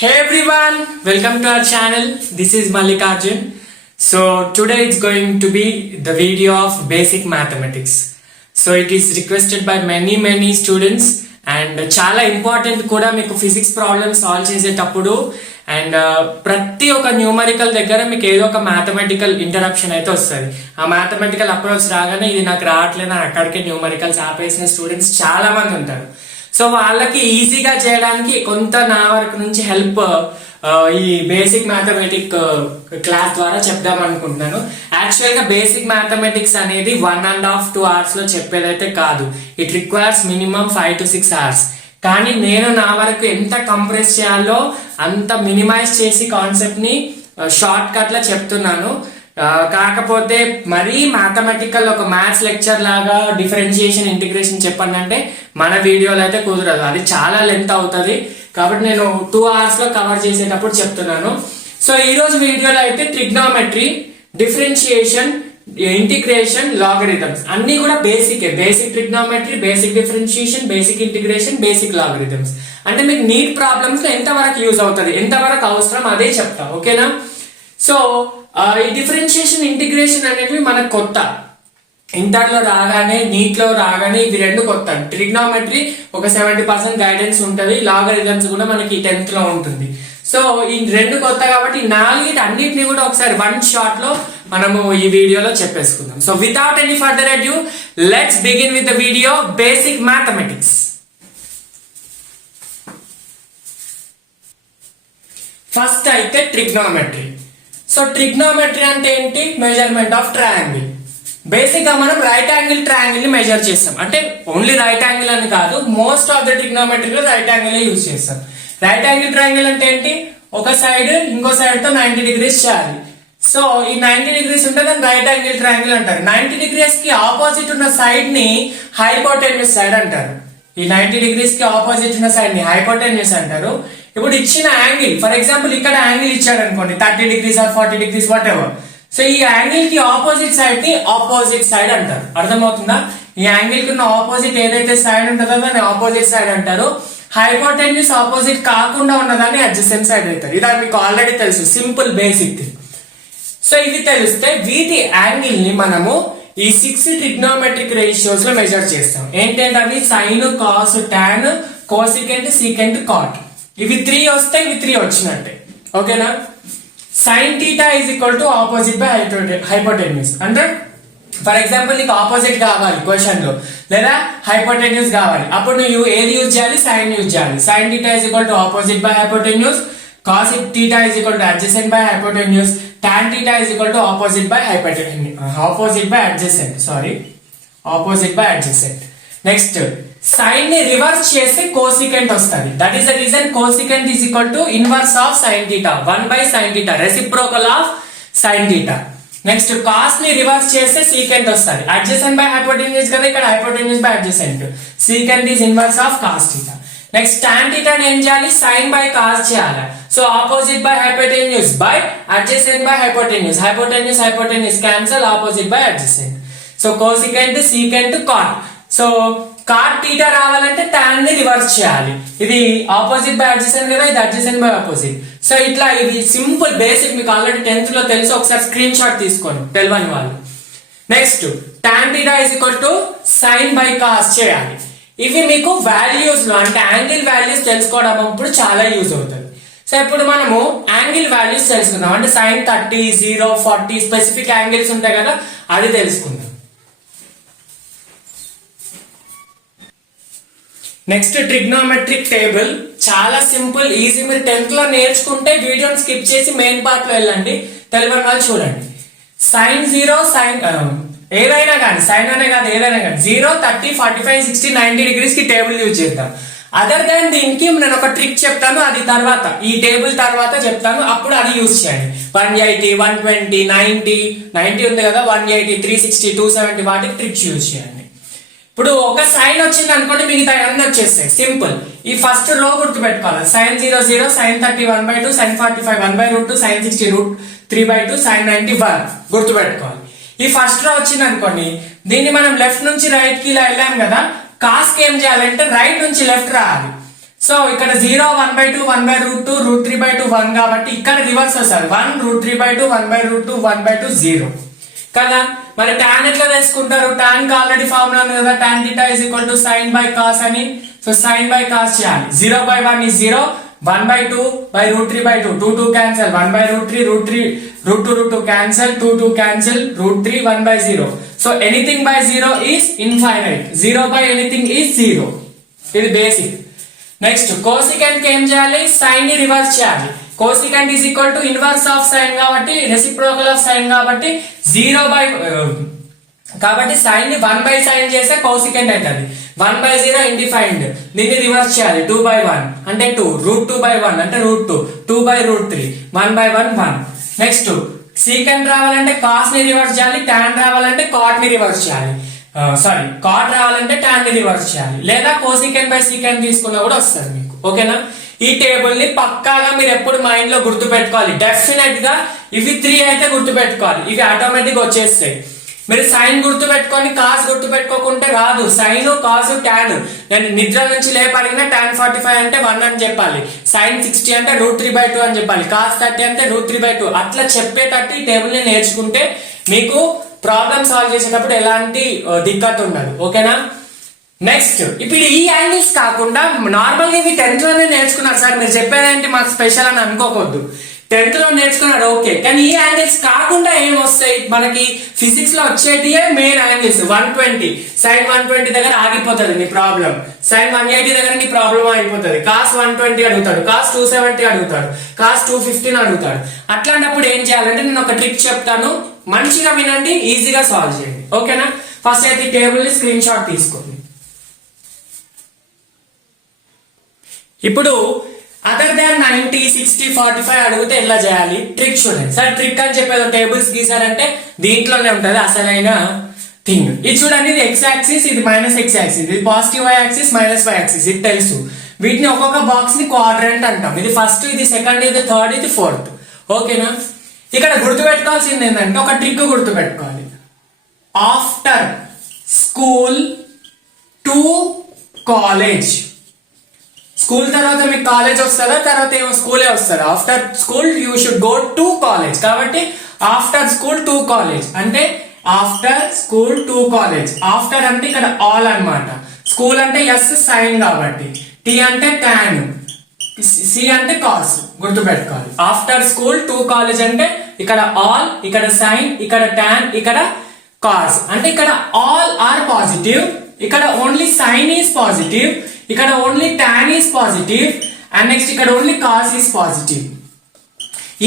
Hey everyone, welcome to our channel. This is Mallikarjun. So today it's going to be the video of basic mathematics. So it is requested by many students and చాలా important కూడా మీకు physics problems solve చేసేటప్పుడు and ప్రతి ఒక్క numerical దగ్గర మీకు ఏదో ఒక మ్యాథమెటికల్ ఇంటరప్షన్ అయితే వస్తుంది. ఆ మ్యాథమెటికల్ అప్రోచ్ రాగానే ఇది నాకు రావట్లేదు అని అక్కడికే న్యూమరికల్స్ ఆపేసిన స్టూడెంట్స్ చాలా మంది ఉంటారు. సో వాళ్ళకి ఈజీగా చేయడానికి కొంత నా వరకు నుంచి హెల్ప్ ఈ బేసిక్ మ్యాథమెటిక్ క్లాస్ ద్వారా చెప్దాం అనుకుంటున్నాను. యాక్చువల్ గా బేసిక్ మ్యాథమెటిక్స్ అనేది 1.5-2 hours లో చెప్పేదైతే కాదు. It requires minimum 5 to 6 hours. కానీ నేను నా వరకు ఎంత కంప్రెస్ చేయాలో అంత మినిమైజ్ చేసి కాన్సెప్ట్ ని షార్ట్ కట్ లా చెప్తున్నాను. కాకపోతే మరీ మ్యాథమెటికల్ ఒక మ్యాథ్స్ లెక్చర్ లాగా డిఫరెన్షియేషన్ ఇంటిగ్రేషన్ చెప్పండి అంటే మన వీడియోలో అయితే కుదరదు, అది చాలా లెంత్ అవుతుంది. కాబట్టి నేను 2 hours లో కవర్ చేసేటప్పుడు చెప్తున్నాను. సో ఈ రోజు వీడియోలో అయితే ట్రిగ్నోమెట్రీ, డిఫరెన్షియేషన్, ఇంటిగ్రేషన్, లాగరిథమ్స్ అన్ని కూడా basic trigonometry, basic differentiation, basic integration, basic logarithms అంటే మీకు నీట్ ప్రాబ్లమ్స్ లో ఎంతవరకు యూజ్ అవుతుంది, ఎంతవరకు అవసరం అదే చెప్తా. ఓకేనా? సో ఈ డిఫరెన్షియేషన్, ఇంటిగ్రేషన్ అనేవి మనకు కొత్త. ఇంటర్ లో రాగానే, నీట్ లో రాగానే ఇవి రెండు కొత్త. ట్రిగ్నోమెట్రీ ఒక 70% గైడెన్స్ ఉంటుంది, లాగరిథమ్స్ కూడా మనకి 10th లో ఉంటుంది. సో ఈ రెండు కొత్త కాబట్టి అన్నిటిని కూడా ఒకసారి వన్ షాట్ లో మనము ఈ వీడియోలో చెప్పేసుకుందాం. So without any further adieu let's begin with the video basic mathematics. First అయితే ట్రిగ్నోమెట్రీ. సో ట్రిగ్నోమెట్రీ అంటే ఏంటి? Measurement of triangle. బేసిక్ గా మనం రైట్ యాంగిల్ ట్రయాంగిల్ ని మెజర్ చేస్తాం. అంటే ఓన్లీ రైట్ యాంగిల్ అని కాదు, మోస్ట్ ఆఫ్ ద ట్రిగ్నోమెట్రీలో రైట్ యాంగిల్ యూజ్ చేస్తాం. రైట్ యాంగిల్ ట్రయాంగిల్ అంటే ఏంటి? ఒక సైడ్ ఇంకో సైడ్ తో 90 degrees చేయాలి. సో ఈ 90 degrees ఉంటే దాన్ని రైట్ యాంగిల్ ట్రయాంగిల్ అంటారు. 90 degrees కి ఆపోజిట్ ఉన్న సైడ్ ని హైపోటెన్యూస్ సైడ్ అంటారు. ఈ 90 degrees కి ఆపోజిట్ ఉన్న సైడ్ ని హైపోటెన్యూస్ అంటారు. ఇప్పుడు ఇచ్చిన యాంగిల్, ఫర్ ఎగ్జాంపుల్ ఇక్కడ యాంగిల్ ఇచ్చాడు అనుకోండి, 30 degrees or 40 degrees whatever. So ఈ యాంగిల్ కి ఆపోజిట్ సైడ్ ని ఆపోజిట్ సైడ్ అంటారు. అర్థమవుతుందా? ఈ యాంగిల్ కి ఉన్న ఆపోజిట్ ఏదైతే సైడ్ ఉంటుందో దాన్ని ఆపోజిట్ సైడ్ అంటారు. హైపోటెన్యూస్ ఆపోజిట్ కాకుండా ఉన్నదాన్ని అడ్జసెంట్ సైడ్ అవుతారు. ఇది మీకు ఆల్రెడీ తెలుసు, సింపుల్ బేసిక్. సో ఇవి తెలిస్తే వీటి యాంగిల్ ని మనము ఈ 6 ట్రిగ్నోమెట్రిక్ రేషియోస్ లో మెజర్ చేస్తాం. ఏంటంటే అవి sine, cos, tan, cosecant, secant, cot. ఇవి 3 వస్తే ఇవి 3 వచ్చినట్టే. ఓకేనా? Sine theta is equal to opposite by hypotenuse. అంటే ఫర్ ఎగ్జాంపుల్ నీకు ఆపోజిట్ కావాలి క్వశ్చన్ లో, లేదా హైపోటెన్యూస్ కావాలి, అప్పుడు నువ్వు ఏది యూజ్ చేయాలి? సైన్ యూజ్ చేయాలి. Sine theta is equal to opposite by hypotenuse, cos theta is equal to adjacent by hypotenuse, tan theta is equal to opposite by adjacent. Next sign ని reverse చేస్తే cosecant వస్తుంది. That is the reason cosecant is equal to inverse of sine theta, 1/sin theta, reciprocal of sine theta. Next cos ని reverse చేస్తే secant వస్తుంది. Adjacent by hypotenuse కదా, ఇక్కడ hypotenuse by adjacent. Secant is inverse of cos theta. Next tan theta ఏం చేయాలి? Sine by cos చేయాలి. So opposite by hypotenuse by adjacent by hypotenuse. Hypotenuse cancel, opposite by adjacent. So cosecant, secant, cot. So cot theta రావాలంటే tan ని reverse చేయాలి. ఇది opposite by adjacent కదా, ఇది adjacent by opposite. So ఇట్లా ఇది simple basic, మీకు already 10th లో తెలుసు. ఒకసారి స్క్రీన్ షాట్ తీసుకోండి తెలియని వాళ్ళు. Next tan theta is equal to sine by cos చేయాలి. ఇవి మీకు వాల్యూస్ లో అంటే యాంగిల్ వాల్యూస్ తెలుసుకోవడం అప్పుడు చాలా యూజ్ అవుతుంది. సో ఇప్పుడు మనము యాంగిల్ వాల్యూస్ తెలుసుకుందాం. అంటే సైన్ 30, 0, 40 స్పెసిఫిక్ యాంగిల్స్ ఉంటాయి కదా, అది తెలుసుకుందాం. నెక్స్ట్ ట్రిగ్నోమెట్రిక్ టేబుల్ చాలా సింపుల్, ఈజీ. మీరు 10th లో నేర్చుకుంటే వీడియోని స్కిప్ చేసి మెయిన్ పార్ట్ లో వెళ్ళండి, తెలియని వాళ్ళు చూడండి. సైన్ 0, సైన్ ఏదైనా కానీ, సైన్ అనే కాదు ఏదైనా కానీ, 0, 30, 45, 60, 90 degrees కి టేబుల్ యూజ్ చేద్దాం. అదర్ దాన్ దీనికి నేను ఒక ట్రిక్ చెప్తాను, అది తర్వాత ఈ టేబుల్ తర్వాత చెప్తాను, అప్పుడు అది యూజ్ చేయండి. 180, 120, 90 ఉంది కదా, 180, 360, 270 వాటికి ట్రిక్స్ యూజ్ చేయండి. ఇప్పుడు ఒక సైన్ వచ్చింది అనుకోండి, మిగతా అన్ని వచ్చేస్తాయి. సింపుల్. ఈ ఫస్ట్ లో గుర్తు పెట్టుకోవాలి. Sine 0, 0, sine 30 1/2, sine 45 1/√2, sine 60 √3/2, sine 90 1 గుర్తు పెట్టుకోవాలి. ఈ ఫస్ట్ లో వచ్చింది అనుకోండి, దీన్ని మనం లెఫ్ట్ నుంచి రైట్ కి ఇలా వెళ్ళాం కదా, కాస్ కి ఏం చేయాలంటే రైట్ నుంచి లెఫ్ట్ రావాలి. సో ఇక్కడ 0 1/2 1/√2 √3/2 1 కాబట్టి ఇక్కడ రివర్స్ వస్తారు 1 √3/2 1/√2 1/2 0 కదా. మరి tan ఎట్లా తీసుకుంటారు? tan కి ఆల్రెడీ ఫార్ములా ఉంది కదా, tan θ = sin by cos అని. సో sin by cos చేయాలి. 0/1 is 0, 1/2 by √3/2 2 2 cancel, 1/√3 √2 cancel, 2 2 cancel, √3 1/0. So anything by 0 is infinite, 0 by anything is 0. ఇది బేసిక్. నెక్స్ట్ కోసికెంట్ కి ఏం చేయాలి? సైన్ ని రివర్స్ చేయాలి. Cosecant is equal to inverse of sine కాబట్టి reciprocal of sine కాబట్టి 0/, కాబట్టి సైన్ ని 1/sin చేస్తే కోసికెంట్ అవుతుంది. 1/0 ఇండిఫైన్డ్, దీన్ని రివర్స్ చేయాలి 2/1 అంటే 2, √2/1 అంటే √2, 2/√3 1/1 1. నెక్స్ట్ సీకెంట్ రావాలంటే కాస్ ని రివర్స్ చేయాలి, tan రావాలంటే కాట్ ని రివర్స్ చేయాలి, కాట్ రావాలంటే tan ని రివర్స్ చేయాలి, లేదా కోసికెంట్ బై సీకెంట్ తీసుకున్నా కూడా వస్తుంది మీకు. ఓకేనా? ఈ టేబుల్ ని పక్కాగా మీరు ఎప్పుడు మైండ్ లో గుర్తు పెట్టుకోవాలి. డెఫినెట్ గా ఇవి 3 అయితే గుర్తు పెట్టుకోవాలి, ఇవి ఆటోమేటిక్ వచ్చేస్తాయి. మీరు సైన్ గుర్తు పెట్టుకొని కాస్ గుర్తు పెట్టుకోకుంటే రాదు. సైన్ కాస్ tan, నేను నిద్ర నుంచి లేపడిగిన tan 45 అంటే 1 అని చెప్పాలి, సైన్ 60 అంటే √3/2 అని చెప్పాలి, కాస్ 30 అంటే √3/2 అట్లా చెప్పేటట్టు ఈ టేబుల్ ని నేర్చుకుంటే మీకు ప్రాబ్లమ్ సాల్వ్ చేసేటప్పుడు ఎలాంటి దిక్కత్ ఉండదు. ఓకేనా? నెక్స్ట్ ఇప్పుడు ఈ యాంగిల్స్ కాకుండా నార్మల్ గా ఇవి 10th లోనే నేర్చుకున్నారు సార్, మీరు చెప్పేదేంటి మాకు స్పెషల్ అని అనుకోకూడదు. 10th లో నేర్చుకున్నారు ఓకే, కానీ ఈ యాంగిల్స్ కాకుండా ఏం వస్తాయి మనకి? ఫిజిక్స్ లో వచ్చేటియే మెయిన్ యాంగిల్స్. 120 sin 120 దగ్గర ఆగిపోతుంది నీ ప్రాబ్లం, sin 180 దగ్గర నీ ప్రాబ్లం ఆగిపోతుంది. కాస్ 120 అడుగుతాడు, కాస్ 270 అడుగుతాడు, కాస్ 215 అడుగుతాడు. అట్లాంటప్పుడు ఏం చేయాలంటే నేను ఒక ట్రిక్ చెప్తాను, మంచిగా వినండి, ఈజీగా సాల్వ్ చేయండి. ఓకేనా? ఫస్ట్ అయితే టేబుల్ ని స్క్రీన్ షాట్ తీసుకోండి. ఇప్పుడు అదర్ దాన్ 90 60 45 అడిగితే ఎలా చేయాలి? ట్రిక్ చూడండి సార్. ట్రిక్ అని చెప్పేది టేబుల్స్ గీసారంటే దీంట్లోనే ఉంటది అసలైన థింగ్. ఇది చూడండి, ఇది x యాక్సిస్, ఇది -x యాక్సిస్, ఇది positive y axis, -y axis, ఇది తెలుసు. వీటిని ఒక్కొక్క బాక్స్ ని క్వాడ్రంట్ అంటాం. ఇది ఫస్ట్, ఇది సెకండ్, ఇది థర్డ్, ఇది ఫోర్త్. ఓకేనా? ఇక్కడ గుర్తుపెట్టుకోవాల్సింది ఏంటంటే ఒక ట్రిక్ గుర్తుపెట్టుకోవాలి. After school to college, school తర్వాత మీకు కాలేజ్ వస్తుందా, తర్వాత ఏమో స్కూలే వస్తుందా? After school you should go to college, కాబట్టి ఆఫ్టర్ స్కూల్ టు కాలేజ్ అంటే after school to college. After అంటే ఇక్కడ ఆల్ అన్నమాట, స్కూల్ అంటే ఎస్ సైన్ కాబట్టి, టీ అంటే tan, సి అంటే కాస్, గుర్తుపెట్టుకోవాలి. ఆఫ్టర్ స్కూల్ టు కాలేజ్ అంటే ఇక్కడ ఆల్, ఇక్కడ సైన్, ఇక్కడ tan, ఇక్కడ కాస్. అంటే ఇక్కడ ఆల్ ఆర్ పాజిటివ్, ఇక్కడ ఓన్లీ సైన్ ఈస్ పాజిటివ్, ఇక్కడ only tan is positive, and next ఇక్కడ ఓన్లీ కాస్ ఈస్ పాజిటివ్.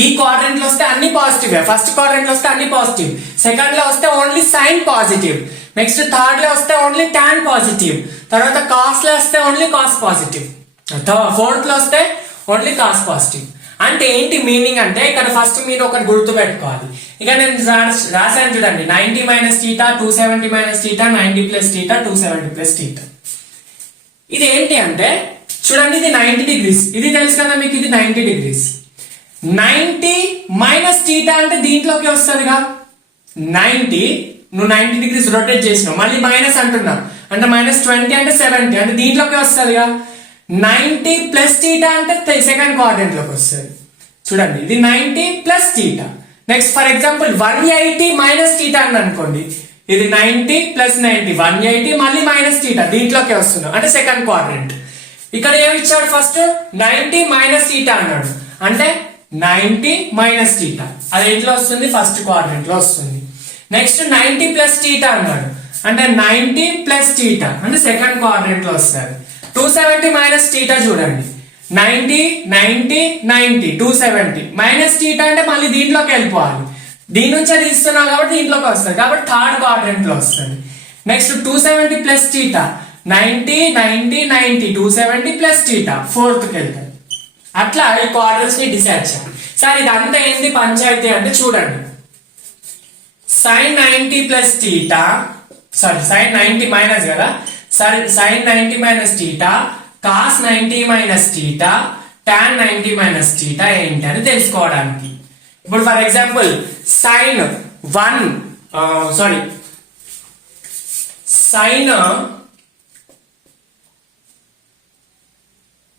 ఈ క్వాడ్రంట్ లో వస్తే అన్ని పాజిటివ్, ఫస్ట్ క్వాడ్రంట్ లో వస్తే అన్ని పాజిటివ్, సెకండ్ లో వస్తే only sine positive, next third లో వస్తే ఓన్లీ tan పాజిటివ్, తర్వాత కాస్ లో వస్తే ఓన్లీ కాస్ పాజిటివ్, ఫోర్త్ లో వస్తే ఓన్లీ కాస్ పాజిటివ్. అంటే ఏంటి మీనింగ్ అంటే ఇక్కడ ఫస్ట్ మీరు ఒకటి గుర్తు పెట్టుకోవాలి. ఇక నేను రాశాను చూడండి, 90 - θ 270 - θ 90 + θ 270 + θ. ఇది ఏంటి అంటే చూడండి, ఇది 90 degrees, ఇది తెలుసు కదా మీకు, ఇది 90 degrees. 90 - θ అంటే దీంట్లోకి వస్తుందిగా. 90 నువ్వు 90 degrees రొటేట్ చేసినావు, మళ్ళీ మైనస్ అంటున్నా అంటే -20 అంటే 70 అంటే దీంట్లోకి వస్తుందిగా. 90 + θ అంటే సెకండ్ క్వాడ్రంట్ లోకి వస్తుంది. చూడండి, ఇది 90 + θ. నెక్స్ట్ ఫర్ ఎగ్జాంపుల్ 180 - θ అని అనుకోండి, ఇది 90 + 90 180 మళ్ళీ -θ దీంట్లోకి వస్తున్నాం అంటే సెకండ్ క్వాడ్రంట్. ఇక్కడ ఏమి ఇచ్చాడు? ఫస్ట్ 90 - θ అన్నాడు అంటే 90 - θ, అది ఎట్లా వస్తుంది? ఫస్ట్ క్వాడ్రంట్ లో వస్తుంది. నెక్స్ట్ 90 + θ అన్నాడు అంటే 90 + θ అంటే సెకండ్ క్వాడ్రంట్ లో వస్తుంది. 270 - θ చూడండి, 90 90 90 270 -θ అంటే మళ్ళీ దీంట్లోకి వెళ్ళిపోవాలి, దీని నుంచి అది ఇస్తున్నాం కాబట్టి దీంట్లోకి వస్తుంది, కాబట్టి థర్డ్ క్వాడ్రంట్ లో వస్తుంది. నెక్స్ట్ 270 + θ 90 90 90 270 + θ ఫోర్త్ కి వెళ్తాయి. అట్లా ఈ క్వాడ్రన్స్ ని డిసైడ్ చేయాలి. సార్ ఇదంతా ఏంటి పంచాయతీ అంటే చూడండి, sin 90 + θ, సారీ sin 90 మైనస్ కదా, sin 90 - θ, cos 90 - θ, tan 90 - θ ఏంటి అని తెలుసుకోవడానికి. ఇప్పుడు for example sin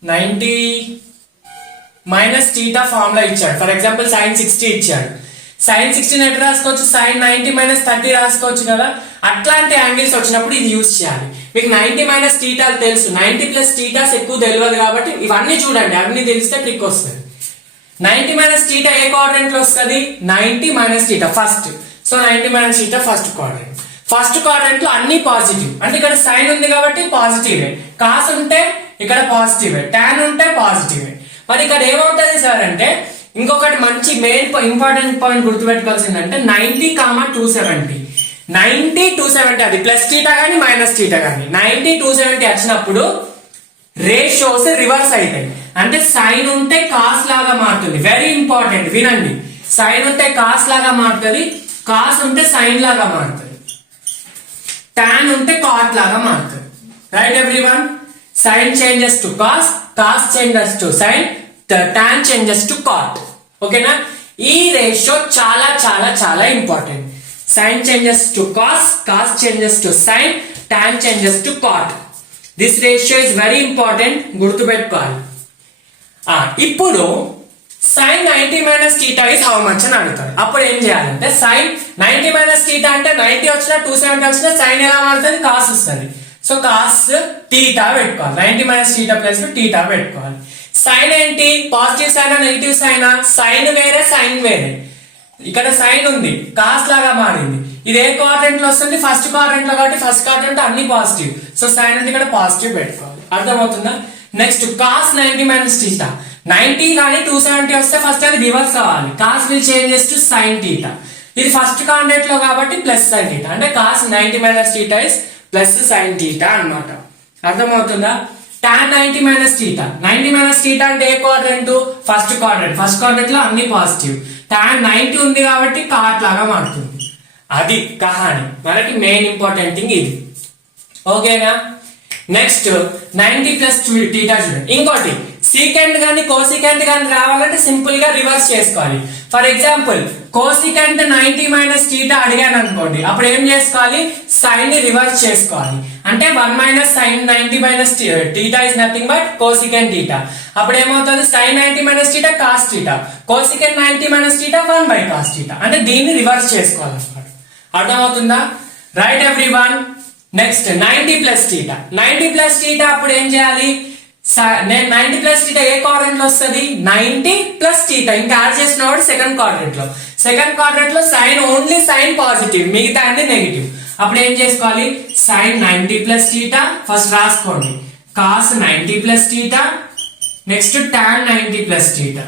90 90 minus theta formula ఇచ్చాడు. ఫర్ ఎగ్జాంపుల్ sin 60 ఇచ్చాడు. sin 60 ఎట్లా రాసుకోవచ్చు, sin 90 మైనస్ 30 రాసుకోవచ్చు కదా. అట్లాంటి యాంగిల్స్ వచ్చినప్పుడు ఇది యూజ్ చేయాలి. మీకు 90 మైనస్ టీటాలు తెలుసు, 90 ప్లస్ టీటాస్ ఎక్కువ తెలియదు కాబట్టి ఇవన్నీ చూడండి, అవన్నీ తెలిస్తే ట్రిక్ వస్తుంది. 90 మైనస్ టీటా ఏ క్వాడ్రంట్ లో వస్తుంది, 90 minus theta first. So 90 minus theta first quadrant. First quadrant లో అన్ని పాజిటివ్, అంటే ఇక్కడ సైన్ ఉంది కాబట్టి పాజిటివే, కాస్ ఉంటే ఇక్కడ పాజిటివే, టాన్ ఉంటే పాజిటివే. మరి ఇక్కడ ఏమవుతుంది సార్ అంటే ఇంకొకటి మంచి మెయిన్ ఇంపార్టెంట్ పాయింట్ గుర్తుపెట్టుకోవాల్సిందంటే 90, 270. 90, 270 అది ప్లస్ టీటా కానీ మైనస్ టీటా కానీ 90, 270 వచ్చినప్పుడు రేషియోస్ రివర్స్ అవుతాయి. అంటే సైన్ ఉంటే కాస్ లాగా మారుతుంది. వెరీ ఇంపార్టెంట్, వినండి. సైన్ ఉంటే కాస్ లాగా మారుతుంది, కాస్ ఉంటే సైన్ లాగా మారుతుంది, టాన్ ఉంటే కాట్ లాగా మారుతుంది. Right everyone? Sine changes to cos, cos changes to sine, tan changes to cot. ఓకేనా? ఈ రేషియో చాలా చాలా చాలా important. Sine changes to cos, cos changes to sine, tan changes to cot. This ratio is very important, గుర్తుపెట్టుకోవాలి. ఇప్పుడు sin 90 minus theta is how much అని అడుగుతారు. అప్పుడు ఏం చేయాలంటే sin 90 మైనస్ టీటా అంటే 90 వచ్చినా 270 వచ్చినా సైన్ ఎలా మారుతుంది, కాస్ వస్తుంది. సో కాస్ టీటా పెట్టుకోవాలి, 90 మైనస్ టీటా ప్లస్ టీటా పెట్టుకోవాలి. సైన్ ఏంటి, పాజిటివ్ సైనా నెగిటివ్ సైనా, సైన్ వేరే సైన్ వేరే. ఇక్కడ సైన్ ఉంది, కాస్ లాగా మారింది. ఇది ఏ క్వాడ్రంట్ లో వస్తుంది, ఫస్ట్ క్వాడ్రంట్ లో, కాబట్టి ఫస్ట్ క్వాడ్రంట్ అన్ని పాజిటివ్. సో సైన్ అంటే ఇక్కడ పాజిటివ్ పెట్టుకోవాలి. అర్థమవుతుందా? నెక్స్ట్ కాస్ 90 మైనస్ టీటా, 90 కానీ 270 వస్తే ఫస్ట్ అది రివర్స్ అవ్వాలి. Cos will changes to sine theta. ఇది ఫస్ట్ క్వాడ్రంట్ లో కాబట్టి ప్లస్ సైన్ టీటా, అంటే cos 90 minus theta is plus sine theta అన్నమాట. అర్థమవుతుందా? tan 90 minus theta, 90 minus theta అంటే ఏ quadrant, first quadrant. First quadrant లో అన్ని పాజిటివ్, tan 90 ఉంది కాబట్టి కాట్ లాగా మారుతుంది. అది కహాని, మనకి మెయిన్ ఇంపార్టెంట్ థింగ్ ఇది. ఓకేనా? నెక్స్ట్ 90 ప్లస్ టీటా చూడండి. ఇంకోటి సీకెంట్ కానీ కోసికెంట్ కానీ రావాలంటే సింపుల్ గా రివర్స్ చేసుకోవాలి. For example cosecant 90 minus theta అడిగాను అనుకోండి, అప్పుడు ఏం చేసుకోవాలి, సైన్ ని రివర్స్ చేసుకోవాలి. అంటే 1 minus sine 90 minus theta is nothing but cosecant theta. అప్పుడు ఏమవుతుంది, sine 90 minus theta cos theta, cosecant 90 minus theta 1 by cos theta. అంటే దీన్ని రివర్స్ చేసుకోవాలన్నమాట. అర్థమవుతుందా? Right everyone? Next 90 plus theta, 90 plus theta అప్పుడు ఏం చేయాలి, 90 ప్లస్ టీటా ఏ క్వాడ్రంట్ లో వస్తుంది, 90 ప్లస్ టీటా. ఇంకా యాడ్ చేసిన వాడు సెకండ్ క్వాడ్రంట్ లో. సెకండ్ క్వాడ్రంట్ లో సైన్ ఓన్లీ సైన్ పాజిటివ్, మిగతా అన్ని నెగిటివ్. అప్పుడు ఏం చేసుకోవాలి, సైన్ 90 ప్లస్ టీటా ఫస్ట్ రాసుకోండి, cos 90 plus theta, next tan 90 plus theta.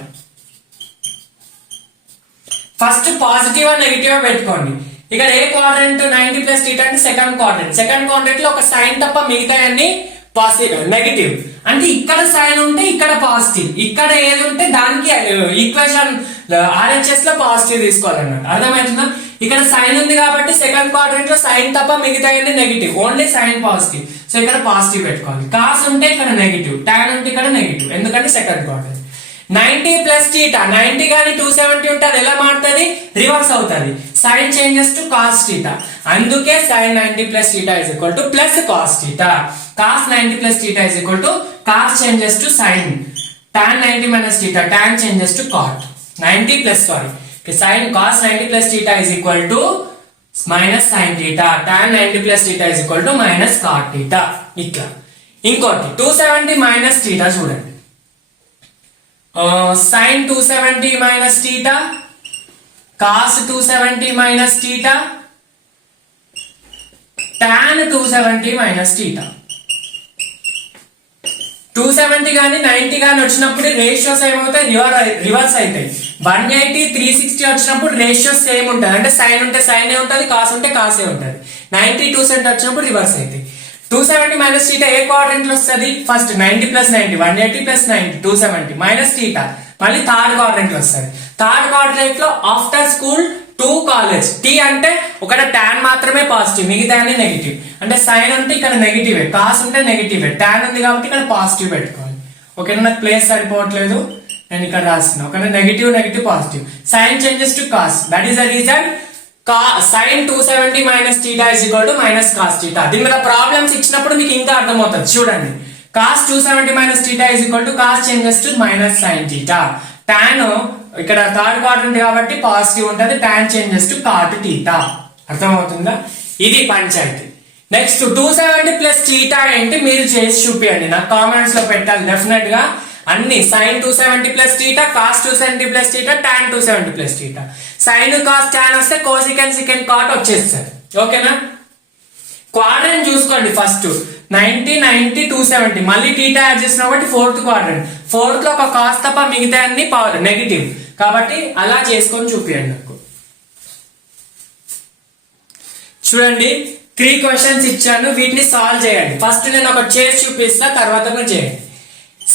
First positive negative పెట్టుకోండి. ఇక్కడ ఏ క్వాడ్రంట్, 90 ప్లస్ టీటా అంటే సెకండ్ క్వాడ్రంట్. సెకండ్ క్వాడ్రంట్ లో ఒక సైన్ తప్ప మిగతా అన్ని పాజిటివ్ నెగిటివ్. అంటే ఇక్కడ సైన్ ఉంటే ఇక్కడ పాజిటివ్, ఇక్కడ ఏది ఉంటే దానికి ఈక్వేషన్ ఆర్హెచ్ఎస్ లో పాజిటివ్ తీసుకోవాలన్నమాట. అర్థమవుతుందా? ఇక్కడ సైన్ ఉంది కాబట్టి సెకండ్ క్వాడ్రంట్ లో సైన్ తప్ప మిగతా అన్ని negative, only sine positive. So ఇక్కడ పాజిటివ్ పెట్టుకోవాలి. కాస్ ఉంటే ఇక్కడ నెగిటివ్, టాన్ ఉంటే ఇక్కడ నెగిటివ్, ఎందుకంటే సెకండ్ క్వాడ్రంట్. 90 ప్లస్ టీటా, 90 కానీ 270 ఉంటే అది ఎలా మారుతుంది, రివర్స్ అవుతుంది. Sine changes to cos theta, అందుకే sine 90 plus theta is equal to plus cos theta. Cos 90 plus theta is equal to cos changes to sine, tan 90 minus theta, tan changes to cot. 90 plus sine cos 90 plus theta is equal to minus sine theta, tan 90 plus theta is equal to minus cot theta. ఇట్లా. ఇంకోటి 270 minus theta చూడండి. sin 270 minus theta, cos 270 minus theta, tan 270 minus theta. 270 కానీ 90 కానీ వచ్చినప్పుడు ratios ఏమవుతాయి, reverse అవుతాయి. 180 360 వచ్చినప్పుడు ratios same ఉంటుంది, అంటే సైన్ ఉంటే సైనే ఉంటుంది, కాస్ ఉంటే కాసే ఉంటుంది. 90 270 వచ్చినప్పుడు రివర్స్ అవుతాయి. 270 మైనస్ టీటా ఏ క్వాడ్రంట్ లో వస్తుంది, first 90 plus 90, 180 plus 90, 270 minus theta మళ్ళీ థర్డ్ క్వాడ్రంట్ లో వస్తుంది. థర్డ్ క్వాడ్రంట్ లో after school to college. T అంటే ఒకటి టాన్ మాత్రమే పాజిటివ్, మిగతా అన్ని నెగిటివ్. అంటే సైన్ ఉంటే ఇక్కడ నెగిటివ్, కాస్ ఉంటే నెగిటివ్, టాన్ ఉంది కాబట్టి ఇక్కడ పాజిటివ్ పెట్టుకోవాలి. ఓకేనా? నాకు ప్లేస్ సరిపోవట్లేదు, నేను ఇక్కడ రాస్తున్నా. ఓకేనా? Negative negative positive, sine changes to cos, that is the reason sin 270 minus theta is equal to minus cos theta. దీని మీద ప్రాబ్లమ్స్ ఇచ్చినప్పుడు మీకు ఇంకా అర్థమవుతుంది. చూడండి, cos 270 minus theta is equal to cos changes to minus sin theta. tan ఇక్కడ third quadrant కాబట్టి positive ఉంటుంది, tan changes to cot theta. అర్థమవుతుందా? ఇది పంచాయతీ. నెక్స్ట్ 270 ప్లస్ theta ఏంటి మీరు చేసి చూపియండి, నాకు కామెంట్స్ లో పెట్టాలి డెఫినెట్ గా. అన్ని sin 270 plus theta, cos 270 plus theta, tan 270 plus theta. sin cos tan వస్తే cosecant secant cot వచ్చేస్తుంది. ఓకేనా? క్వాడ్రంట్ చూసుకోండి ఫస్ట్ 90 90 270 మళ్ళీ టీటా యాడ్ చేసిన కాబట్టి ఫోర్త్ క్వాడ్రంట్. ఫోర్త్ లో ఒక కాస్ తప్ప మిగతా అన్ని నెగిటివ్ కాబట్టి అలా చేసుకొని చూపియండి నాకు. చూడండి 3 క్వశ్చన్స్ ఇచ్చాను, వీటిని సాల్వ్ చేయండి. ఫస్ట్ నేను ఒక చేసి చూపిస్తా, తర్వాత మీరు చేయండి.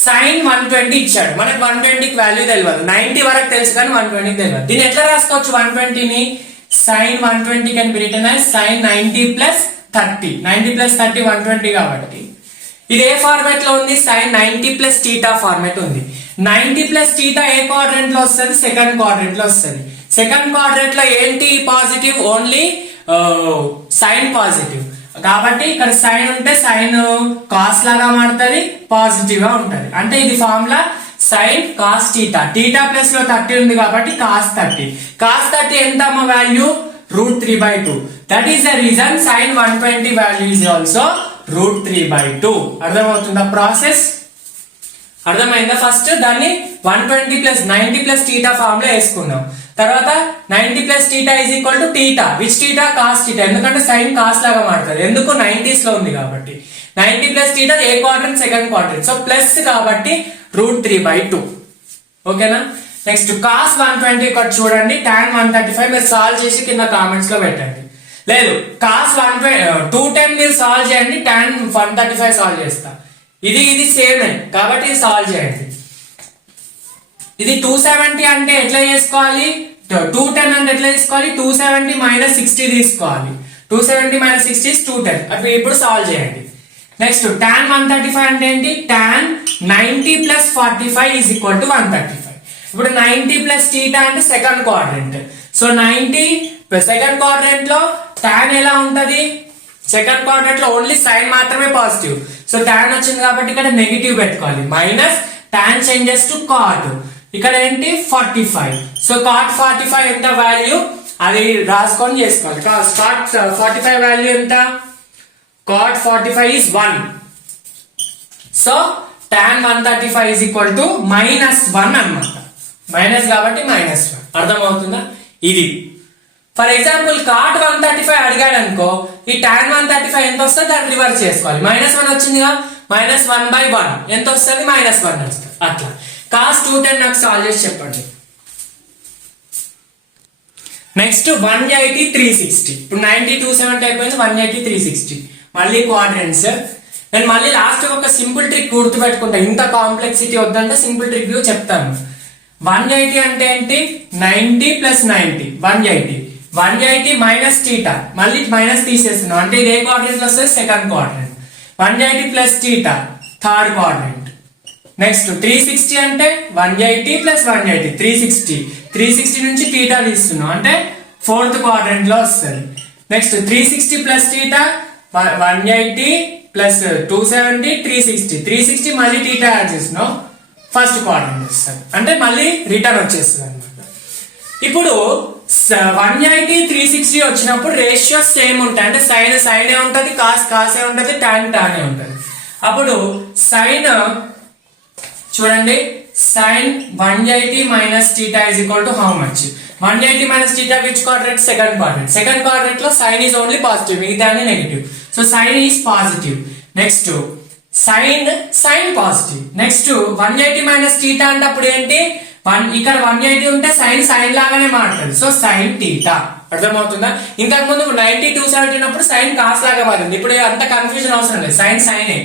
sin 120 ఇచ్చాడు, మనకు 120కి వాల్యూ తెలియదు, 90 వరకు తెలుసు కానీ 120కి తెలియదు. దీన్ని ఎట్లా రాసుకోవచ్చు 120ని? sin 120 can be written as sin 90 plus 30. 90 plus 30 120 కాబట్టి ఇది ఏ ఫార్మాట్ లో ఉంది? sin 90 ప్లస్ టీటా ఫార్మాట్ ఉంది. 90 ప్లస్ టీటా ఏ క్వాడ్రంట్ లో వస్తుంది? సెకండ్ క్వాడ్రంట్ లో వస్తుంది. సెకండ్ క్వాడ్రంట్ లో ఏంటి పాజిటివ్? ఓన్లీ సైన్ పాజిటివ్ కాబట్టి ఇక్కడ సైన్ ఉంటే సైన్ కాస్ లాగా మారుతుంది, పాజిటివ్ గా ఉంటది. అంటే ఇది formula sin cos theta. Theta plus లో 30 ఉంది కాబట్టి cos 30. cos 30 ఎంత అమ్మ value? √3/2. That is the reason sin 120 value is also √3/2. అర్థమవుతుందా ప్రాసెస్? అర్థమైందా? ఫస్ట్ దాన్ని 120 ప్లస్ 90 ప్లస్ టీటా ఫార్మ్ లో వేసుకున్నాం. తర్వాత 90 plus theta is equal to theta, which theta? Cos theta. ఎందుకంటే సైన్ కాస్ లాగా మారుతుంది, ఎందుకు 90s లో ఉంది కాబట్టి. 90 ప్లస్ టీటా ఏ quadrant? Second quadrant. So plus కాబట్టి √3/2. ఓకేనా? నెక్స్ట్ cos 120 ఇక్కడ చూడండి, tan 135 మీరు సాల్వ్ చేసి కింద కామెంట్స్ లో పెట్టండి. లేదు cos 210 మీరు సాల్వ్ చేయండి, tan 135 సాల్వ్ చేస్తా. ఇది సేమ్ కాబట్టి ఇది సాల్వ్ చేయండి. ఇది 270 అంటే ఎట్లా చేసుకోవాలి? 210 అంటే ఎట్లా తీసుకోవాలి? 270 మైనస్ 60 తీసుకోవాలి. 270 మైనస్ 60 is 210. అవి ఇప్పుడు సాల్వ్ చేయండి. నెక్స్ట్ tan 135 అంటే ఏంటి? tan 90 plus 45 is equal to 135. ఇప్పుడు 90 ప్లస్ టీటా అంటే second quadrant. So 90 second quadrant లో tan ఎలా ఉంటది? సెకండ్ క్వాడ్రంట్ లో ఓన్లీ సైన్ మాత్రమే పాజిటివ్. సో tan వచ్చింది కాబట్టి ఇక్కడ నెగిటివ్ పెట్టుకోవాలి. Minus tan changes to cot. ఇక్కడ ఏంటి? 45. సో cot 45 ఎంత వాల్యూ అది రాసుకొని చేసుకోవాలి. cot 45 వాల్యూ ఎంత? cot 45 is 1. So tan 135 is equal to -1 అన్నమాట. మైనస్ కాబట్టి -1. అర్థమవుతుందా? ఇది ఫర్ ఎగ్జాంపుల్ cot 135 అడిగాడు అనుకో, ఈ tan 135 ఎంత వస్తుంది దాన్ని రివర్స్ చేసుకోవాలి. -1 వచ్చిందిగా, -1/1 ఎంత వస్తుంది? -1 వస్తుంది. అట్లా cos 210 నాకు సాల్వ్ చేసి చెప్పండి. నెక్స్ట్ 180 360. ఇప్పుడు 90 270 అయిపోయింది, 180 360 మళ్ళీ క్వాడ్రంట్స్. నేను మళ్ళీ లాస్ట్ ఒక సింపుల్ ట్రిక్ గుర్తుపెట్టుకుంటా, ఇంత కాంప్లెక్సిటీ వద్దంటే సింపుల్ ట్రిక్ చెప్తాను. 180 అంటే ఏంటి? 90 ప్లస్ 90 180 మైనస్ టీటా, మళ్ళీ మైనస్ తీసేస్తున్నాం అంటే ఇది ఏ క్వాడ్రంట్ లో వస్తుంది? Second quadrant. 180 plus theta third quadrant. Next 360 అంటే 180 ప్లస్ 180 360 నుంచి టీటా తీస్తున్నాం అంటే ఫోర్త్ క్వాడ్రంట్ లో వస్తుంది. నెక్స్ట్ 360 ప్లస్ టీటా 180 ప్లస్ 270 360 మళ్ళీ టీటా యాడ్ చేస్తున్నాం, ఫస్ట్ క్వాడ్రంట్ వస్తుంది అంటే మళ్ళీ రిటర్న్ వచ్చేస్తుంది అనమాట. ఇప్పుడు 180 360 వచ్చినప్పుడు రేషియో సేమ్ ఉంటాయి, అంటే సైన్ ఏ ఉంటుంది, కాస్ ఏ ఉంటుంది, tan ఏ ఉంటుంది. అప్పుడు సైన్ చూడండి, sin 180 minus theta is equal to how much? 180 minus theta which quadrant? Second quadrant. Second quadrant లో సైన్ ఈజ్ ఓన్లీ పాజిటివ్, మిగతా negative. So sine is positive. Next sine positive. Next 180 minus theta అంటే అప్పుడు ఏంటి? ఇక్కడ 180 ఉంటే sine లాగానే మారుతుంది, so sine theta. అర్థమవుతుందా? ఇంతకు ముందు 90 270 ఉన్నప్పుడు సైన్ కాస్ లాగా మారింది, ఇప్పుడు అంత కన్ఫ్యూజన్ అవసరం లేదు, సైనే.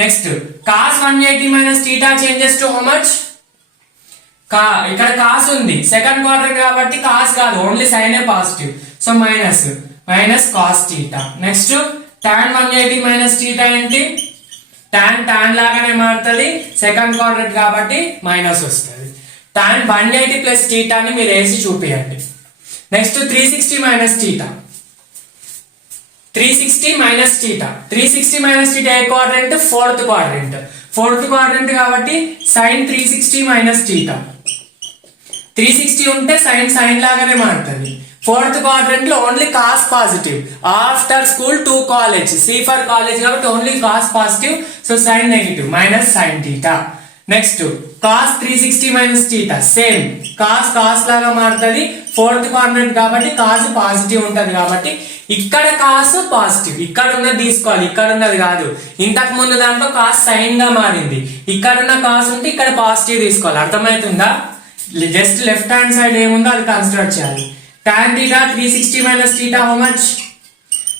Next cos 180 minus theta changes to how much? ఇక్కడ కాస్ ఉంది సెకండ్ క్వాడ్రంట్ కాబట్టి కాస్ కాదు, ఓన్లీ సైన్ ఏ positive, so minus cos theta. Next tan 180 minus theta ఏంటి? tan లాగానే మారుతుంది, సెకండ్ క్వాడ్రంట్ కాబట్టి మైనస్ వస్తుంది. tan 180 ప్లస్ టీటాని మీరు వేసి చూపియండి. Next 360 minus theta 360 minus theta. 360 minus theta ఏ క్వాడ్రంట్? Fourth quadrant. ఫోర్త్ క్వాడ్రంట్ కాబట్టి సైన్ 360 మైనస్ టీటా. 360 ఉంటే సైన్ లాగానే మారుతుంది. ఫోర్త్ క్వాడ్రంట్ లో only cos positive. After school to college, C for college కాబట్టి only cos positive, so sine negative minus sine theta. Next cos 360 minus theta, same cos లాగా మారుతుంది. Fourth quadrant కాబట్టి cos positive ఉంటది కాబట్టి ఇక్కడ cos positive, ఇక్కడ ఉన్నది తీసుకోవాలి, ఇక్కడ ఉన్నది కాదు. ఇంతకు ముందు దాంట్లో కాస్ సైన్ గా మారింది, ఇక్కడ ఉన్న కాస్ ఉంటే ఇక్కడ పాజిటివ్ తీసుకోవాలి. అర్థమవుతుందా? జస్ట్ లెఫ్ట్ హ్యాండ్ సైడ్ ఏముందో అది కన్సిడర్ చేయాలి. tan theta 360 minus theta how much?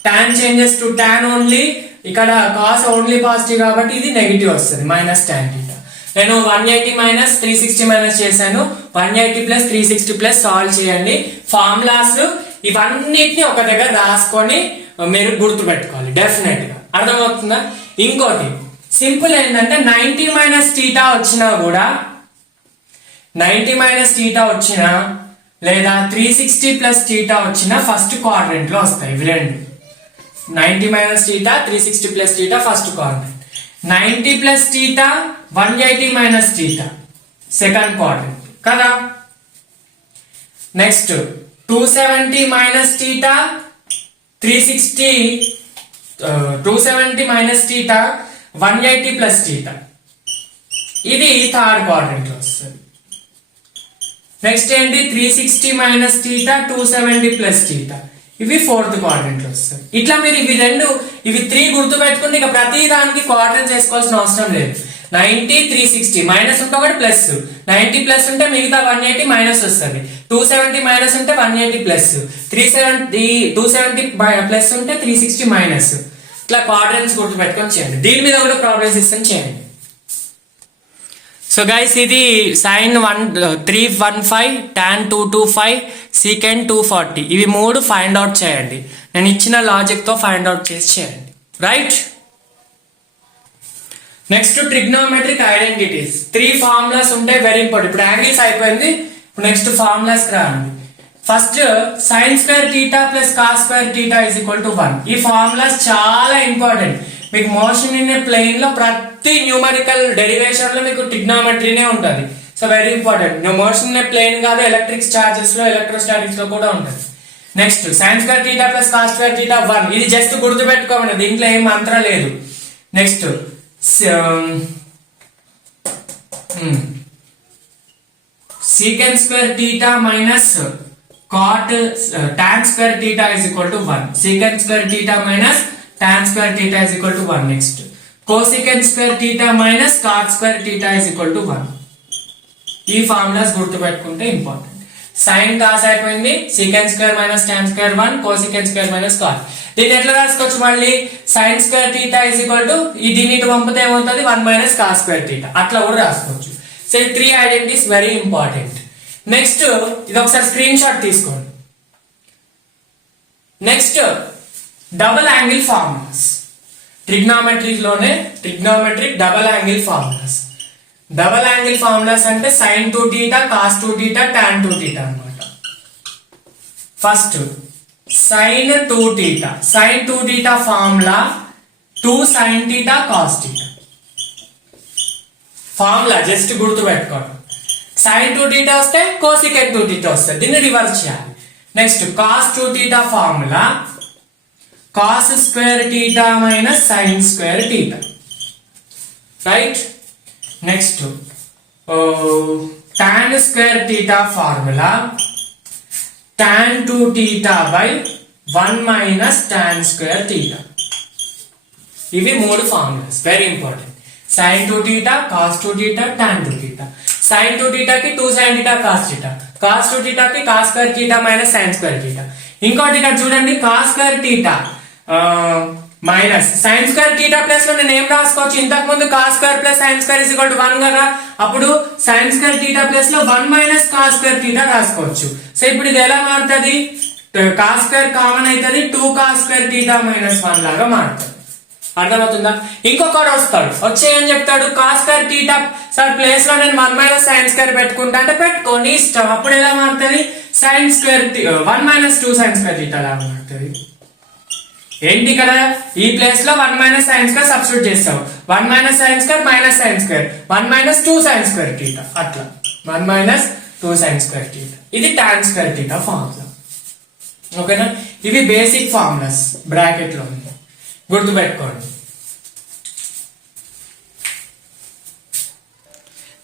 tan changes to tan only. ఇక్కడ cos ఓన్లీ పాజిటివ్ కాబట్టి ఇది నెగిటివ్ వస్తుంది, మైనస్ tan theta. నేను 180 మైనస్ 360 మైనస్ చేశాను. 180 ప్లస్ 360 ప్లస్ సాల్వ్ చేయండి. ఫార్ములాస్ ఇవన్నిటిని ఒక దగ్గర రాసుకొని మీరు గుర్తు పెట్టుకోవాలి డెఫినెట్ గా. అర్థమవుతుందా? ఇంకోటి సింపుల్ ఏంటంటే 90 మైనస్ టీటా వచ్చినా కూడా, 90 మైనస్ టీటా వచ్చినా లేదా 360 ప్లస్ టీటా వచ్చినా ఫస్ట్ క్వాడ్రంట్ లో వస్తాయి ఇవి రెండు. 90 minus theta, 360 plus theta first quadrant. 90 plus theta, 180 minus theta second quadrant కదా. Next 270 minus theta, 360 270 minus theta, 180 plus theta ఇది థర్డ్ క్వాడ్రంట్ లో వస్తుంది. నెక్స్ట్ ఏంటి? 360 మైనస్ టీటా, 270 ప్లస్ టీటా ఇవి ఫోర్త్ క్వాడ్రంట్ లో వస్తాయి. ఇట్లా మీరు ఇవి 3 గుర్తు పెట్టుకుంటే ఇక ప్రతి దానికి క్వాడ్రంట్ చేసుకోవాల్సిన అవసరం లేదు. 90 360 మైనస్ ఉంటే ఒకటి ప్లస్, 90 ప్లస్ ఉంటే మిగతా 180 మైనస్ వస్తుంది. 270 మైనస్ ఉంటే 180 ప్లస్, 270 ప్లస్ ఉంటే 360 మైనస్. ఇట్లా క్వాడ్రంట్స్ గుర్తు పెట్టుకొని చేయండి. దీని మీద కూడా ప్రాబ్లమ్స్ ఇస్తాను చేయండి. సో గైస్ ఇది సైన్ 315, tan 225, సీకెండ్ 240 ఇవి 3 ఫైండ్ అవుట్ చేయండి. నేను ఇచ్చిన లాజిక్ తో ఫైండ్ అవుట్ చేసి చేయండి. Right? Next trigonometric identities. 3 formulas ఉంటాయి, వెరీ ఇంపార్టెంట్. ఇప్పుడు యాంగిల్స్ అయిపోయింది, ఇప్పుడు నెక్స్ట్ ఫార్ములాస్ రాండి. First sign square theta plus cos square theta is equal to 1. ఈ ఫార్ములాస్ చాలా ఇంపార్టెంట్. మీకు మోషన్ ఇన్ ఏ ప్లేన్ లో ప్రతి న్యూమరికల్ డెరివేషన్ లో మీకు ట్రిగ్నోమెట్రీనే ఉంటుంది. So very important. Motion in a plane కాదు, ఎలక్ట్రిక్ చార్జెస్ లో, ఎలక్ట్రోస్టాటిక్స్ లో కూడా ఉంటుంది. Next sine square theta plus cos square theta 1. ఇది జస్ట్ గుర్తు పెట్టుకోమండి, దీంట్లో ఏం మంత్రం లేదు. Next secant square theta minus cot tan square theta is equal to 1. Secant square theta minus tan square theta is equal to 1. Next cosecant square theta minus cot square theta is equal to 1. ఈ formulas గుర్తు పెట్టుకుంటే important. sin cos అయిపోయింది, secant square minus tan square 1, cosecant square minus cot. దీన్ని ఎట్లా రాసుకోవచ్చు మళ్ళీ? sin square theta is equal to దీన్ని ఇటు పంపితే ఏమవుతుంది? 1 minus cos square theta. అట్లా కూడా రాసుకోవచ్చు. So 3 identities very important. Next ఇది ఒకసారి స్క్రీన్ షాట్ తీసుకోండి. Next double angle formulas. ట్రిగ్నోమెట్రీలోనే trigonometric double angle formulas. Double angle formulas అంటే sin 2θ, cos 2θ, tan 2θ అన్నమాట. ఫస్ట్ sin 2θ. sin 2θ formula 2 sin θ cos θ. Formula just గుర్తు పెట్టుకోండి. sin 2θ వస్తే cosecant 2θ వస్తుంది, దీన్ని రివర్స్ చేయాలి. Next cos 2θ formula cos square θ minus sin square θ. Right? Next tan square θ formula tan 2θ by 1 minus tan square θ. ఇవి 3 formulas very important. sin 2θ, cos 2θ, tan 2θ. sin 2θ కి 2 sin θ cos θ, cos 2θ కి cos square θ minus sin square θ. ఇంకోటి ఇక్కడ చూడండి, cos square θ minus sin square θ plus లో నేను ఏం రాసుకోవచ్చు? ఇంతకు ముందు cos square plus sin square is equal to 1 కదా, అప్పుడు sin స్క్వేర్ θ ప్లస్ లో 1 మైనస్ cos స్క్వేర్ θ రాసుకోవచ్చు. సో ఇప్పుడు ఇది ఎలా మారుతుంది? cos స్క్వేర్ కామన్ అవుతుంది, 2 cos స్క్వేర్ θ మైనస్ 1 లాగా మారుతుంది. అర్థమవుతుందా? ఇంకొకటి వస్తాడు, వచ్చే ఏం చెప్తాడు? cos స్క్వేర్ θ సార్ ప్లేస్ లో నేను 1 మైనస్ sin స్క్వేర్ పెట్టుకుంటా అంటే పెట్టుకోని ఇష్టం. అప్పుడు ఎలా మారుతుంది? sin square 1 minus 2 sin square θ లాగా మారుతుంది. ఏంటి ఇక్కడ ఈ ప్లేస్ లో 1 మైనస్ సైన్ స్క్వేర్ సబ్స్టిట్యూట్ చేస్తావు. 1 minus sine square minus sine square 1 minus 2 sine square theta, అట్లా 1 మైనస్ 2 సైన్ స్క్వేర్ థీటా. ఇది టాన్ స్క్వేర్ థీటా ఫార్ములా. ఓకేనా, ఇవి బేసిక్ ఫార్ములాస్ బ్రాకెట్ లో ఉంది, గుర్తుపెట్టుకోండి.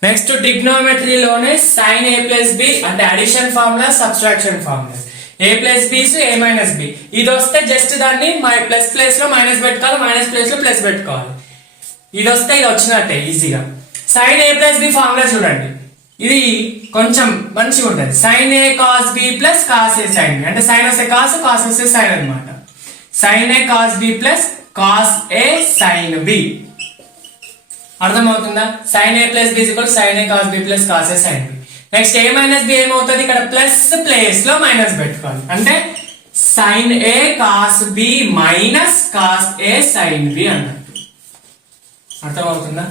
Next ట్రిగ్నోమెట్రీలోనే sign A plus B అంటే అడిషన్ ఫార్ములా, సబ్ట్రాక్షన్ ఫార్ములా. ఏ plus బీస్ ఏ minus B, ఇది వస్తే జస్ట్ దాన్ని ప్లస్ ప్లేస్ లో మైనస్ పెట్టుకోవాలి, మైనస్ ప్లేస్ లో ప్లస్ పెట్టుకోవాలి. ఇది వస్తే ఇది వచ్చినట్టే ఈజీగా. Sine A plus B formula చూడండి, ఇది కొంచెం మంచిగా ఉంటుంది. Sine A cos B plus cos A sine B, అంటే సైన్ వస్తే కాస్, కాస్ వస్తే సైన్ అనమాట. Sine A cos B plus cos A sine B, అర్థమవుతుందా? Sine A plus B equal sine A cos B plus cos A sine B. Next A minus B ఏమవుతుంది, ఇక్కడ plus place లో minus పెట్టుకోవాలి, అంటే sine A cos B minus cos A sine B అన్నట్టు, అర్థమవుతుందా?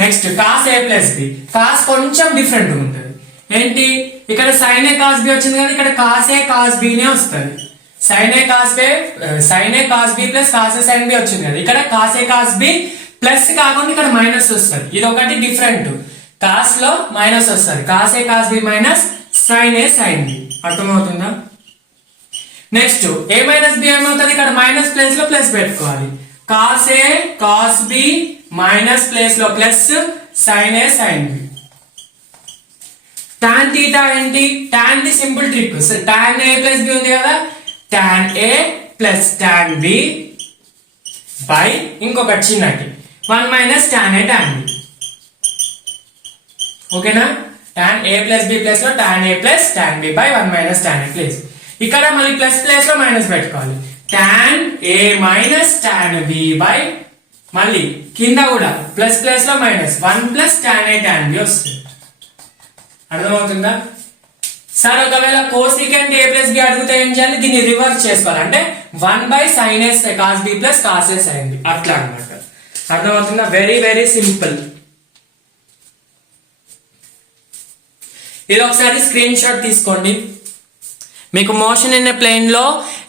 Next cos A plus B, cos కొంచెం different ఉంటుంది. ఏంటి, ఇక్కడ సైన్ ఏ కాస్ బి వచ్చింది కానీ ఇక్కడ కాస్ ఏ కాస్ బినే వస్తుంది. Sine A cos B plus cos A sine B వచ్చింది కదా, ఇక్కడ cos A cos B plus కాకుండా ఇక్కడ మైనస్ వస్తుంది. ఇది ఒకటి డిఫరెంట్, కాస్ లో మైనస్ వస్తుంది. Cos A cos B minus sine A sine B, అర్థమవుతుందా? నెక్స్ట్ ఏ మైనస్ బి ఏమవుతుంది, ఇక్కడ మైనస్ ప్లేస్ లో ప్లస్ పెట్టుకోవాలి. Cos A cos B minus place లో plus sine A sine B. Tan theta ఏంటి, tan the simple trick. Tan A plus B ఉంది కదా, tan A plus tan B by ఇంకొక చిన్నటి 1 minus tan A tan B. ఓకేనా, tan A plus B plus లో tan A plus tan B by 1 minus tan A plus. ఇక్కడ మళ్ళీ plus place లో minus పెట్టుకోవాలి. Tan A minus tan B by మళ్ళీ కింద కూడా ప్లస్ ప్లేస్ లో minus 1 plus tan A tan B వస్తుంది, అర్థమవుతుందా? సార్ ఒకవేళ కోసికెంట్ ఏ ప్లస్ బి అడిగితే ఏం చేయాలి, దీన్ని రివర్స్ చేసుకోవాలి, అంటే 1 by sine A cos B plus cos A sine B, అట్లా అన్నమాట. అర్థమవుతుందా? Very very simple. ఇది ఒకసారి స్క్రీన్ షాట్ తీసుకోండి. మీకు మోషన్ ఇన్ ఏ ప్లేన్ లో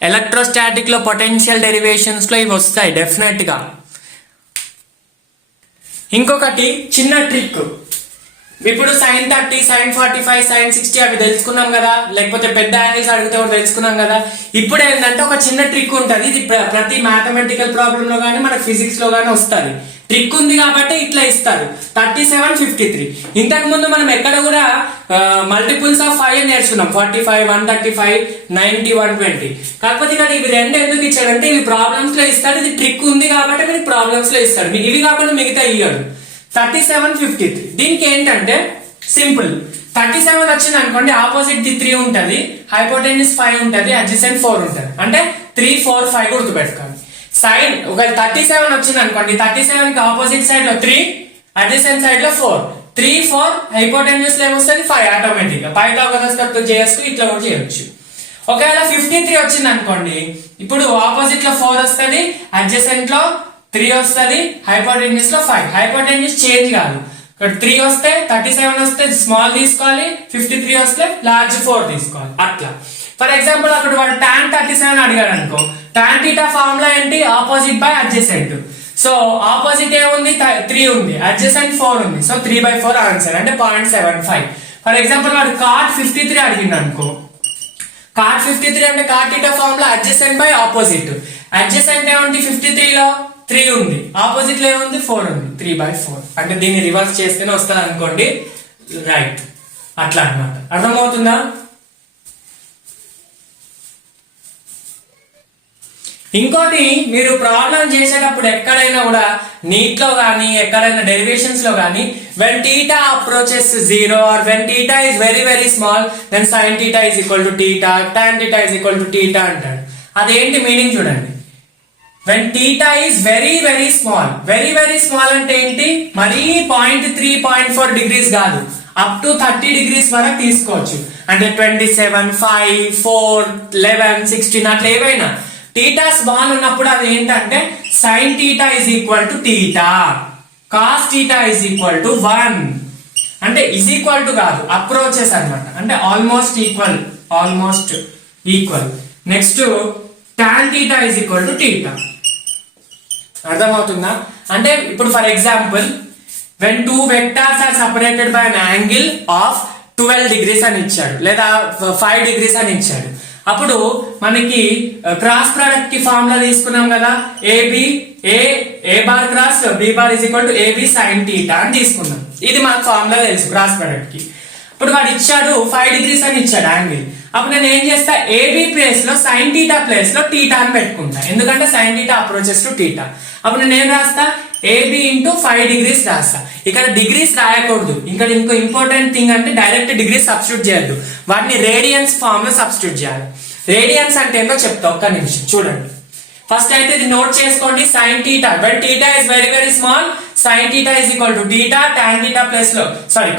ఎలక్ట్రోస్టాటిక్ లో పొటెన్షియల్ డెరివేషన్స్ లో ఇవి వస్తాయి డెఫినెట్ గా. ఇంకొకటి చిన్న ట్రిక్, ఇప్పుడు sin 30, sin 45, sin 60 అవి తెలుసుకున్నాం కదా, లేకపోతే పెద్ద యాంగిల్స్ అడిగితే కూడా తెలుసుకున్నాం కదా. ఇప్పుడు ఏంటంటే ఒక చిన్న ట్రిక్ ఉంటుంది, ఇది ప్రతి మ్యాథమెటికల్ ప్రాబ్లమ్ లో కానీ మన ఫిజిక్స్ లో కానీ వస్తుంది. ట్రిక్ ఉంది కాబట్టి ఇట్లా ఇస్తారు. 37, 53. ఇంతకు ముందు మనం ఎక్కడ కూడా మల్టిపుల్స్ ఆఫ్ 5 నేర్చుకున్నాం, 45, 135, 90, 120. కాకపోతే ఇక్కడ ఇవి రెండు ఎందుకు ఇచ్చాడంటే ఇవి ప్రాబ్లమ్స్ లో ఇస్తాడు, ఇది ట్రిక్ ఉంది కాబట్టి మీకు ప్రాబ్లమ్స్ లో ఇస్తాడు. మీకు ఇవి కాకుండా మిగతా ఇయ్యాడు. 37, 53 దీనికి ఏంటంటే సింపుల్. 37 వచ్చింది అనుకోండి, ఆపోజిట్ ది 3 ఉంటది, హైపోటెన్యూస్ 5 ఉంటది, అడ్జసెంట్ 4 ఉంటది, అంటే 3, 4, 5 గుర్తుపెట్టుకోండి. సైన్ ఒకవేళ 37 వచ్చింది అనుకోండి, 37 కి ఆపోజిట్ సైడ్ లో 3, అడ్జసెంట్ సైడ్ లో 4, 3, 4 హైపోటెన్యూస్ లో ఏమొస్తుంది 5 ఆటోమేటిక్ గా. పైథాగరస్ తో చేయొచ్చు, ఇట్లా కూడా చేయొచ్చు. ఒకవేళ 53 వచ్చింది అనుకోండి, ఇప్పుడు ఆపోజిట్ లో 4 వస్తుంది, అడ్జసెంట్ లో 3 వస్తుంది, హైపోటెన్యూస్ లో 5. హైపోటెన్యూస్ చేంజ్ కాదు, ఇక్కడ 3 వస్తే 37 వస్తే స్మాల్ తీసుకోవాలి, 53 వస్తే లార్జ్ 4 తీసుకోవాలి, అట్లా. ఫర్ ఎగ్జాంపుల్ అక్కడ వాడు tan 37 అడిగాడు అనుకో, tan θ ఫార్ములా ఏంటి, opposite by adjacent. So opposite ఏముంది 3 ఉంది, అడ్జసెంట్ 4 ఉంది, సో 3/4 ఆన్సర్, అంటే 0.75. ఫర్ ఎగ్జాంపుల్ వాడు cot 53 అడిగింది అనుకో, cot 53 అంటే cot θ formula adjacent by opposite. Adjacent ఏముంది 53 లో 3 ఉంది, ఆపోజిట్ లో ఏముంది 4 ఉంది, 3/4. అంటే దీన్ని రివర్స్ చేస్తేనే వస్తుంది అనుకోండి, రైట్, అట్లా అన్నమాట. అర్థమవుతుందా? ఇంకోటి, మీరు ప్రాబ్లం చేసేటప్పుడు ఎక్కడైనా కూడా నీట్ లో కానీ ఎక్కడైనా డెరివేషన్స్ లో కానీ when theta approaches 0 or when theta is very very small then sin theta is equal to theta, tan theta is equal to theta అంటాడు. అదేంటి మీనింగ్ చూడండి. when theta is very very small అంటే ఏంటి, మరీ 0.3, 0.4 degrees కాదు, up to 30 degrees వరకు తీసుకోవచ్చు. అంటే 27, 5, 4, 11, 16 అట్లా ఏవైనా. థీటా స్మాల్ ఉన్నప్పుడు అది ఏంటంటే sin theta is equal to theta, cos theta is equal to 1. అంటే is equal to కాదు, అప్రోచెస్ అన్నమాట, అంటే almost equal. Next tan theta is equal to theta. అర్థమవుతుందా? అంటే ఇప్పుడు for example when two vectors are separated by an angle of 12 degrees అని ఇచ్చాడు లేదా 5 degrees అని ఇచ్చాడు. అప్పుడు మనకి క్రాస్ ప్రోడక్ట్ కి ఫార్ములా తీసుకున్నాం కదా, A bar cross B bar is equal to AB sine theta అని తీసుకున్నాం. ఇది మాకు ఫార్ములా తెలుసు క్రాస్ ప్రోడక్ట్ కి. ఇప్పుడు వాడు ఇచ్చాడు 5 degrees అని ఇచ్చాడు యాంగిల్. అప్పుడు నేను ఏం చేస్తా, ఏబి ప్లేస్ లో సైన్ థీటా ప్లేస్ లో థీటా అని పెట్టుకుంటా, ఎందుకంటే sine theta approaches to theta. అప్పుడు నేను ఏం రాస్తా, ఏబి ఇంటూ 5 degrees రాస్తా. ఇక్కడ డిగ్రీస్ రాయకూడదు. ఇక్కడ ఇంకో ఇంపార్టెంట్ థింగ్ అంటే డైరెక్ట్ డిగ్రీ సబ్స్టిట్యూట్ చేయొద్దు, వాటిని రేడియన్స్ ఫార్మ్ లో సబ్స్టిట్యూట్ చేయాలి. రేడియన్స్ అంటే ఏంటో చెప్తా, ఒక్క నిమిషం చూడండి. ఫస్ట్ అయితే ఇది నోట్ చేసుకోండి, sine theta when theta is very very small, sine theta is equal to theta tan theta place లో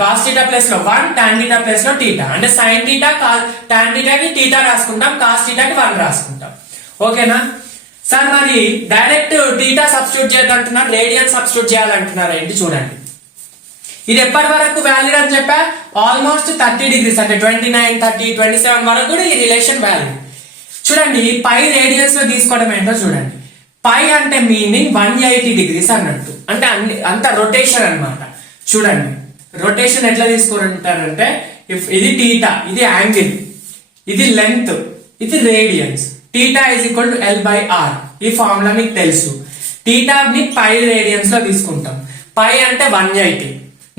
కాస్ థీటా ప్లేస్ లో 1, టాన్ థీటా ప్లేస్ లో థీటా. అంటే సైన్ థీటా టాన్ థీటాకి థీటా రాసుకుంటాం, కాస్ థీటాకి 1 రాసుకుంటాం. ఓకేనా సార్? మరి డైరెక్ట్ థీటా సబ్స్టిట్యూట్ చేయాలంటున్నారు, రేడియన్ సబ్స్టిట్యూట్ చేయాలంటున్నారు ఏంటి చూడండి. ఇది ఎప్పటి వరకు వ్యాలిడ్ అని చెప్పా, ఆల్మోస్ట్ 30 degrees అంటే 29, 30, 27 వరకు కూడా ఈ రిలేషన్ వ్యాలిడ్. చూడండి పై రేడియన్స్ లో తీసుకోవడం ఏంటో చూడండి. పై అంటే మీనింగ్ 180 degrees అన్నట్టు, అంటే అంత రొటేషన్ అన్నమాట. చూడండి రొటేషన్ ఎట్లా తీసుకుంటారంటే, ఇది థీటా, ఇది యాంగిల్, ఇది లెంత్, ఇది radians. Theta is equal to L by R. ఈ ఫార్ములా మీకు తెలుసు. థీటాని పై రేడియన్స్ లో తీసుకుంటాం. పై అంటే 180,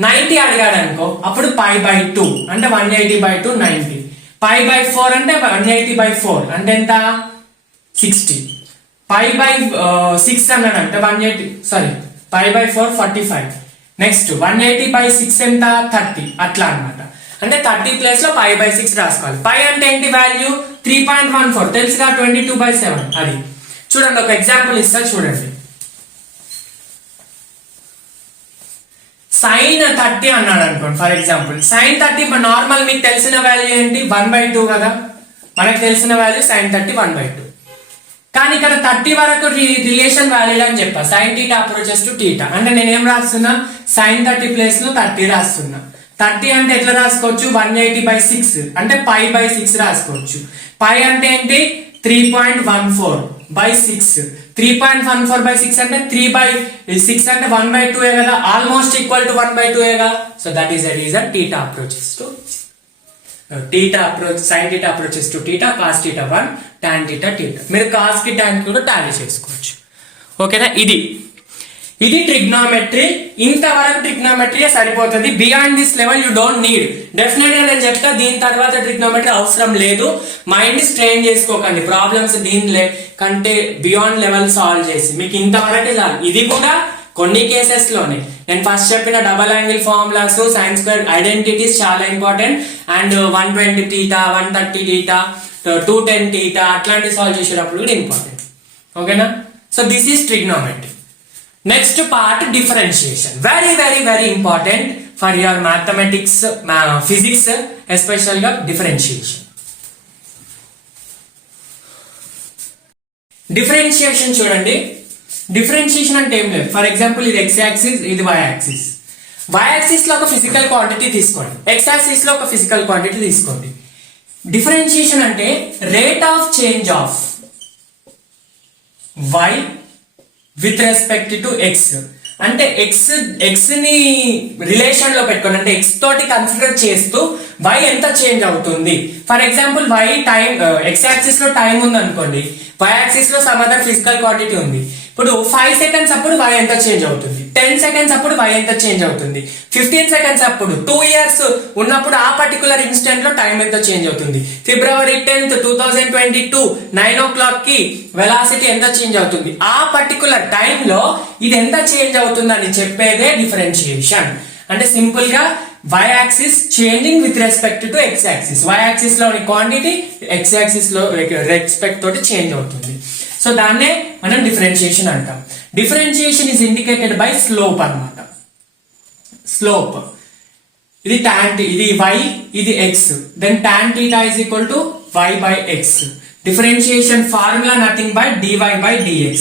90 అడిగాడు అనుకో, అప్పుడు పై బై 2 అంటే 180/2 90. పై బై 4 అంటే 180/4 అంటే ఎంత 60. పై బై 6 అన్నాడు అంటే 180 పై బై 4 45. నెక్స్ట్ 180/6 ఎంత 30. అట్లా అన్నమాట. అంటే 30 ప్లేస్ లో పై బై 6 రాసుకోవాలి. పై అంటే ఏంటి వాల్యూ 3.14 తెలుసుగా, 22/7. అది చూడండి, ఒక ఎగ్జాంపుల్ ఇస్తా చూడండి. సైన్ 30 అన్నాడు అనుకోండి ఫర్ ఎగ్జాంపుల్. సైన్ 30 నార్మల్ మీకు తెలిసిన వాల్యూ ఏంటి 1/2 కదా, మనకు తెలిసిన వాల్యూ సైన్ 30 1/2. కానీ ఇక్కడ 30 వరకు రిలేషన్ వ్యాలిడ్ అని చెప్పా, sine theta approaches to theta. అంటే నేను ఏం రాస్తున్నా, సైన్ 30 ప్లేస్ లో 30 రాస్తున్నా. 30 అంటే ఎట్లా రాసుకోవచ్చు, 180/6 అంటే పై బై 6 రాసుకోవచ్చు. పై అంటే ఏంటి 3.14/6. 3.14/6 అంటే 3/6 అంటే 1/2 కదా, ఆల్మోస్ట్ ఈక్వల్ టు 1/2 కదా. So that is the reason theta approaches to sine theta approaches to theta, cos theta 1, tan theta theta. మీరు కాస్ కి టాన్ కూడా టాలీ చేసుకోవచ్చు. ఓకేనా, ఇది ట్రిగ్నోమెట్రీ. ఇంతవరకు ట్రిగ్నోమెట్రీ సరిపోతుంది. Beyond this level you don't need. Definite గా నేను చెప్తా, దీని తర్వాత ట్రిగ్నోమెట్రీ అవసరం లేదు. మైండ్ స్ట్రెయిన్ చేసుకోకండి, ప్రాబ్లమ్స్ దీని కంటే బియాండ్ లెవెల్ సాల్వ్ చేసి మీకు ఇంతవరకే చాలు. ఇది కూడా కొన్ని కేసెస్ లోనే నేను ఫస్ట్ చెప్పిన double angle formulas, sine square identities చాలా ఇంపార్టెంట్. అండ్ 120 θ, 130 θ, 210 θ అట్లాంటి సాల్వ్ చేసేటప్పుడు కూడా ఇంపార్టెంట్. ఓకేనా, so this is trigonometry. Next part differentiation. Very very very important for your mathematics, physics especial గా డిఫరెన్షియేషన్. డిఫరెన్షియేషన్ చూడండి. డిఫరెన్షియేషన్ అంటే ఏం లేదు. ఫర్ ఎగ్జాంపుల్ ఇది x యాక్సిస్, ఇది y యాక్సిస్. y యాక్సిస్ లో ఒక ఫిజికల్ క్వాంటిటీ తీసుకోండి, x యాక్సిస్ లో ఒక ఫిజికల్ క్వాంటిటీ తీసుకోండి. డిఫరెన్షియేషన్ అంటే rate of change of y with respect to x. అంటే x ని రిలేషన్ లో పెట్టుకోండి, అంటే x తోటి కన్సిడర్ చేస్తూ y ఎంత చేంజ్ అవుతుంది. For example y time, x axis లో టైం ఉంది అనుకోండి, y యాక్సిస్ లో సమ్ అదర్ ఫిజికల్ క్వాంటిటీ ఉంది. ఇప్పుడు 5 seconds అప్పుడు y ఎంత చేంజ్ అవుతుంది, 10 seconds అప్పుడు y ఎంత చేంజ్ అవుతుంది, 15 seconds అప్పుడు, 2 years ఉన్నప్పుడు ఆ పర్టికులర్ ఇన్స్టెంట్ లో టైం ఎంత చేంజ్ అవుతుంది, February 10th 2022 9 o'clock కి వెలాసిటీ ఎంత చేంజ్ అవుతుంది, ఆ పర్టికులర్ టైం లో ఇది ఎంత చేంజ్ అవుతుంది అని చెప్పేదే డిఫరెన్షియేషన్. అంటే సింపుల్ గా y axis changing with respect to x axis. y axis లోని క్వాంటిటీ x యాక్సిస్ లో రెస్పెక్ట్ తోటి చేంజ్ అవుతుంది. సో దాన్నే మనం డిఫరెన్షియేషన్ అంటాం. Differentiation is indicated by slope అన్నమాట. స్లోప్ ఇది tan, ఇది y, ఇది x, then tan θ is equal to y by x. Differentiation formula nothing by dy by dx,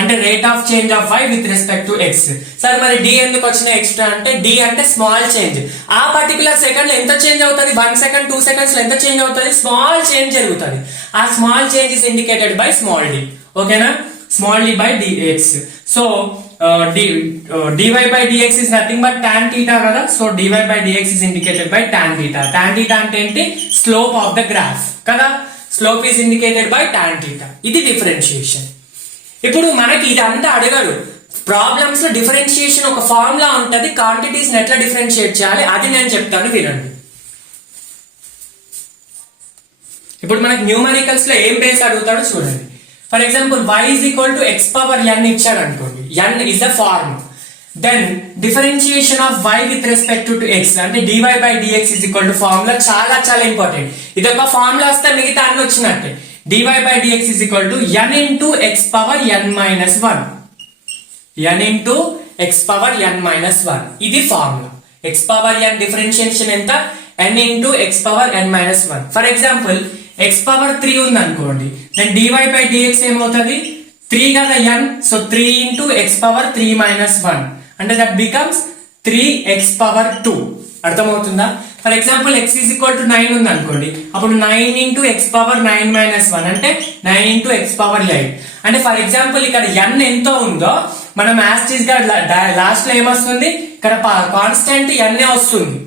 అంటే rate of change of y with respect to x. Sir మరి d ఎందుకు వచ్చిన extra అంటే d అంటే small change. ఆ particular second లో ఎంత change అవుతుంది, 1 సెకండ్ 2 సెకండ్స్ లో ఎంత చేంజ్ అవుతుంది, స్మాల్ చేంజ్ జరుగుతుంది. ఆ small change is indicated by small d. ఓకేనా, small d by dx. So dy by dx is nothing but tan theta కదా. So dy by dx is indicated by tan theta. Tan theta అంటే ఏంటి, slope of the graph కదా. Slope is indicated by tan theta. ఇది differentiation. ఇప్పుడు మనకి ఇదంతా అడగరు, problems లో డిఫరెన్షియేషన్ ఒక ఫార్ములా ఉంటుంది, క్వాంటిటీస్ ఎట్లా డిఫరెన్షియేట్ చేయాలి అది నేను చెప్తాను వినండి. ఇప్పుడు మనకి న్యూమరికల్స్ లో ఏం బేస్ అడుగుతాడో చూడండి. For example y is equal to x power n ఇచ్చాడు అనుకోండి, n is the form, then differentiation of y with respect to x అంటే dy by dx is equal to formula చాలా చాలా ఇంపార్టెంట్. ఇది ఒక ఫార్ములా వస్తే మిగతా అన్ని వచ్చినట్టే. dy by dx is equal to n into x power n minus 1, n into x power n minus 1 ఇది formula. x power n differentiation ఎంత, n into x power n minus 1. For example x power 3 ఉంది అనుకోండి, then dy by dx ఏమవుతుంది, 3 కదా n, so 3 into x power 3 minus 1 అంటే that becomes 3x power 2. అర్థమవుతుందా? For example x is equal to 9 ఉంది అనుకోండి, అప్పుడు 9 into x పవర్ 9 minus 1 అంటే 9 into x పవర్ 8. అంటే ఫర్ ఎగ్జాంపుల్ ఇక్కడ n ఎంతో ఉందో మనం యాస్టీస్ గా లాస్ట్ లో ఏమొస్తుంది, ఇక్కడ కాన్స్టెంట్ n వస్తుంది,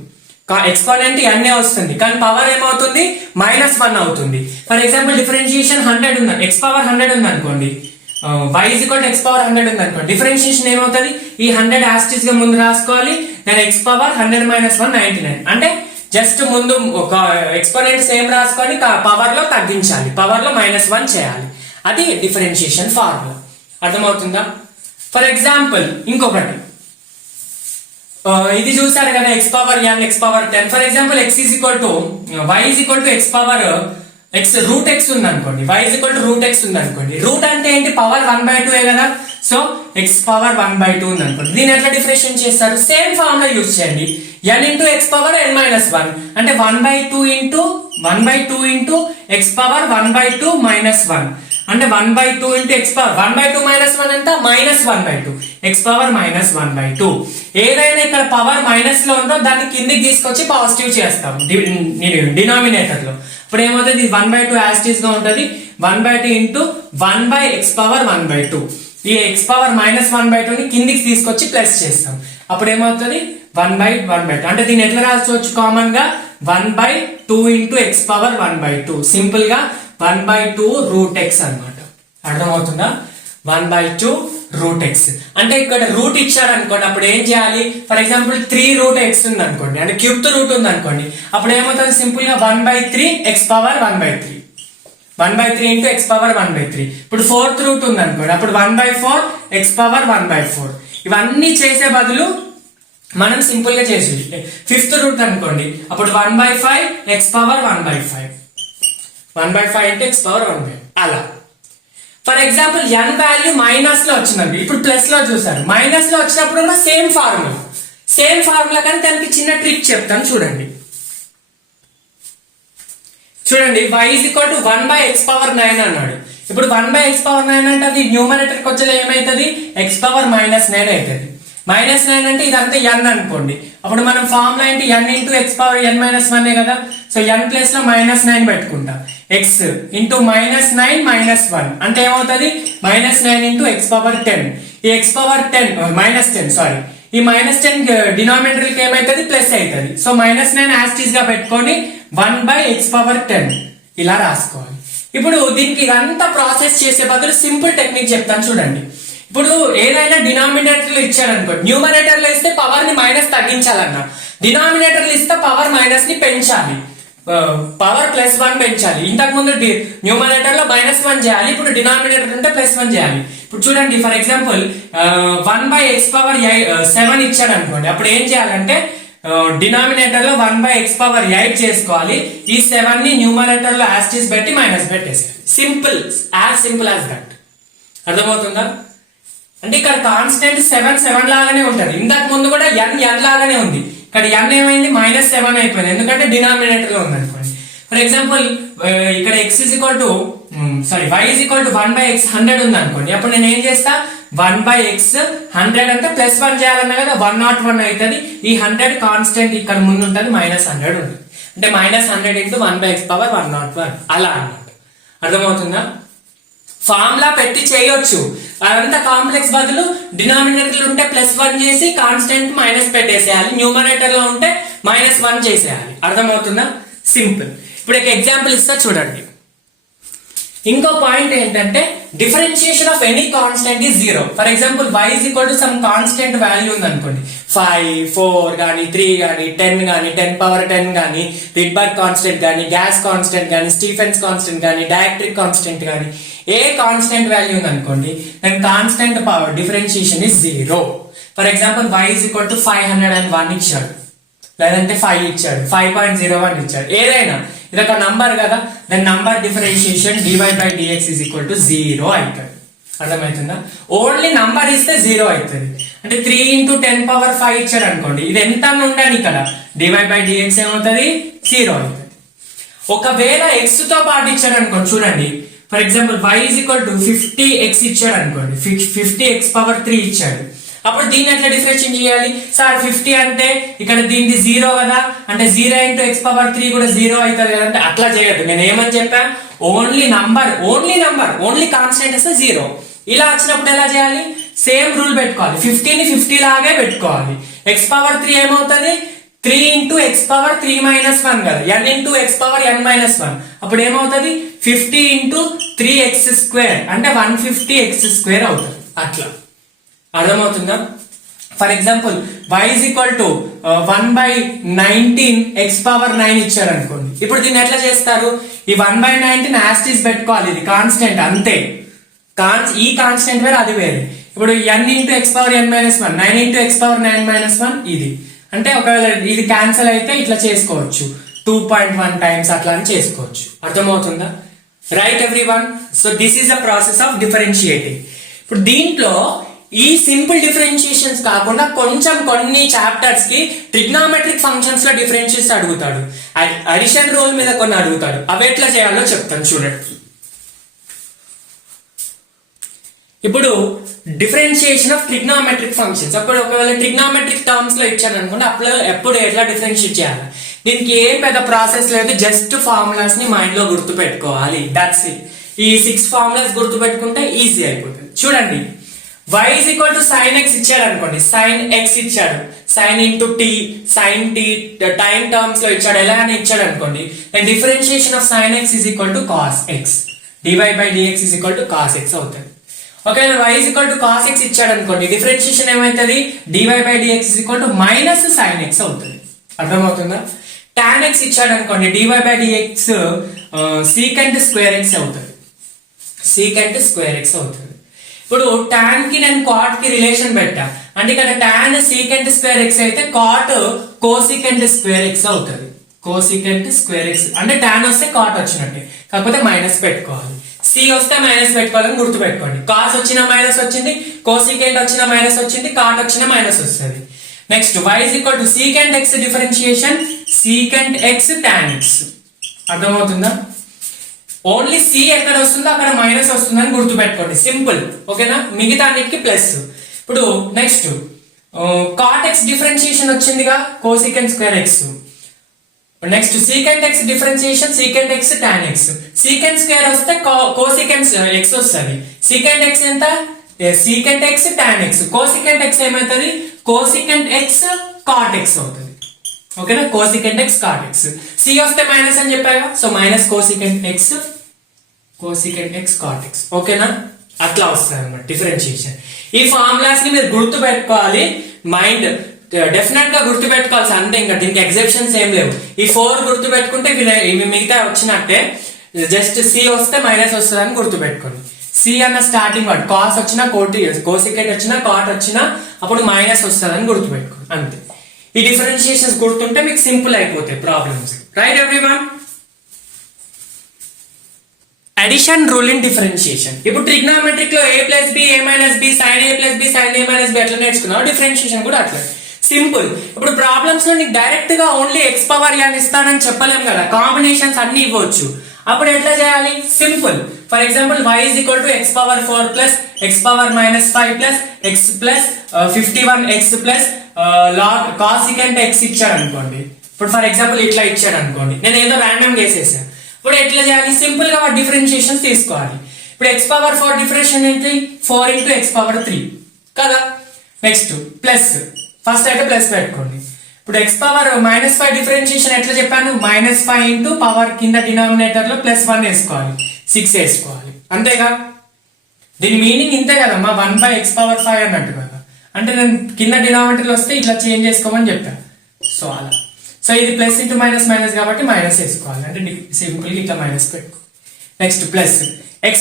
ఎక్స్పోనెంట్ n వస్తుంది, కానీ పవర్ ఏమవుతుంది, -1 అవుతుంది. ఫర్ ఎగ్జాంపుల్ డిఫరెన్షియేషన్ 100 ఉంది, x పవర్ 100 ఉంది అనుకోండి, y is equal to x power 100 ఉంది అనుకోండి, డిఫరెన్షియేషన్ ఏమవుతుంది, ఈ 100 యాస్టీస్ గా ముందు రాసుకోవాలి, దాని x పవర్ 100 minus 1 99 అంటే జస్ట్ ముందు ఒక ఎక్స్పోనెంట్ సేమ్ రాసుకొని పవర్ లో తగ్గించాలి, పవర్ లో -1 చేయాలి. అది డిఫరెన్షియేషన్ ఫార్ములా. అర్థమవుతుందా? ఫర్ ఎగ్జాంపుల్ ఇంకొకటి, ఇది చూసారు కదా, x power n x power 10. For example x is equal to y is equal to x power x root x ఉంది అనుకోండి, y is equal to root x ఉంది అనుకోండి. రూట్ అంటే ఏంటి, పవర్ 1/2 కదా. సో x పవర్ 1/2 ఉంది అనుకోండి. దీన్ని ఎట్లా డిఫరెన్షియేట్ చేస్తారు, సేమ్ ఫార్ములా యూజ్ చేయండి, n into x power n minus 1 అంటే 1/2 into x పవర్ 1/2 minus 1 అంటే 1/2 into x పవర్ 1/2 minus 1 ఎంత, -1/2 x పవర్ -1/2. ఏదైనా ఇక్కడ పవర్ మైనస్ లో ఉందో దాన్ని కిందికి తీసుకొచ్చి పాజిటివ్ చేస్తాం డినామినేటర్ లో. ఇప్పుడు ఏమవుతుంది, 1/2 యాస్టీస్ గా ఉంటుంది, 1/2 into 1/x పవర్ 1/2. ఈ x పవర్ -1/2 ని కిందికి తీసుకొచ్చి ప్లస్ చేస్తాం, అప్పుడు ఏమవుతుంది 1/1/2. అంటే దీన్ని ఎట్లా రాసుకోవచ్చు, కామన్ గా 1/2 into x పవర్ 1/2, సింపుల్ గా 1/2 రూట్ x అన్నమాట. అర్థమవుతుందా, 1/2 రూట్ x. అంటే ఇక్కడ రూట్ ఇచ్చారు అనుకోండి, అప్పుడు ఏం చేయాలి, ఫర్ ఎగ్జాంపుల్ 3 రూట్ x ఉంది అనుకోండి, అంటే క్యూబ్ రూట్ ఉంది అనుకోండి, అప్పుడు ఏమవుతుంది, సింపుల్ గా 1/3 x power 1/3, 1/3 into x power 1/3. ఇప్పుడు 4th రూట్ ఉంది అనుకోండి, అప్పుడు 1/4 x పవర్ 1/4. ఇవన్నీ చేసే బదులు మనం సింపుల్ గా చేసి 5th రూట్ అనుకోండి, అప్పుడు 1/5 x power 1/5, 1/5 into x power 1/5 అలా. For example n value minus లో వచ్చిందండి, ఇప్పుడు ప్లస్ లో చూసారు, మైనస్ లో వచ్చినప్పుడు ఉన్న సేమ్ ఫార్ములా కానీ దానికి చిన్న ట్రిక్ చెప్తాను చూడండి. y is equal to 1/x power 9 అన్నాడు. ఇప్పుడు 1/x పవర్ 9 అంటే అది న్యూమరేటర్ కి వచ్చేలా ఏమైతుంది, x పవర్ -9 అవుతుంది. -9 అంటే ఇదంతా n అనుకోండి, అప్పుడు మనం ఫార్ములా ఏంటి, n into x power n minus 1 కదా. సో n ప్లేస్ లో -9 పెట్టుకుంటాం, x into -9 minus 1 అంటే ఏమవుతుంది, -9 into x పవర్ 10. ఈ x పవర్ 10 -10 సారీ, ఈ -10 డినామినేటర్ కి ఏమైతుంది, ప్లస్ అవుతుంది. సో -9 యాస్టీస్ గా పెట్టుకొని 1/x పవర్ 10 ఇలా రాసుకోవాలి. ఇప్పుడు దీనికి ఇదంతా ప్రాసెస్ చేసే బదులు సింపుల్ టెక్నిక్ చెప్తాను చూడండి. ఇప్పుడు ఏదైనా డినామినేటర్ లో ఇచ్చారు అనుకోండి, న్యూమరేటర్ లో ఇస్తే పవర్ ని మైనస్ తగ్గించాలన్నా, డినామినేటర్ లో ఇస్తే పవర్ మైనస్ ని పెంచాలి, పవర్ +1 పెంచాలి. ఇంతకు ముందు న్యూమరేటర్ లో -1 చేయాలి, ఇప్పుడు డినామినేటర్ ఉంటే +1 చేయాలి. ఇప్పుడు చూడండి, ఫర్ ఎగ్జాంపుల్ 1/x పవర్ 7 ఇచ్చాడు అనుకోండి, అప్పుడు ఏం చేయాలంటే డినామినేటర్ లో 1/x పవర్ 8 చేసుకోవాలి, ఈ 7 ని న్యూమరేటర్ లో యాస్టీస్ పెట్టి మైనస్ పెట్టేసేయాలి. Simple as that. అర్థమవుతుందా? అంటే ఇక్కడ కాన్స్టెంట్ 7 లాగానే ఉంటది, ఇంతకు ముందు కూడా n లాగానే ఉంది, ఇక్కడ n ఏమైంది -7 అయిపోయింది, ఎందుకంటే డినామినేటర్ లో ఉంది అనుకోండి. ఫర్ ఎగ్జాంపుల్ ఇక్కడ x is equal to sorry y is equal to 1/x 100 ఉంది అనుకోండి, అప్పుడు నేను ఏం చేస్తా 1/x 100 అంటే +1 చేయాలన్నా కదా 101 అవుతుంది. ఈ 100 కాన్స్టెంట్ ఇక్కడ ముందు ఉంటుంది, -100 ఉంటుంది, అంటే -100 × 1/x పవర్ 101 అలా అన్నమాట. అర్థమవుతుందా? ఫార్ములా పెట్టి చేయొచ్చు, అదంతా కాంప్లెక్స్ బదులు డినామినేటర్ ఉంటే +1 చేసి కాన్స్టెంట్ మైనస్ పెట్టేసేయాలి, న్యూమరేటర్ లో ఉంటే -1 చేసేయాలి. అర్థమవుతుందా? సింపుల్. ఇప్పుడు ఒక ఎగ్జాంపుల్ ఇస్తా చూడండి. ఇంకో పాయింట్ ఏంటంటే differentiation of any constant is 0. For example y is equal to some constant value ఉంది అనుకోండి, 5, 4 కానీ 3 కానీ 10 కానీ 10^10 కానీ రిడ్బర్గ్ కాన్స్టెంట్ కానీ గ్యాస్ కాన్స్టెంట్ కానీ స్టీఫెన్స్ కాన్స్టెంట్ కానీ డయాక్ట్రిక్ కాన్స్టెంట్ కానీ ఏ కాన్స్టెంట్ వాల్యూ ఉంది అనుకోండి, దాని constant power differentiation is 0. For example y is equal to 501 ఇచ్చాడు, లేదంటే 5 ఇచ్చాడు, 5.01 ఇచ్చాడు, ఏదైనా ఇది ఒక నంబర్ కదా, దాని number differentiation dy/dx is equal to 0 అవుతుంది. అర్థమవుతుందా? ఓన్లీ నంబర్ ఇస్తే 0 అవుతుంది. అంటే 3 × 10^5 ఇచ్చాడు అనుకోండి, ఇది ఎంత ఉండాలి ఇక్కడ, dy/dx ఏమవుతుంది 0 అవుతుంది. ఒకవేళ x తో పాటు ఇచ్చాడు అనుకోండి, చూడండి for example y is equal to 50x ఇచ్చాడు అనుకోండి, 50x⁻3 ఇచ్చాడు, అప్పుడు దీన్ని ఎట్లా డిఫరెన్షియేట్ చేయాలి సార్? 50 అంటే ఇక్కడ దీనికి 0 కదా, అంటే 0 × x⁻3 కూడా 0 అవుతుంది కదా, అంటే అట్లా చేయొద్దు. నేను ఏమని చెప్పా, ఓన్లీ నంబర్ ఓన్లీ కాన్స్టెంట్ ఇస్తే 0. ఇలా వచ్చినప్పుడు ఎలా చేయాలి? సేమ్ రూల్ పెట్టుకోవాలి, 50ని 50 లాగే పెట్టుకోవాలి. x⁻3 ఏమవుతుంది 3 × x⁻3-1 కదా, n × x⁻n-1, అప్పుడు ఏమవుతుంది 50 × 3x² అంటే 150x² అవుతుంది. అట్లా అర్థమవుతుందా? For example y is equal to 1/19x⁻9 ఇచ్చారు అనుకోండి, ఇప్పుడు దీన్ని ఎట్లా చేస్తారు? ఈ 1/19 యాస్టీస్ పెట్టుకోవాలి, ఇది కాన్స్టెంట్ అంతే, ఈ కాన్స్టెంట్ వేరే అది వేరే. ఇప్పుడు n × x⁻n-1 9 × x⁻9-1 ఇది, అంటే ఒకవేళ ఇది క్యాన్సిల్ అయితే ఇట్లా చేసుకోవచ్చు, 2.1 టైమ్స్ అట్లా అని చేసుకోవచ్చు. అర్థమవుతుందా? Right everyone. So this is the process of differentiating. ఇప్పుడు దీంట్లో ఈ సింపుల్ డిఫరెన్షియేషన్స్ కాకుండా కొంచెం కొన్ని చాప్టర్స్ కి ట్రిగ్నోమెట్రిక్ ఫంక్షన్స్ లో డిఫరెన్షియేట్స్ అడుగుతాడు, అడిషన్ రూల్ మీద కొన్ని అడుగుతాడు, అవి ఎట్లా చేయాలో చెప్తాను చూడండి. ఇప్పుడు డిఫరెన్షియేషన్ ఆఫ్ ట్రిగ్నోమెట్రిక్ ఫంక్షన్స్, అప్పుడు ఒకవేళ ట్రిగ్నోమెట్రిక్ టర్మ్స్ లో ఇచ్చాను అనుకోండి, ఎప్పుడు ఎట్లా డిఫరెన్షియేట్ చేయాలి? దీనికి ఏం పెద్ద ప్రాసెస్ లేదు, జస్ట్ ఫార్ములాస్ ని మైండ్ లో గుర్తు పెట్టుకోవాలి, దట్స్ ఇట్. ఈ 6 ఫార్ములాస్ గుర్తు పెట్టుకుంటే ఈజీ అయిపోతుంది. చూడండి, y is equal to sin x ఇచ్చాడు అనుకోండి, sin x ఇచ్చాడు, sin × t, sin t time terms లో ఇచ్చాడు, ఎలా అని ఇచ్చాడు అనుకోండి, then differentiation of sin x is equal to cos x, dy/dx is equal to cos x అవుతుంది. ఒకవేళ y is equal to cos x ఇచ్చాడు అనుకోండి, డిఫరెన్షియేషన్ ఏమవుతుంది, dy/dx is equal to -sin x అవుతుంది. అర్థమవుతుందా? tan x ఇచ్చాడు అనుకోండి, dy/dx secant² x అవుతుంది, secant² x అవుతుంది. ఇప్పుడు tan కి నేను cot కి రిలేషన్ పెట్టా, అంటే ఇక్కడ tan secant² x అయితే cot cosecant² x అవుతుంది, cosecant² x అంటే tan వస్తే cot వచ్చినట్టే, కాకపోతే మైనస్ పెట్టుకోవాలి, c వస్తే మైనస్ పెట్టుకోవాలని గుర్తు పెట్టుకోండి. cos వచ్చిన మైనస్ వచ్చింది, cosecant వచ్చిన మైనస్ వచ్చింది, cot వచ్చిన మైనస్ వస్తుంది. Next y is equal to secant x differentiation secant x tan x. అర్థమవుతుందా? ఓన్లీ c ఎక్కడ వస్తుందో అక్కడ మైనస్ వస్తుందని గుర్తు పెట్టుకోండి, సింపుల్. ఓకేనా? మిగతా అన్నిటికీ ప్లస్. ఇప్పుడు నెక్స్ట్ cot x డిఫరెన్షియేషన్ వచ్చిందిగా, cosecant² x. Next secant x differentiation secant x tan x. secant² వస్తే cosecant x వస్తుంది, secant x ఎంత, secant x tan x, cosecant x ఏమవుతుంది, cosecant x cot x అవుతుంది. ఓకేనా? cosecant x cot x. c వస్తే minus అని చెప్పాగా, so minus cosecant x cot x. ఓకేనా? అట్లా వస్తుంది అన్నమాట డిఫరెన్షియేషన్. ఈ ఫార్ములాస్ ని మీరు గుర్తు పెట్టుకోవాలి, మైండ్ డెఫినెట్ గా గుర్తు పెట్టుకోవాల్సి అంతే, ఇంకా దీనికి ఎగ్జెప్షన్స్ ఏం లేవు. ఈ 4 గుర్తు పెట్టుకుంటే ఇవి మిగతా వచ్చినట్టే, జస్ట్ c వస్తే మైనస్ వస్తుంది అని గుర్తు పెట్టుకోండి. c అన్న స్టార్టింగ్ వర్డ్, కాస్ వచ్చినా కోసికెంట్ వచ్చినా కాట్ వచ్చినా అప్పుడు మైనస్ వస్తుంది అని గుర్తు పెట్టుకోండి, అంతే. ఈ డిఫరెన్షియేషన్స్ గుర్తుంటే మీకు సింపుల్ అయిపోతాయి problems. Right everyone? Addition rule in differentiation. ఇప్పుడు ట్రిగ్నోమెట్రిక్ లో a + b a - b sin a + b sin a - b ఎట్లా నేర్చుకున్నావు, డిఫరెన్షియేషన్ కూడా అట్లా. సింపుల్. ఇప్పుడు ప్రాబ్లమ్స్ లో నీకు డైరెక్ట్ గా ఓన్లీ ఎక్స్ పవర్ n ఇస్తానని చెప్పలేం కదా, కాంబినేషన్స్ అన్ని ఇవ్వచ్చు. అప్పుడు ఎట్లా చేయాలి? Simple. For example y is equal to x power 4 plus x power minus 5 plus x plus 51x plus log cosecant x ఇచ్చాడు అనుకోండి. ఇప్పుడు ఫర్ ఎగ్జాంపుల్ ఇట్లా ఇచ్చాడు అనుకోండి, నేను ఏదో ర్యాండమ్ చేసేసాను. ఇప్పుడు ఎట్లా చేయాలి? సింపుల్ గా డిఫరెన్షియేషన్ తీసుకోవాలి. ఇప్పుడు x పవర్ 4 డిఫరెన్షియేషన్ ఏంటి? 4 into x పవర్ 3 కదా. నెక్స్ట్ ప్లస్, ఫస్ట్ అయితే ప్లస్ పెట్టుకోండి. ఇప్పుడు x పవర్ మైనస్ 5 డిఫరెన్షియేషన్ ఎట్లా చెప్పాను? -5 ఇంటూ పవర్ కింద డినామినేటర్ లో +1 వేసుకోవాలి, 6 వేసుకోవాలి, అంతేగా. దీని మీనింగ్ ఇంతే కదమ్మా, 1/x పవర్ 5 అన్నట్టు కదా. అంటే నేను కింద డినామినేటర్ వస్తే ఇట్లా చేంజ్ చేసుకోమని చెప్పాను. సో అలా. సో ఇది ప్లస్ ఇంటూ మైనస్ మైనస్ కాబట్టి మైనస్ వేసుకోవాలి, అంటే సింపుల్ గా ఇట్లా మైనస్ పెట్టుకో. నెక్స్ట్ ప్లస్ x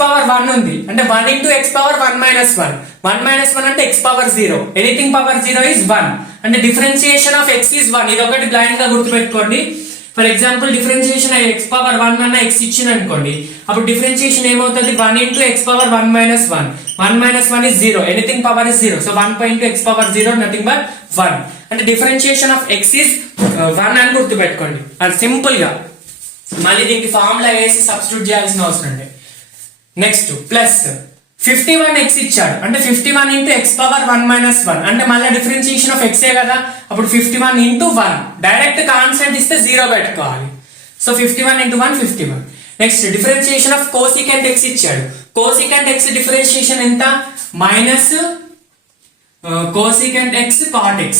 పవర్ 1 ఉంది అంటే 1 into x power 1 minus 1. 1 minus 1 అంటే x power 0. Anything power 0 is 1. అంటే డిఫరెన్షియేషన్ ఆఫ్ x is 1. ఇది ఒకటి బ్లైండ్ గా గుర్తుపెట్టుకోండి. For example differentiation x power 1 అన్న x ఇచ్చింది అనుకోండి, అప్పుడు డిఫరెన్షియేషన్ ఏమవుతుంది? 1 into x power 1 minus 1. 1 minus 1 is 0. Anything power is 0. So 1 into x power 0 nothing but 1. అంటే డిఫరెన్షియేషన్ ఆఫ్ x is 1 అని గుర్తుపెట్టుకోండి. అది సింపుల్ గా. మళ్ళీ దీనికి ఫార్ములా వేసి సబ్స్టిట్యూట్ చేయాల్సిన అవసరం లేదు. నెక్స్ట్ ప్లస్ 51x ఇచ్చాడు అంటే 51 into x పవర్ 1 minus 1. అంటే మళ్ళీ డిఫరెన్షియేషన్ ఆఫ్ x ఏ కదా, అప్పుడు 51 into 1. డైరెక్ట్ కాన్స్టెంట్ ఇస్తే 0 పెట్టుకోవాలి. So 51 into 1 51. Next differentiation of cosecant x ఇచ్చాడు. కోసికెంట్ x డిఫరెన్షియేషన్ ఎంత? Minus cosecant x cot x.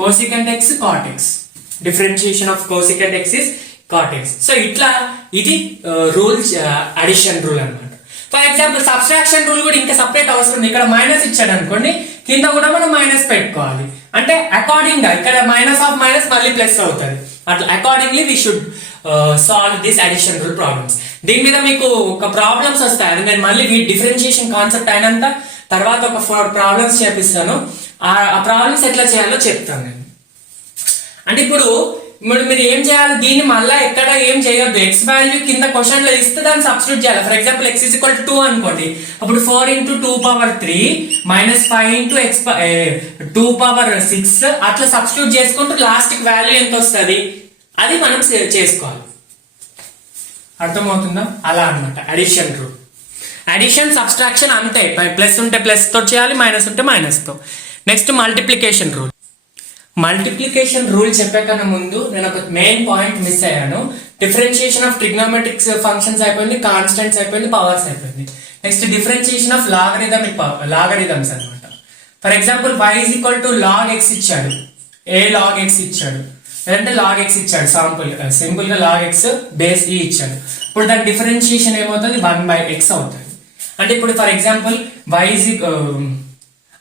Cosecant x cot x. Differentiation of cosecant x is cot x. So ఇట్లా ఇది rule, addition rule అన్నమాట. For example subtraction rule కూడా ఇంకా separate అవసరం. ఇక్కడ minus ఇచ్చాడు అనుకోండి, కింద కూడా మనం మైనస్ పెట్టుకోవాలి. అంటే అకార్డింగ్ గా ఇక్కడ మైనస్ ఆఫ్ మైనస్ మళ్ళీ ప్లస్ అవుతుంది. అట్లా accordingly we should solve this addition rule problems. దీని మీద మీకు ఒక ప్రాబ్లమ్స్ వస్తాయి, నేను మళ్ళీ డిఫరెన్షియేషన్ కాన్సెప్ట్ అయినంత తర్వాత ఒక 4 ప్రాబ్లమ్స్ చేపిస్తాను. ఆ ప్రాబ్లమ్స్ ఎట్లా చేయాలో చెప్తాను నేను. అంటే ఇప్పుడు మీరు ఏం చేయాలి? దీన్ని మళ్ళీ ఎక్కడ ఏం చేయొద్దు. ఎక్స్ వాల్యూ కింద క్వశ్చన్ లో ఇస్తే దాన్ని సబ్స్టిట్యూట్ చేయాలి. For example x is equal to 2 అనుకోండి, అప్పుడు 4 into 2 power 3 minus 5 into x 2 power 6 అట్లా సబ్స్టిట్యూట్ చేసుకుంటూ లాస్ట్ కి వాల్యూ ఎంత వస్తుంది అది మనం చేసుకోవాలి. అర్థమవుతుందా? అలా అన్నమాట అడిషన్ రూల్. అడిషన్ సబ్స్ట్రాక్షన్ అంతే, ప్లస్ ఉంటే ప్లస్ తో చేయాలి, మైనస్ ఉంటే మైనస్ తో. Next multiplication rule. Multiplication rule చెప్పాకన్నా ముందు నేను ఒక మెయిన్ పాయింట్ మిస్ అయ్యాను. డిఫరెన్షియేషన్ ఆఫ్ ట్రిగ్నోమెట్రిక్ ఫంక్షన్స్ అయిపోయింది, కాన్స్టెంట్స్ అయిపోయింది, పవర్స్ అయిపోయింది. నెక్స్ట్ డిఫరెన్షియేషన్ ఆఫ్ లాగరిథమ్స్ అన్నమాట. For example y is equal to log x ఇచ్చాడు, a log x ఇచ్చాడు, లేదంటే log x ఇచ్చాడు, సింపుల్ గా log x బేస్ e ఇచ్చాడు. ఇప్పుడు దాని డిఫరెన్షియేషన్ ఏమవుతుంది? 1/x అవుతుంది. అంటే ఇప్పుడు ఫర్ ఎగ్జాంపుల్ y is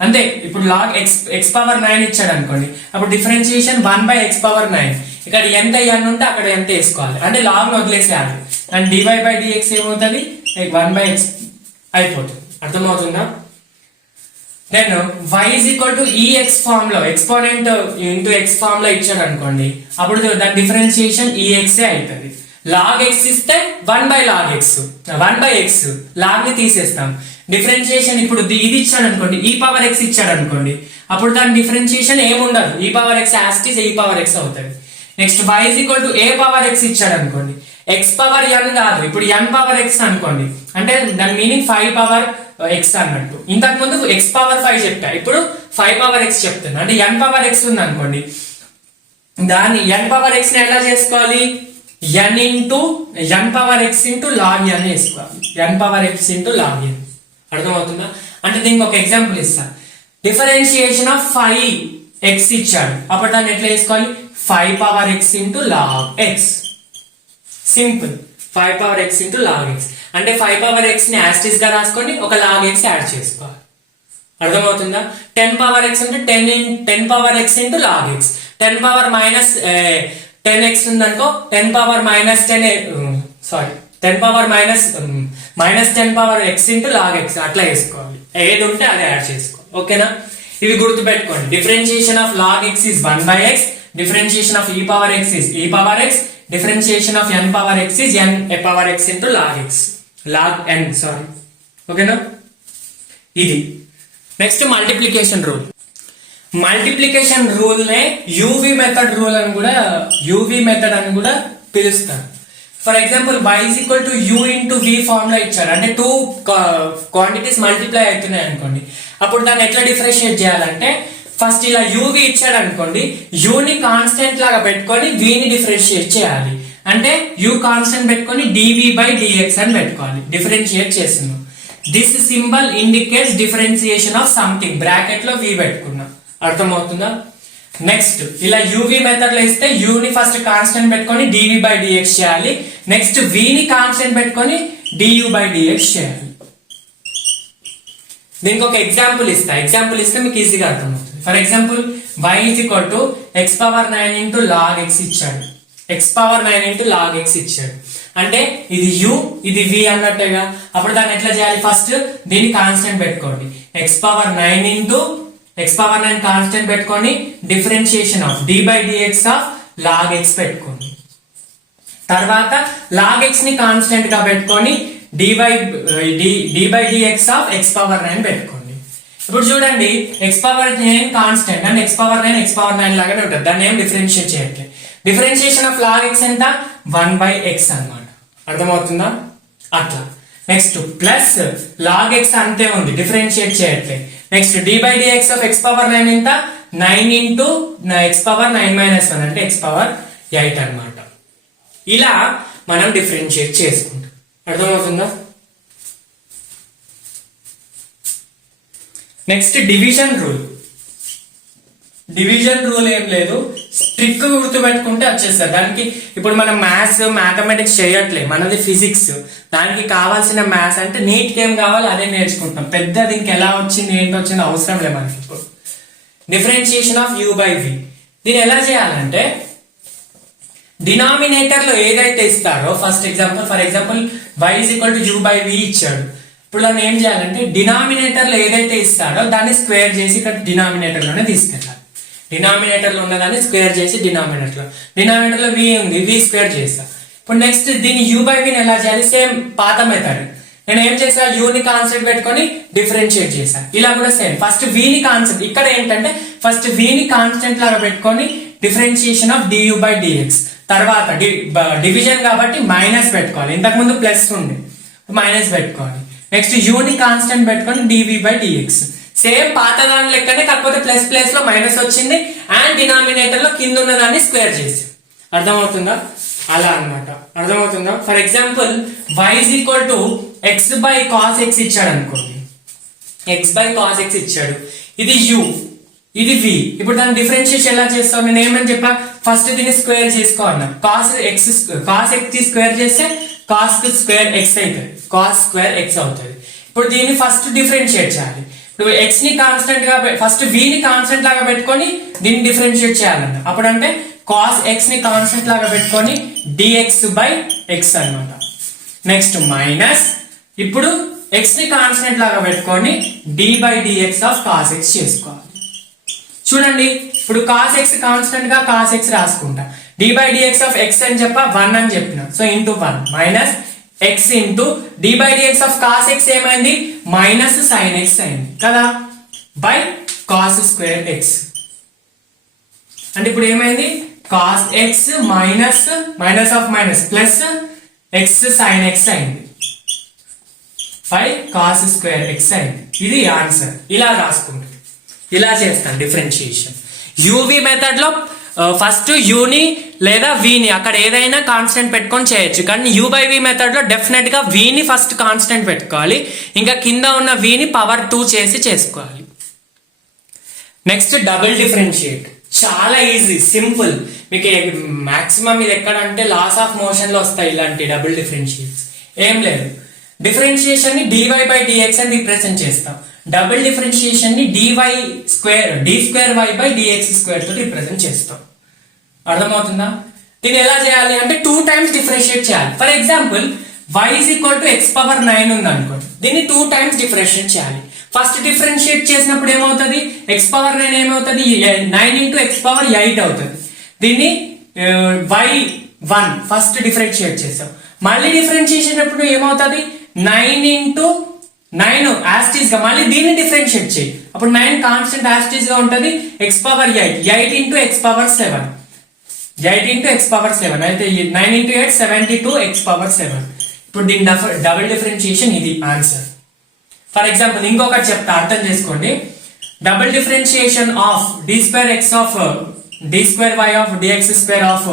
అంతే. ఇప్పుడు log x పవర్ 9 ఇచ్చాడు అనుకోండి, అప్పుడు డిఫరెన్షియేషన్ 1/x పవర్ 9. ఇక్కడ ఎంత n ఉంటే అక్కడ ఎంత వేసుకోవాలి, అంటే లాగ్ వదిలేసేయాలి. అండ్ dy/dx ఏమవుతుంది? 1/x అయిపోతుంది. అర్థమవుతుందా? Then y is equal to ex form లో ఎక్స్పోనెంట్ ఇంటూ x ఫార్మ్ లో ఇచ్చాడు అనుకోండి, అప్పుడు దాని డిఫరెన్షియేషన్ ex అవుతుంది. log x ఇస్తే 1/log x, 1/x లాగ్ ని తీసేస్తాం. డిఫరెన్షియేషన్ ఇప్పుడు ఇది ఇచ్చాడు అనుకోండి, e పవర్ x ఇచ్చాడు అనుకోండి, అప్పుడు దాని డిఫరెన్షియేషన్ ఏముండదు, e power x యాస్టీస్ e power x అవుతుంది. Next y is equal to a power x ఇచ్చాడు అనుకోండి, x పవర్ n కాదు, ఇప్పుడు n పవర్ x అనుకోండి, అంటే దాని మీనింగ్ 5 పవర్ x అన్నట్టు. ఇంతకు ముందు x పవర్ 5 చెప్పా, ఇప్పుడు 5 పవర్ x చెప్తాను. అంటే n పవర్ x ఉంది అనుకోండి, దాన్ని n పవర్ x ని ఎలా చేసుకోవాలి? n power x into log n వేసుకోవాలి. n power x into log n. అర్థమవుతుందా? అంటే దీనికి ఒక ఎగ్జాంపుల్ ఇస్తాను. డిఫరెన్షియేషన్ ఆఫ్ 5x ఇచ్చాడు, అప్పుడు దాన్ని ఎట్లా వేసుకోవాలి? 5 power x into log x. Simple. 5 power x into log x అంటే 5 పవర్ x ని యాస్టీస్ గా రాసుకొని ఒక log x యాడ్ చేసుకోవాలి. అర్థమవుతుందా? 10 పవర్ x అంటే 10 power x into log x. 10 power minus 10x ఉందనుకో, 10 power minus 10 power minus 10 power x into log x అట్లా వేసుకోవాలి. ఏది ఉంటే అది యాడ్ చేసుకోవాలి. ఓకేనా? ఇవి గుర్తుపెట్టుకోండి. Differentiation of log x is 1/x, differentiation of e power x is e power x, differentiation of n power x is n power x into log x, log n. ఓకేనా? ఇది next multiplication rule. Multiplication rule నే UV method అని కూడా పిలుస్తారు. For example y is equal to u into v formula ఇచ్చారు, అంటే two quantities multiply అవుతున్నాయి అనుకోండి. అప్పుడు దాన్ని ఎట్లా డిఫరెన్షియేట్ చేయాలంటే ఫస్ట్ ఇలా uv ఇచ్చాడు అనుకోండి, u ని కాన్స్టెంట్ లాగా పెట్టుకొని v ని డిఫరెన్షియేట్ చేయాలి. అంటే u కాన్స్టెంట్ పెట్టుకొని dv by dx అని పెట్టుకోవాలి. డిఫరెన్షియేట్ చేస్తున్నాం. This symbol indicates differentiation of something. Bracket లో v పెట్టుకున్నాం. అర్థమవుతుందా? నెక్స్ట్ ఇలా uv మెథడ్ లో ఇస్తే u ని ఫస్ట్ కాన్స్టెంట్ పెట్టుకొని dv by dx చేయాలి. నెక్స్ట్ v ని కాన్స్టెంట్ పెట్టుకొని du by dx చేయాలి. దీనికి ఒక ఎగ్జాంపుల్ ఇస్తే మీకు ఈజీగా అర్థమవుతుంది. For example y is equal to x power 9 into log x ఇచ్చాడు. అంటే ఇది u ఇది v అన్నట్టుగా. అప్పుడు దాన్ని ఎట్లా చేయాలి? ఫస్ట్ దీన్ని కాన్స్టెంట్ పెట్టుకోండి. x power 9 కాన్స్టెంట్ పెట్టుకొని differentiation of d by dx of log x పెట్టుకోండి. తర్వాత log x ని కాన్స్టెంట్ గా పెట్టుకొని d by dx of x power 9 పెట్టుకోండి. ఇప్పుడు చూడండి x power 9 కాన్స్టెంట్ అంటే x power 9 లాగానే ఉంటుంది. దాన్ని ఏం డిఫరెన్షియేట్ చేయట్లేదు. డిఫరెన్షియేషన్ ఆఫ్ log x ఎంత? 1 by x అన్నమాట. అర్థమవుతుందా? అట్లా. నెక్స్ట్ ప్లస్ log x అంతే ఉంది, డిఫరెన్షియేట్ చేయట్లేదు. Next d by dx of x power 9 ఎంత? 9 into x power 9 minus 1 అంటే x power 8 అన్నమాట. ఇలా మనం డిఫరెన్షియేట్ చేసుకుంటాం. అర్థమవుతుందా? నెక్స్ట్ డివిజన్ రూల్ ఏం లేదు, ట్రిక్ గుర్తు పెట్టుకుంటే వచ్చేస్తారు. దానికి ఇప్పుడు మనం మ్యాథమెటిక్స్ చేయట్లేదు, మనది ఫిజిక్స్. దానికి కావాల్సిన మ్యాథ్స్ అంటే నీట్కి ఏం కావాలో అదే నేర్చుకుంటాం. పెద్ద దీనికి ఎలా వచ్చింది ఏంటి వచ్చింది అవసరం లేదు మనకి. ఇప్పుడు differentiation of u by v దీన్ని ఎలా చేయాలంటే డినామినేటర్ లో ఏదైతే ఇస్తారో for example y is equal to u by v ఇచ్చాడు. ఇప్పుడు దాన్ని ఏం చేయాలంటే డినామినేటర్ లో ఏదైతే ఇస్తారో దాన్ని స్క్వేర్ చేసి ఇక్కడ డినామినేటర్ లోనే తీసుకెళ్ళాలి. డినామినేటర్ లో ఉన్నదాన్ని స్క్వేర్ చేసి డినామినేటర్ లో v ఉంది, v స్క్వేర్ చేస్తా. ఇప్పుడు నెక్స్ట్ దీన్ని u by v ని ఎలా చేయాలి? సేమ్ పాత మెథడ్. నేను ఏం చేసా? u ని కాన్స్టెంట్ పెట్టుకొని డిఫరెన్షియేట్ చేసా. ఇలా కూడా సేమ్. ఫస్ట్ v ని కాన్స్టెంట్, ఇక్కడ ఏంటంటే ఫస్ట్ v ని కాన్స్టెంట్ లాగా పెట్టుకొని differentiation of du by dx. తర్వాత డివిజన్ కాబట్టి మైనస్ పెట్టుకోవాలి. ఇంతకు ముందు ప్లస్ ఉండే, మైనస్ పెట్టుకోవాలి. నెక్స్ట్ u ని కాన్స్టెంట్ పెట్టుకొని dv by dx. సేమ్ పాత దాని లెక్కనే, కాకపోతే ప్లస్ ప్లస్ లో మైనస్ వచ్చింది అండ్ డినామినేటర్ లో కింద ఉన్న దాన్ని స్క్వేర్ చేసి. అర్థమవుతుందా? అలా అన్నమాట. అర్థమవుతుందా? For example y is equal to x by cos x ఇచ్చాడు అనుకోండి. x by cos x ఇచ్చాడు. ఇది u, ఇది v. ఇప్పుడు దాన్ని డిఫరెన్షియేషన్ ఎలా చేస్తాం? నేను ఏమని చెప్పా? ఫస్ట్ దీన్ని స్క్వేర్ చేసుకోవాలన్నా. cos x కి స్క్వేర్ చేస్తే cos స్క్వేర్ x అవుతుంది, cos స్క్వేర్ x అవుతుంది. ఇప్పుడు దీన్ని ఫస్ట్ డిఫరెన్షియేట్ చేయాలి. నువ్వు x ని కాన్స్టెంట్ గా ఫస్ట్ v ని కాన్స్టెంట్ లాగా పెట్టుకొని దీన్ని డిఫరెన్షియేట్ చేయాలన్న. అప్పుడు అంటే cos x ని కాన్స్టెంట్ లాగా పెట్టుకొని dx by x అన్నమాట. నెక్స్ట్ మైనస్ ఇప్పుడు x ని కాన్స్టెంట్ లాగా పెట్టుకొని d by dx of cos x చేసుకోవాలి. చూడండి ఇప్పుడు cos x కాన్స్టెంట్ గా cos x రాసుకుంటా. d by dx of x అని చెప్పా 1 అని చెప్పిన. So into 1 minus x into d by dx of cos x ఏమైంది? మైనస్ sin x అయింది కదా, బై cos స్క్వేర్ x. అంటే ఇప్పుడు ఏమైంది? cos x minus of minus plus x sin x అయింది బై cos స్క్వేర్ x అయింది. ఇది answer. ఇలా రాసుకుంటుంది. ఇలా చేస్తాను డిఫరెన్షియేషన్. uv మెథడ్ లో ఫస్ట్ u ని లేదా v ని అక్కడ ఏదైనా కాన్స్టెంట్ పెట్టుకొని చేయొచ్చు. కానీ u by v మెథడ్ లో డెఫినెట్ గా v ని ఫస్ట్ కాన్స్టెంట్ పెట్టుకోవాలి, ఇంకా కింద ఉన్న v ని పవర్ 2 చేసి చేసుకోవాలి. Next double differentiate. చాలా ఈజీ, సింపుల్. మీకు మాక్సిమం ఇది ఎక్కడ అంటే లాస్ ఆఫ్ మోషన్ లో వస్తాయి ఇలాంటి డబుల్ డిఫరెన్షియేట్స్. ఏం లేదు, డిఫరెన్షియేషన్ ని dy by dx అని రిప్రజెంట్ చేస్తాం. డబుల్ డిఫరెన్షియేషన్ ని d square y by dx square తో రిప్రజెంట్ చేస్తాం. అర్థమవుతుందా? దీన్ని ఎలా చేయాలి అంటే 2 టైమ్స్ డిఫరెన్షియేట్ చేయాలి. For example y is equal to x power 9 ఉంది అనుకోండి. దీన్ని 2 టైమ్స్ డిఫరెన్షియేట్ చేయాలి. ఫస్ట్ డిఫరెన్షియేట్ చేసినప్పుడు ఏమవుతుంది? x power 9 ఏమవుతుంది? 9 into x power 8 అవుతుంది. దీన్ని y1 ఫస్ట్ డిఫరెన్షియేట్ చేస్తాం. మళ్ళీ డిఫరెన్షియేషన్ అప్పుడు ఏమవుతుంది? 9 into 9 యాస్టీస్ గా మళ్ళీ దీన్ని డిఫరెన్షియేట్ చేయి, అప్పుడు 9 కాన్స్టెంట్ యాస్టీస్ గా ఉంటది. x power 8 into x power 7, 8 into x power 7 అయితే 9 ఇంటూ 8 72 x పవర్ 7. ఇప్పుడు దీని డబుల్ డిఫరెన్షియేషన్ ఇది ఆన్సర్. ఫర్ ఎగ్జాంపుల్ ఇంకొకటి చెప్తా అర్థం చేసుకోండి. Double differentiation of d square x of d square y of dx square of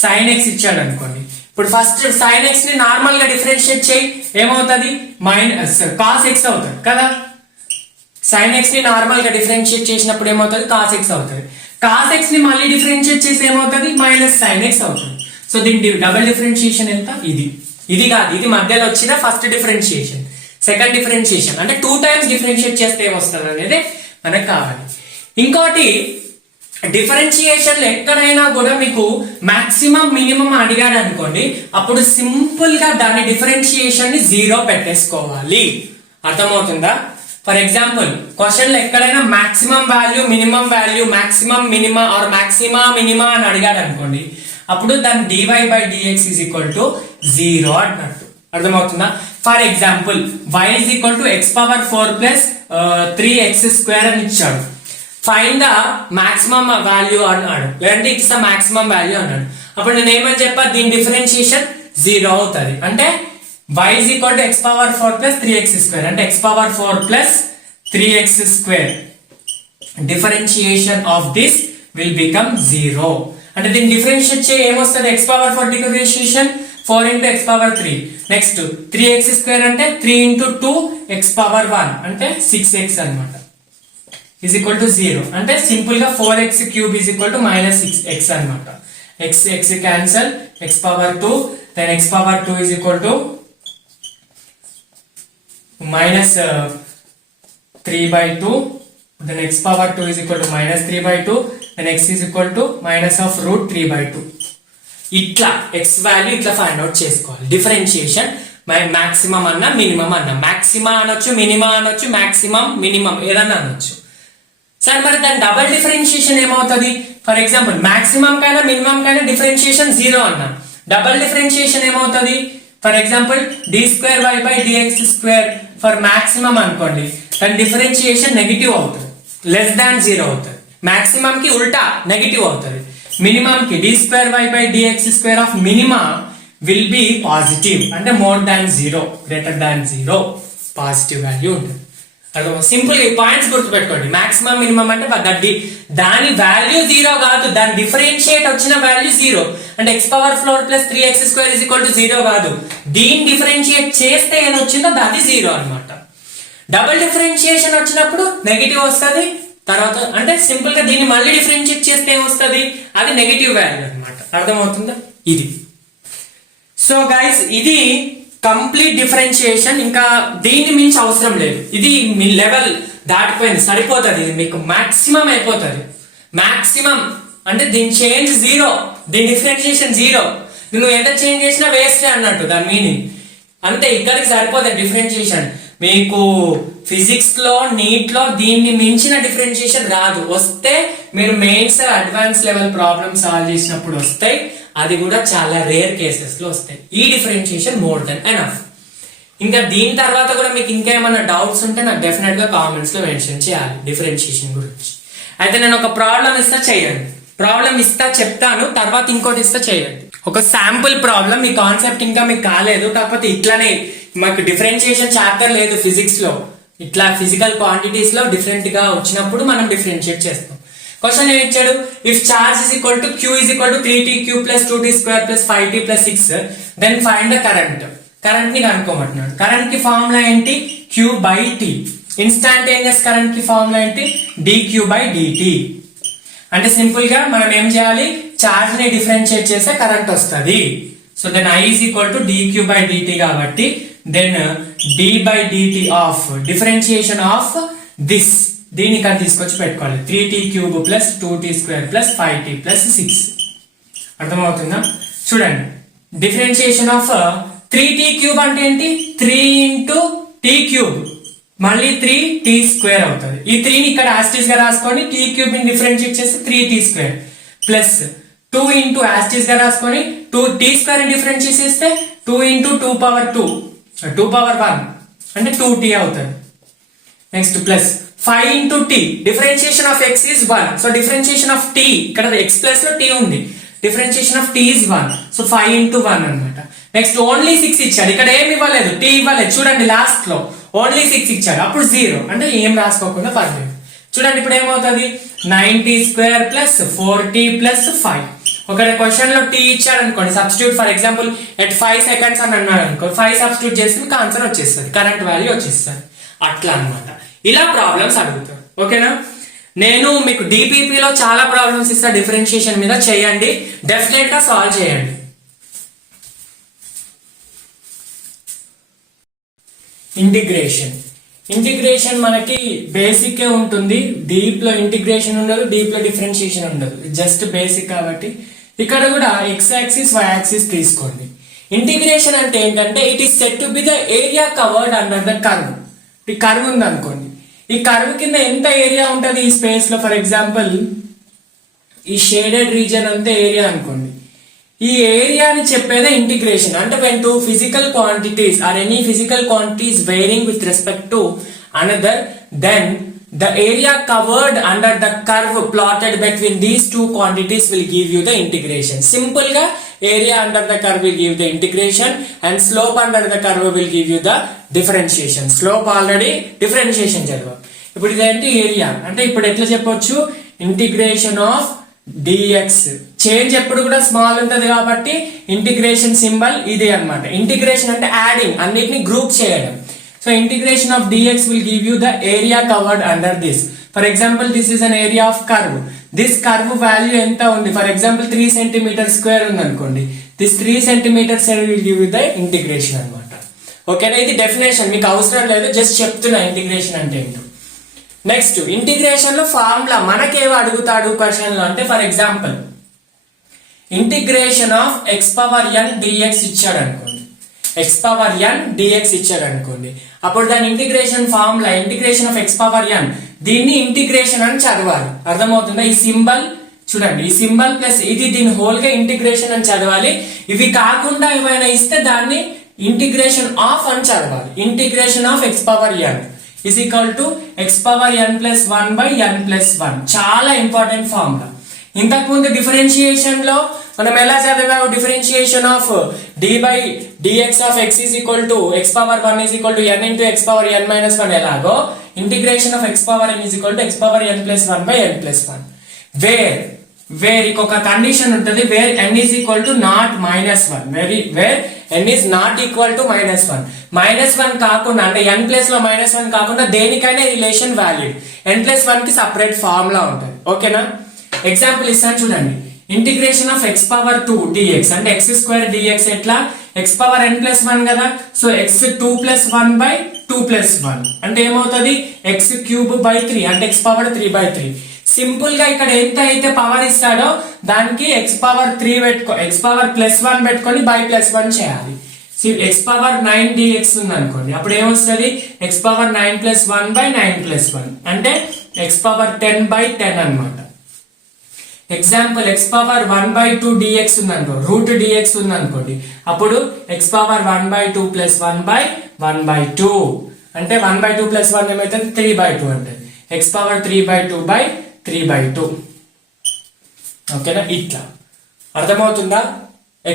sin x ఇచ్చాడు అనుకోండి. ఇప్పుడు ఫస్ట్ sin x ని నార్మల్ గా డిఫరెన్షియేట్ చేయి, ఏమవుతుంది మైనస్ cos x అవుతుంది కదా. sin x ని నార్మల్ గా డిఫరెన్షియేట్ చేసినప్పుడు ఏమవుతుంది cos x అవుతుంది. cos x ని మళ్ళీ డిఫరెన్షియేట్ చేసి ఏమవుతుంది మైనస్ sin x అవుతుంది. సో దీని డబుల్ డిఫరెన్షియేషన్ ఎంత? ఇది కాదు, ఇది మధ్యలో వచ్చిన ఫస్ట్ డిఫరెన్షియేషన్. సెకండ్ డిఫరెన్షియేషన్ అంటే 2 టైమ్స్ డిఫరెన్షియేట్ చేస్తే ఏమొస్తుంది అనేది మనకు కావాలి. ఇంకోటి డిఫరెన్షియేషన్ ఎక్కడైనా కూడా మీకు మాక్సిమం మినిమం అడిగాడు అనుకోండి, అప్పుడు సింపుల్ గా దాని డిఫరెన్షియేషన్ ని 0 పెట్టేసుకోవాలి. అర్థమవుతుందా? ఫర్ ఎగ్జాంపుల్ క్వశ్చన్ లో ఎక్కడైనా maximum value minimum value maximum minima or maxima minima అని అడిగాడు అనుకోండి, అప్పుడు దాని dy by dx is equal to 0 అన్నట్టు. అర్థమవుతుందా? For example y is equal to x power 4 plus 3x square అని ఇచ్చాడు. ఫైండ్ ద మాక్సిమం వాల్యూ అన్నాడు, లేదంటే ఇట్స్ ద మాక్సిమం వాల్యూ అన్నాడు. అప్పుడు నేను ఏమని చెప్పా, దీని డిఫరెన్షియేషన్ 0 అవుతుంది. అంటే y is equal to x power 4 plus 3x square అంటే x power 4 plus 3x square. Differentiation of this will become 0. అంటే దీన్ని డిఫరెన్షియేట్ చేయి ఏమొస్తుంది, x power 4 differentiation 4 into x power 3. Next 3x square అంటే 3 into 2 x power 1 అంటే 6x అన్నమాట. is equal to 0 అంటే simple గా 4x cube is equal to minus 6x అన్నమాట. x cancel, x power 2 then x power 2 is equal to minus 3 by 2 then x power 2 is equal to minus 3 by 2 then x is equal to minus of root 3 by 2. ఇట్లా x value ఇట్లా find out చేసుకోవాలి. Differentiation maximum అన్నా minimum అన్నా, maxima అనొచ్చు minima అనొచ్చు maximum minimum ఏదన్నా అనొచ్చు. సరే మరి దాని డబుల్ డిఫరెన్షియేషన్ ఏమవుతుంది? ఫర్ ఎగ్జాంపుల్ మాక్సిమం కైనా మినిమం కైనా డిఫరెన్షియేషన్ 0 అన్నా, డబుల్ డిఫరెన్షియేషన్ ఏమవుతుంది? For example d square y by dx square for maximum అనుకోండి, దాని డిఫరెన్షియేషన్ నెగిటివ్ అవుతుంది, లెస్ దాన్ 0 అవుతుంది. మాక్సిమం కి ఉల్టా నెగిటివ్ అవుతుంది. మినిమం కి d square y by dx square of minima will be positive అంటే more than 0 greater than 0 positive value ఉంటుంది. సింపుల్ ఈ పాయింట్స్ గుర్తుపెట్టుకోండి. మాక్సిమం మినిమం అంటే దాని వాల్యూ 0 కాదు, దాని డిఫరెన్షియేట్ వచ్చిన వాల్యూ 0 అంటే x power 4 plus 3x square is equal to 0 కాదు, దీన్ని డిఫరెన్షియేట్ చేస్తే ఏది వచ్చిందో అది 0 అన్నమాట. డబుల్ డిఫరెన్షియేషన్ వచ్చినప్పుడు నెగిటివ్ వస్తుంది, తర్వాత అంటే సింపుల్ గా దీన్ని మళ్ళీ డిఫరెన్షియేట్ చేస్తే ఏమొస్తుంది, అది నెగిటివ్ వాల్యూ అన్నమాట. అర్థమవుతుందా? ఇది సో గైస్ ఇది కంప్లీట్ డిఫరెన్షియేషన్, ఇంకా దీన్ని మించి అవసరం లేదు. ఇది మీ లెవెల్ దాటిపోయింది, సరిపోతుంది, ఇది మీకు మాక్సిమం అయిపోతుంది. మాక్సిమం అంటే దీని చేంజ్ 0, దీని డిఫరెన్షియేషన్ 0, నువ్వు ఎంత చేంజ్ చేసినా వేస్ట్ అన్నట్టు దాని మీనింగ్. అంతే, ఇక్కడికి సరిపోతుంది డిఫరెన్షియేషన్. మీకు ఫిజిక్స్ లో నీట్ లో దీన్ని మించిన డిఫరెన్షియేషన్ రాదు. వస్తే మీరు mains advance level problem solve చేసినప్పుడు వస్తాయి, అది కూడా చాలా రేర్ కేసెస్ లో వస్తాయి. ఈ డిఫరెన్షియేషన్ మోర్ దెన్ ఎనఫ్. ఇంకా దీని తర్వాత కూడా మీకు ఇంకా ఏమైనా డౌట్స్ ఉంటే నాకు డెఫినెట్ గా కామెంట్స్ లో మెన్షన్ చేయాలి డిఫరెన్షియేషన్ గురించి. అయితే నేను ఒక ప్రాబ్లం ఇస్తా చేయండి, ప్రాబ్లం ఇస్తా చెప్తాను, తర్వాత ఇంకోటి ఇస్తా చేయండి. ఒక శాంపుల్ ప్రాబ్లం, మీ కాన్సెప్ట్ ఇంకా మీకు కాలేదు, కాకపోతే ఇట్లానే మాకు డిఫరెన్షియేషన్ చాప్టర్ లేదు ఫిజిక్స్ లో, ఇట్లా ఫిజికల్ క్వాంటిటీస్ లో డిఫరెంట్ గా వచ్చినప్పుడు మనం డిఫరెన్షియేట్ చేస్తాం. క్వశ్చన్ ఏమి ఇచ్చాడు, if charge is equal to q is equal to 3t³ plus 2t square plus 5t plus 6 then find the current. Current ని కనుక్కోమంటున్నాడు. కరెంట్ కి ఫార్ములా ఏంటి, q by t. Instantaneous current కి ఫార్ములా ఏంటి, dq by dt. అంటే simple గా మనం ఏం చేయాలి, చార్జ్ ని డిఫరెన్షియేట్ చేస్తే కరెంట్ వస్తుంది. So then i is equal to dq by dt కాబట్టి then d by dt of differentiation of this, దీన్ని ఇక్కడ తీసుకొచ్చి పెట్టుకోవాలి, 3t³ plus 2t square plus 5t plus 6. అర్థమవుతుందా? చూడండి, డిఫరెన్షియేషన్ ఆఫ్ 3t³ అంటే ఏంటి, 3 into t³ మళ్ళీ 3t స్క్వేర్ అవుతుంది. ఈ 3ని ఇక్కడ యాస్టీస్ గా రాసుకొని t³ ని డిఫరెన్షియేట్ చేస్తే 3t స్క్వేర్ ప్లస్ 2 into యాస్టీస్ గా రాసుకొని 2t స్క్వేర్ ని డిఫరెన్షియేట్ చేస్తే 2 into 2 పవర్ 2 2 పవర్ 1 అంటే 2t అవుతుంది. Next plus 5 into t, differentiation of x is 1. So differentiation of t, ఇక్కడ x ప్లస్ లో t ఉంది, differentiation of t is 1. So 5 into 1 అన్నమాట. నెక్స్ట్ ఓన్లీ 6 ఇచ్చాడు, ఇక్కడ ఏమి ఇవ్వలేదు, t ఇవ్వలేదు. చూడండి లాస్ట్ లో ఓన్లీ 6 ఇచ్చాడు, అప్పుడు 0 అంటే ఏం రాసుకోకుండా పర్లేదు. చూడండి ఇప్పుడు ఏమవుతుంది, 9t square plus 4t plus 5. ఒక క్వశ్చన్ లో t ఇచ్చాడు అనుకోండి, substitute for example at 5 seconds అని అన్నాడు అనుకో, 5 సబ్స్టిట్యూట్ చేస్తే మీకు ఆన్సర్ వచ్చేస్తుంది, కరెంట్ వాల్యూ వచ్చేస్తుంది. అట్లా అన్నమాట. ఇలా ప్రాబ్లమ్స్ అడుగుతారు. ఓకేనా, నేను మీకు డిపిపిలో చాలా ప్రాబ్లమ్స్ ఇస్తా డిఫరెన్షియేషన్ మీద, చేయండి, డెఫినెట్ గా సాల్వ్ చేయండి. ఇంటిగ్రేషన్ మనకి బేసిక్ ఉంటుంది, డీప్ లో ఇంటిగ్రేషన్ ఉండదు, డీప్ లో డిఫరెన్షియేషన్ ఉండదు, జస్ట్ బేసిక్ కాబట్టి. ఇక్కడ కూడా x యాక్సిస్ y యాక్సిస్ తీసుకోండి. ఇంటిగ్రేషన్ అంటే ఏంటంటే it is set to be the area covered under the curve. ఈ కర్వ్ ఉంది అనుకోండి, ఈ కర్వ్ కింద ఎంత ఏరియా ఉంటుంది ఈ స్పేస్ లో, ఫర్ ఎగ్జాంపుల్ ఈ షేడెడ్ రీజియన్ అంతా ఏరియా అనుకోండి. ఈ ఏరియాని చెప్పేదే ఇంటిగ్రేషన్. అంటే when two physical quantities or any physical quantities varying with respect to another, then the area covered under the curve plotted between these two quantities will give you the integration. Simple ga area under the curve will give the integration and slope under the curve will give you the differentiation. Slope already differentiation చదవ. ఇప్పుడు ఇదేంటి area అంటే ఇప్పుడు ఎట్లా చెప్పొచ్చు, integration of dx. Change ఎప్పుడు కూడా small ఉంటది కాబట్టి ఇంటిగ్రేషన్ సింబల్ ఇది అన్నమాట. ఇంటిగ్రేషన్ అంటే యాడింగ్, అన్నిటిని గ్రూప్ చేయడం. So integration of dx will give you the area covered under this. For example, this is an area of curve. This curve value ఎంత ఉంది, ఫర్ ఎగ్జాంపుల్ 3 centimeter square ఉంది అనుకోండి, this 3 centimeter square will give you the integration అన్నమాట. ఓకేనా, ఇది definition మీకు అవసరం లేదు, జస్ట్ చెప్తున్నా ఇంటిగ్రేషన్ అంటే ఏంటో. నెక్స్ట్ ఇంటిగ్రేషన్ లో ఫార్ములా మనకేమో అడుగుతాడు క్వశ్చన్ లో అంటే, for example integration of x power n dx ఇచ్చాడు అనుకోండి, x పవర్ n dx ఇచ్చాడు అనుకోండి, అప్పుడు దాని integration formula integration of x power n, దీన్ని ఇంటిగ్రేషన్ అని చదవాలి. అర్థమవుతుందా, ఈ సింబల్ చూడండి, ఈ సింబల్ ప్లస్ ఇది దీని హోల్ గా ఇంటిగ్రేషన్ అని చదవాలి. ఇవి కాకుండా ఏమైనా ఇస్తే దాన్ని ఇంటిగ్రేషన్ ఆఫ్ అని చదవాలి. Integration of x power n is equal to x power n plus 1 by n plus 1. చాలా ఇంపార్టెంట్ ఫార్ములా. ఇంతకు ముందు డిఫరెన్షియేషన్ లో మనం ఎలా చదివాము, differentiation of d by dx of x is equal to x power 1 is equal to n into x power n minus 1 ఎలాగో, integration of x power n is equal to x power n plus 1 by n plus 1. Where ఇంకొక condition ఉంటుంది, where n is equal to not minus 1, where n is not equal to -1. -1 కాకుండా అంటే n plus లో -1 కాకుండా దేనికైనా relation valued, n plus 1 కి separate formula ఉంటుంది. ఓకేనా, ఎగ్జాంపుల్ ఇస్తాను చూడండి. Integration of x power 2 dx అంటే x స్క్వేర్ dx ఎట్లా, x పవర్ n ప్లస్ 1 కదా, so x 2 plus 1 by 2 plus 1 అంటే ఏమవుతుంది, x క్యూబ్ బై 3 అంటే x పవర్ 3 బై 3. సింపుల్ గా ఇక్కడ ఎంత అయితే పవర్ ఇస్తాడో దానికి x పవర్ 3 పెట్టుకో, x పవర్ ప్లస్ 1 పెట్టుకొని బై ప్లస్ 1 చేయాలి. x పవర్ 9 dx ఉంది అనుకోండి, అప్పుడు ఏమొస్తుంది, x power 9 plus 1 by 9 plus 1 అంటే x పవర్ 10 బై 10 అన్నమాట. Example x power 1 by 2 dx ఉంది అనుకో, రూట్ dx ఉంది అనుకోండి, అప్పుడు x power 1 by 2 plus 1 by 1 by 2 అంటే 1 బై 2 ప్లస్ 1 ఏమైతుంది, 3 బై 2 అంటే x power 3 by 2 by 3 by 2. ఓకేనా, ఇట్లా అర్థమవుతుందా.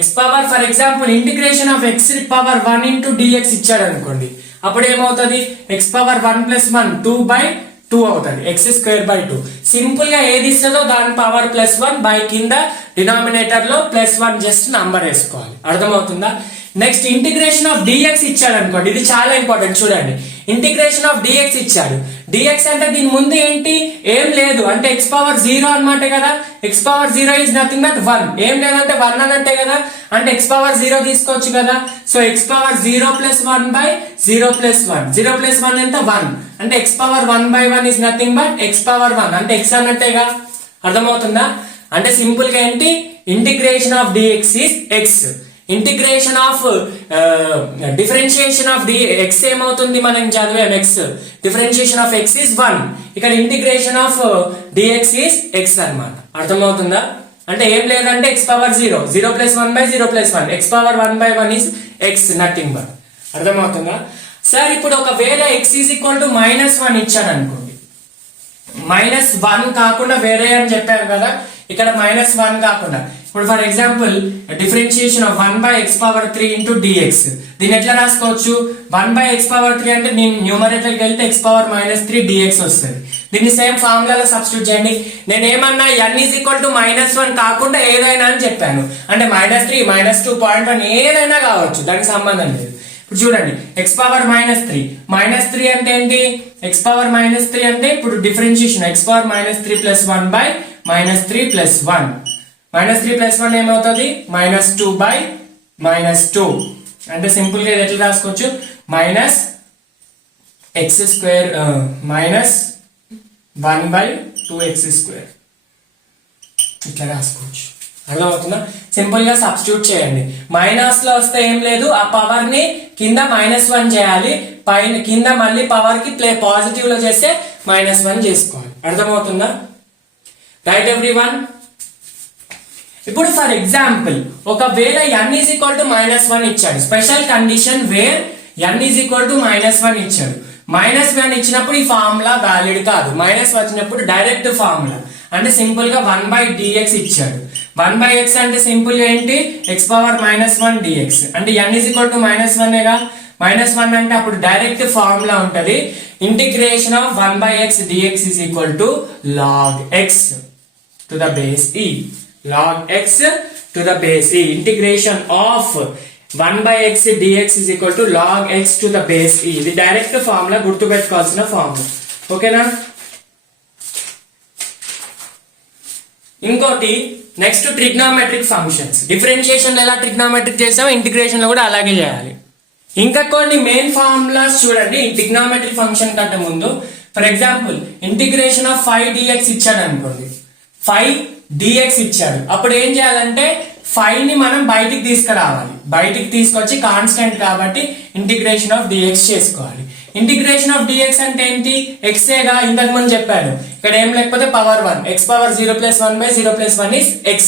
x power for example integration of x power 1 into dx ఇచ్చాడు అనుకోండి, అప్పుడు ఏమవుతుంది, x పవర్ 1 ప్లస్ 1 2 బై 2 అవుతుంది, x స్క్వేర్ బై 2. సింపుల్ గా ఏది ఇస్తుందో దాని పవర్ ప్లస్ 1 బై కింద డినామినేటర్ లో ప్లస్ 1 జస్ట్ నంబర్ వేసుకోవాలి. అర్థమవుతుందా. నెక్స్ట్ ఇంటిగ్రేషన్ ఆఫ్ dx ఇచ్చాడు అనుకోండి, ఇది చాలా ఇంపార్టెంట్ చూడండి. ఇంటిగ్రేషన్ ఆఫ్ dx ఇచ్చాడు, dx అంటే దీని ముందు ఏంటి, ఏం లేదు అంటే x పవర్ 0 అన్నమాట కదా, x power 0 is nothing but 1, ఏం లేదంటే 1 అని అంటే కదా, అంటే x పవర్ 0 తీసుకోవచ్చు కదా. So x power 0 plus 1 by 0 plus 1, 0 plus 1 ఎంత 1 అంటే x power 1 by 1 is nothing but x power 1 అంటే x అన్నట్టేగా. అర్థమవుతుందా. అంటే సింపుల్ గా ఏంటి, integration of dx is x, integration of differentiation of x ఏమవుతుంది మనం చదివాం, x differentiation of x is 1, ఇక్కడ integration of dx is x అన్నమాట. అర్థమవుతుందా. అంటే ఏం లేదంటే x power 0, 0 plus 1 by 0 plus 1, x power 1 by 1 is x, nothing but. అర్థమవుతుందా. సార్ ఇప్పుడు ఒకవేళ x ఈజ్ ఈక్వల్ టు -1 ఇచ్చాడు అనుకోండి, -1 కాకుండా వేరే అని చెప్పాను కదా, ఇక్కడ -1 కాకుండా ఇప్పుడు for example differentiation of 1/x⁻³ into dx, దీన్ని ఎట్లా రాసుకోవచ్చు? 1/x⁻³ అంటే నేను న్యూమరేటర్కి వెళ్తే x⁻³ dx వస్తుంది. దీన్ని సేమ్ ఫార్ములాలో సబ్స్టిట్యూట్ చేయండి. నేను ఏమన్నా n ఈజ్ ఈక్వల్ టు -1 కాకుండా ఏదైనా అని చెప్పాను, అంటే -3 -2.1 ఏదైనా కావచ్చు, దానికి సంబంధం లేదు. ఇప్పుడు చూడండి x⁻³ అంటే ఏంటి? x⁻³ అంటే ఇప్పుడు డిఫరెన్షియేషన్ x⁻³ + 1/-3 + 1 -3 + 1 ఏమవుతుంది? -2/-2 అంటే సింపుల్ గా ఎట్లా రాసుకోవచ్చు? -1/2x² ఇట్లా రాసుకోవచ్చు. అర్థమవుతుందా? సింపుల్ గా సబ్స్టిట్యూట్ చేయండి. మైనస్ లో వస్తే ఏం లేదు, ఆ పవర్ ని కింద -1 చేయాలి, పైన కింద మళ్ళీ పవర్ కి పాజిటివ్ లో చేస్తే -1 చేసుకోవాలి. అర్థమవుతుందా? Right everyone. ఇప్పుడు ఫర్ ఎగ్జాంపుల్ ఒకవేళ n ఈజ్ ఈక్వల్ టు -1 ఇచ్చాడు, special condition where n is equal to -1 ఇచ్చాడు. -1 ఇచ్చినప్పుడు ఈ ఫార్ములా వ్యాలిడ్ కాదు, మైనస్ వచ్చినప్పుడు డైరెక్ట్ ఫార్ములా అంటే సింపుల్ గా 1/dx ఇచ్చాడు. 1/x అంటే సింపుల్ గా ఏంటి? x⁻−1 dx అంటే n ఈజ్ ఈక్వల్ టు -1 గా, -1 అంటే అప్పుడు డైరెక్ట్ ఫార్ములా ఉంటది, integration of 1/x dx is equal to log x to the base e. log x to the base e, integration of 1/x dx is equal to log x to the base e. ఇది direct formula, గుర్తు పెట్టుకోవాల్సిన formula. ఓకేనా? ఇంకోటి next trigonometric functions. Differentiation ఎలా trigonometric చేసామో integration లో కూడా అలాగే చేయాలి. ఇంకా కొన్ని మెయిన్ ఫార్ములాస్ చూడండి ట్రిగ్నోమెట్రిక్ ఫంక్షన్ కంటే ముందు. For example integration of 5dx ఇచ్చాడు అనుకోండి, 5dx ఇచ్చాడు, అప్పుడు ఏం చేయాలంటే 5 ని మనం బయటికి తీసుకురావాలి, బయటికి తీసుకొచ్చి కాన్స్టెంట్ కాబట్టి ఇంటిగ్రేషన్ ఆఫ్ dx చేసుకోవాలి. ఇంటిగ్రేషన్ ఆఫ్ dx అంటే ఏంటి? x ఏగా ఇంతకు ముందు చెప్పాను, ఇక్కడ ఏం లేకపోతే పవర్ 1, x⁻0 + 1/0 + 1 is x.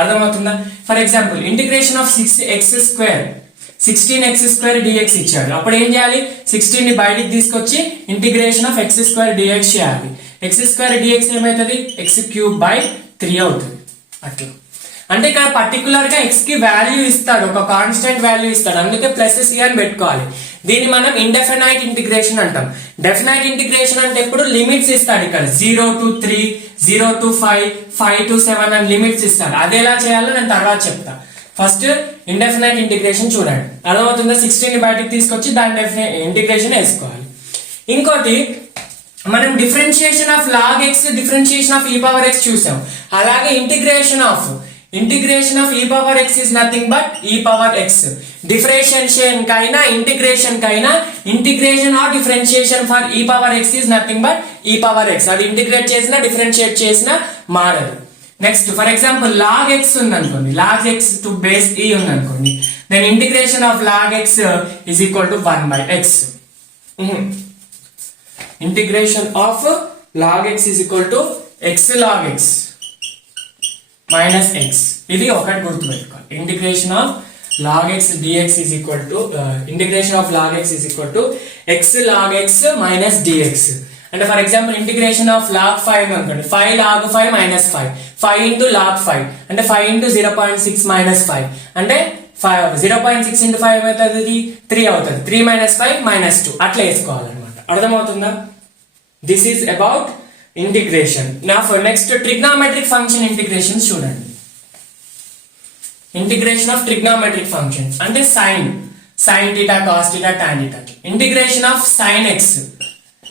అర్థమవుతుందా? For example integration of 16x² dx ఇచ్చాడు, అప్పుడు ఏం చేయాలి? 16 ని బయటికి తీసుకొచ్చి ఇంటిగ్రేషన్ ఆఫ్ x² dx చేయాలి. x² dx ఏమవుతుంది? x³/3 అవుతుంది. అట్లా అంటే ఇక్కడ పర్టికులర్ గా x కి వాల్యూ ఇస్తాడు, ఒక కాన్స్టెంట్ వాల్యూ ఇస్తాడు, అందుకే +c అని పెట్టుకోవాలి. దీన్ని మనం ఇండెఫినైట్ ఇంటిగ్రేషన్ అంటాం. డెఫినైట్ ఇంటిగ్రేషన్ అంటే ఎప్పుడు లిమిట్స్ ఇస్తాడు, ఇక్కడ 0 to 3, 0 to 5, 5 to 7 అని లిమిట్స్ ఇస్తాడు. అది ఎలా చేయాలో నేను తర్వాత చెప్తా. ఫస్ట్ ఇండెఫినైట్ ఇంటిగ్రేషన్ చూడండి, అర్థమవుతుందా? 16 ని బయటికి తీసుకొచ్చి దాని ఇంటిగ్రేషన్ వేసుకోవాలి. ఇంకోటి మనం differentiation of log x, differentiation of e⁻x చూసాం. అలాగే integration of e⁻x is nothing but e⁻x. Differentiation కైనా ఇంటిగ్రేషన్ కైనా integration or differentiation for e⁻x is nothing but e⁻x. అది ఇంటిగ్రేట్ చేసినా డిఫరెన్షియేట్ చేసినా మారదు. Next for example log x ఉందనుకోండి, log x to base e ఉందనుకోండి, then integration of log x is equal to 1/x. Integration of log x is equal to x log x minus x. ఇది ఒకటి గుర్తుపెట్టుకోవాలి. Integration of log x dx is equal to integration of log x is equal to x log x minus dx. అంటే for example integration of log 5 అనుకోండి, 5 log 5 minus 5, 5 into log 5 అంటే 5 into 0.6 minus 5 అంటే 0.6 into 5 అవుతుంది, 3 అవుతుంది, 3 minus 5 minus 2 అట్లా వేసుకోవాలన్నమాట. అర్థమవుతుందా? This is about integration. నా నెక్స్ట్ ట్రిగ్నోమెట్రిక్ ఫంక్షన్ ఇంటిగ్రేషన్ చూడండి. ఇంటిగ్రేషన్ ఆఫ్ ట్రిగ్నోమెట్రిక్ ఫంక్షన్ అంటే sin θ cos θ tan θ. Integration of sin x,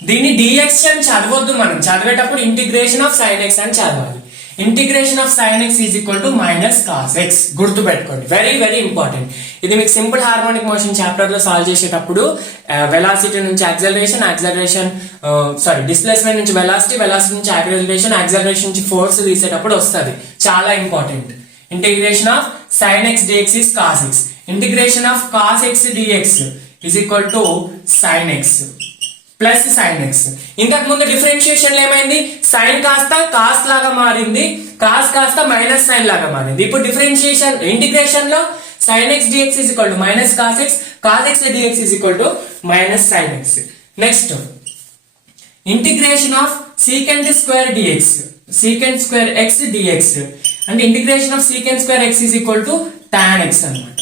దీన్ని dx అని చదవద్దు, మనం చదివేటప్పుడు ఇంటిగ్రేషన్ ఆఫ్ sin x అని చదవాలి. Integration of sin x is equal to minus cos X. గుర్తు పెట్టుకోండి, వెరీ వెరీ ఇంపార్టెంట్. ఇది మీకు సింపుల్ హార్మోనిక్ మోషన్ చాప్టర్ లో సాల్వ్ చేసేటప్పుడు వెలాసిటీ నుంచి యాక్సలరేషన్, డిస్ప్లేస్మెంట్ నుంచి వెలాసిటీ, వెలాసిటీ నుంచి యాక్సలరేషన్, యాక్సలరేషన్ నుంచి ఫోర్స్ తీసేటప్పుడు వస్తుంది, చాలా important. Integration of sin x dx is cos x. Integration of cos x dx is equal to sin x plus sin x. ఇంతకు ముందు డిఫరెన్షియేషన్ ఏమైంది? సైన్ కాస్త కాస్ లాగా మారింది, కాస్ కాస్త మైనస్ సైన్ లాగా మారింది. ఇప్పుడు డిఫరెన్షియేషన్ ఇంటిగ్రేషన్ లో sin x dx is equal to minus cos x, cos x dx is equal to minus sin x. Next, integration of secant square dx, secant square x dx, and integration of secant square x is equal to tan x అన్నమాట.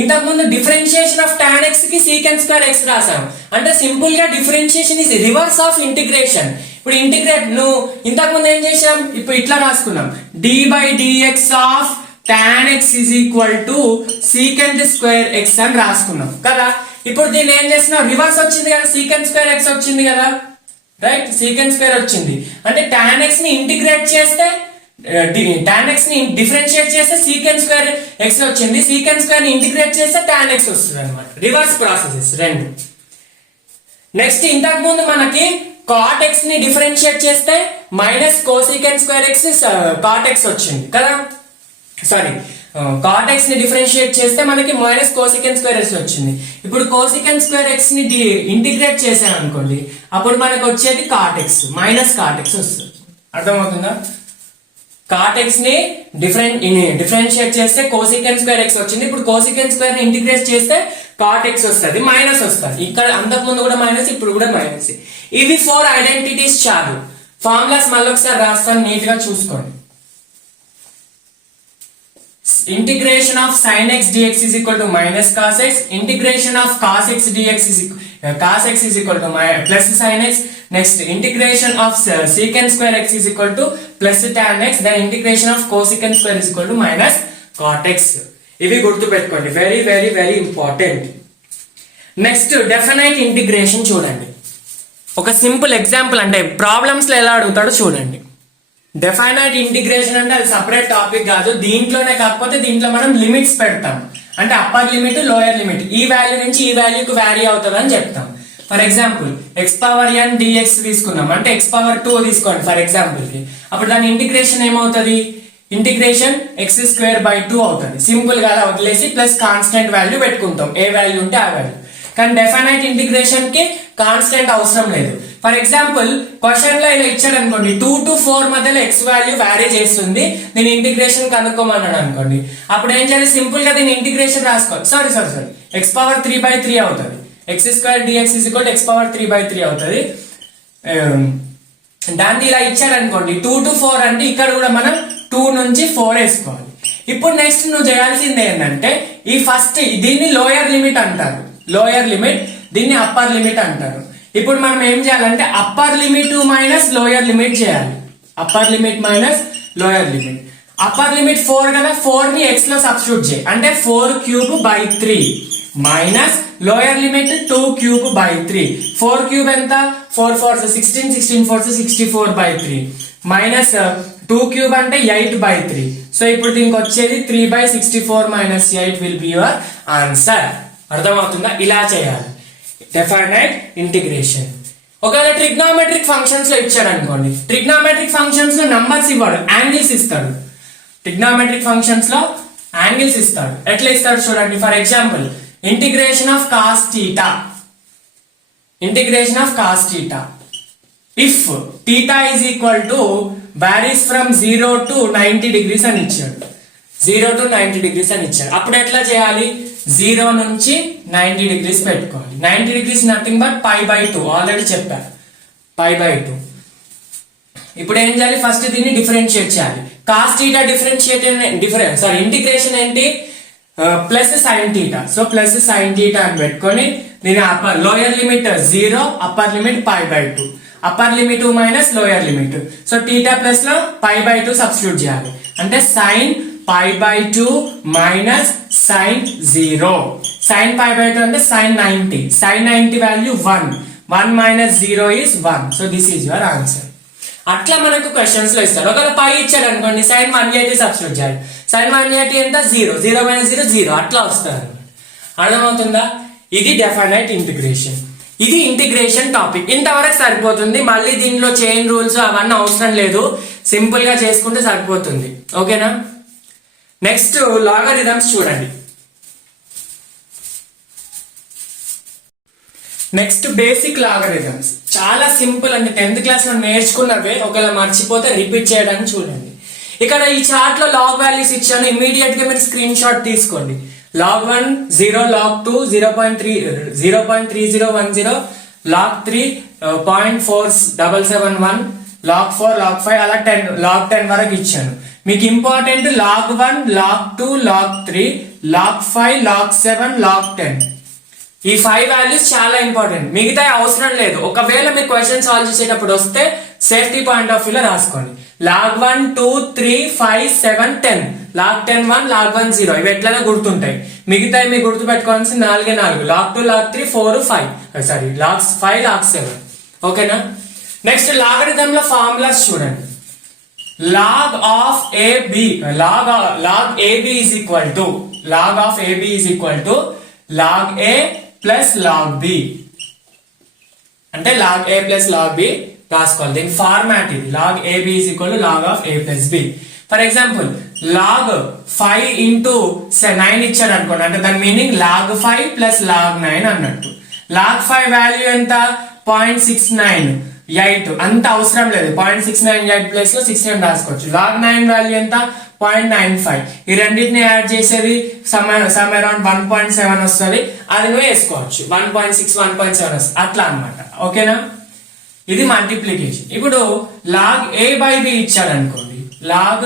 ఇంతకుముందు differentiation of tan x కి secant square x రాసాం. అంటే simple గా differentiation is reverse of integration. ఇప్పుడు integrate నువ్వు ఇంతకుముందు ఏం చేసాం, ఇప్పుడు ఇట్లా రాసుకున్నాం, d by dx of tan x is equal to secant square x అని రాసుకున్నాం కదా. ఇప్పుడు దీన్ని ఏం చేస్తున్నాం, రివర్స్ వచ్చింది కదా, secant square x వచ్చింది కదా, రైట్, secant square వచ్చింది అంటే tan x ని ఇంటిగ్రేట్ చేస్తే tan x ని డిఫరెన్షియేట్ చేస్తే secant square x వచ్చింది, secant square ని ఇంటిగ్రేట్ చేస్తే tan x వస్తుంది అన్నమాట. రివర్స్ ప్రాసెసెస్ రెండు. నెక్స్ట్ ఇంతకు ముందు మనకి cot x ని డిఫరెన్షియేట్ చేస్తే minus cosecant square x cot x వచ్చింది కదా, సారీ cot x ని డిఫరెన్షియేట్ చేస్తే మనకి మైనస్ cosecant square x వచ్చింది. ఇప్పుడు cosecant square x ని ఇంటిగ్రేట్ చేసాం అనుకోండి, అప్పుడు మనకు వచ్చేది cot x minus cot x వస్తుంది. అర్థమవుతుందా? cot x ని డిఫరెన్షియేట్ చేస్తే cosecant square x వచ్చింది, ఇప్పుడు cosecant square ని ఇంటిగ్రేట్ చేస్తే cot x వస్తుంది, మైనస్ వస్తుంది. ఇక్కడ అంతకుముందు కూడా మైనస్, ఇప్పుడు కూడా మైనస్. ఇవి 4 ఐడెంటిటీస్ చాలు. ఫార్ములాస్ మళ్ళీ ఒకసారి రాస్తాను, నీట్ గా చూసుకోండి. Integration of sin x dx is equal to minus cos x. Integration of cos x dx is equal to plus sin x. Next, integration of secant square x is equal to plus tan x. Then integration of cosecant square is equal to minus cot x. ఇవి గుర్తు పెట్టుకోండి, very very very important. Next definite integration చూడండి. ఒక simple example, అంటే problems లో ఎలా అడుగుతాడో చూడండి. డెఫైనైట్ integration అంటే అది సపరేట్ టాపిక్ కాదు, దీంట్లోనే, కాకపోతే దీంట్లో మనం లిమిట్స్ పెడతాం. అంటే అప్పర్ లిమిట్, లోయర్ లిమిట్, ఈ వాల్యూ నుంచి ఈ వాల్యూకి వ్యారీ అవుతుంది అని చెప్తాం. ఫర్ ఎగ్జాంపుల్ x⁻n dx తీసుకున్నాం అంటే x⁻2 తీసుకోండి ఫర్ ఎగ్జాంపుల్ కి, అప్పుడు దాని ఇంటిగ్రేషన్ ఏమవుతుంది, ఇంటిగ్రేషన్ x²/2 అవుతుంది. సింపుల్ గా వదిలేసి ప్లస్ కాన్స్టెంట్ వాల్యూ పెట్టుకుంటాం, ఏ వాల్యూ ఉంటే ఆ వాల్యూ. కానీ డెఫినైట్ ఇంటిగ్రేషన్ కి కాన్స్టెంట్ అవసరం లేదు. ఫర్ ఎగ్జాంపుల్ క్వశ్చన్ లో ఇలా ఇచ్చాడు అనుకోండి, 2 to 4 మధ్యలో x వాల్యూ వ్యారీ చేస్తుంది, నేను ఇంటిగ్రేషన్ కనుక్కోమన్నాడు అనుకోండి, అప్పుడు ఏం చేయాలి, సింపుల్ గా దీని ఇంటిగ్రేషన్ రాసుకోవాలి. సారీ x⁻3/3 అవుతుంది, x² dx x⁻3/3 అవుతుంది. దాన్ని ఇలా ఇచ్చాడు అనుకోండి 2 to 4 అంటే ఇక్కడ కూడా మనం 2 నుంచి 4 వేసుకోవాలి. ఇప్పుడు నెక్స్ట్ నువ్వు చేయాల్సింది ఏంటంటే, ఈ ఫస్ట్ దీన్ని లోయర్ లిమిట్ అంటారు, లోయర్ లిమిట్, దీన్ని అప్పర్ లిమిట్ అంటారు. ఇప్పుడు మనం ఏం చేయాలంటే upper limit minus lower limit చేయాలి, upper limit minus lower limit. Upper limit 4 కదా, 4 ని x లో సబ్స్టిట్యూట్ చేయి అంటే 4³/3 మైనస్ లోయర్ లిమిట్ 2³/3. 4³ ఎంత, 4 4 16, 16 4 64/3 మైనస్ 2³ అంటే 8/3. సో ఇప్పుడు దీనికి వచ్చేది 3/64 minus 8 will be your answer. అర్థమవుతుందా? ఇలా చేయాలి డెఫినైట్ ఇంటిగ్రేషన్. ఒకవేళ ట్రిగ్నోమెట్రిక్ ఫంక్షన్స్ లో ఇచ్చాడు అనుకోండి, ట్రిగ్నోమెట్రిక్ ఫంక్షన్స్ లో నంబర్స్ ఇవ్వడు, యాంగిల్స్ ఇస్తాడు. ట్రిగ్నోమెట్రిక్ ఫంక్షన్స్ లో యాంగిల్స్ ఇస్తాడు. ఎట్లా ఇస్తాడు చూడండి. For example integration of cos theta, integration of cos theta if theta is equal to varies from 0 to 90 degrees అని ఇచ్చాడు, 0 to 90 degrees అని ఇచ్చాడు. అప్పుడు ఎట్లా చేయాలి, 0 నుంచి 90 degrees పెట్టుకోవాలి. 90 degrees నథింగ్ బట్ π/2, ఆల్రెడీ చెప్పారు π/2. ఇప్పుడు ఏం చేయాలి, ఫస్ట్ దీన్ని డిఫరెన్షియేట్ చేయాలి. కాస్ థీటా ఇంటిగ్రేషన్ ఏంటి, plus sine theta. So plus sine theta అని పెట్టుకొని దీని upper lower limit 0, upper limit π/2, upper limit minus lower limit. So theta plus లో π/2 సబ్స్టిట్యూట్ చేయాలి అంటే సైన్ π/2 మైనస్ సైన్ 0. సైన్ π/2 అంటే sine 90, sine 90 value 1, 1 minus 0 is 1. So this is your answer. అట్లా మనకు questions లో ఇస్తారు. ఒకవేళ పై ఇచ్చాడు అనుకోండి, సైన్ 180 సబ్స్టిట్యూట్ చేయాలి. సైన్ 180 ఎంత, 0, 0 మైనస్ 0 0, అట్లా వస్తారు. అర్థమవుతుందా? ఇది డెఫినైట్ ఇంటిగ్రేషన్. ఇది ఇంటిగ్రేషన్ టాపిక్. ఇంతవరకు సరిపోతుంది. మళ్ళీ దీనిలో చైన్ రూల్స్ అవన్నీ అవసరం లేదు, సింపుల్ గా చేసుకుంటే సరిపోతుంది. ఓకేనా? నెక్స్ట్ లాగరిథమ్స్ చూడండి. నెక్స్ట్ బేసిక్ లాగరిథమ్స్ చాలా సింపుల్ అండి. 10th క్లాస్ లో నేర్చుకున్నవే, ఒకవేళ మర్చిపోతే రిపీట్ చేయడానికి చూడండి. ఇక్కడ ఈ చార్ట్ లో లాగ్ వాల్యూస్ ఇచ్చాను, ఇమీడియట్ గా మీరు స్క్రీన్ షాట్ తీసుకోండి. log 1 0, log 2 0.3010, log 3 0.4771, log 4 log 5 అలా 10 log 10 వరకు ఇచ్చాను. మీకు important log 1 log 2 log 3 log 5 log 7 log 10. ఈ 5 వాల్యూస్ చాలా ఇంపార్టెంట్, మిగతా అవసరం లేదు. ఒకవేళ మీరు క్వశ్చన్ సాల్వ్ చేసేటప్పుడు వస్తే సేఫ్టీ పాయింట్ ఆఫ్ వ్యూలో రాసుకోండి. log 1 2 3 5 7 10, log 10 1, log 1 0, ఇవి ఎట్లనే గుర్తుంటాయి. మిగతా మీరు గుర్తు పెట్టుకోవాల్సింది 4 log 2 log 3 4 5 sorry log 5 log 7. ఓకేనా? నెక్స్ట్ లాగరిథం లో ఫార్ములాస్ చూడండి. log of ab log ab is equal to log of ab is equal to log a plus log b, అంటే log a plus log b రాసుకోవాలి. దీని format ఇది. log ab is equal to log of a plus b. For example log 5 into 9 ఇచ్చాడు అనుకోండి, అంటే దాని meaning log 5 plus log 9 అన్నట్టు. log 5 value ఎంత? 0.698, అంత అవసరం లేదు. 0.698 ప్లేస్ లో 69 రాసుకోవచ్చు. log 9 వాల్యూ ఎంత? 0.95. ఈ రెండింటిని యాడ్ చేసేది సమ్ అరౌండ్ 1.7 వస్తుంది, అది నువ్వు వేసుకోవచ్చు. 1.6 1.7 వస్తుంది అట్లా అనమాట. ఓకేనా? ఇది మల్టిప్లికేషన్. ఇప్పుడు log a by b ఇచ్చాడు అనుకోండి, log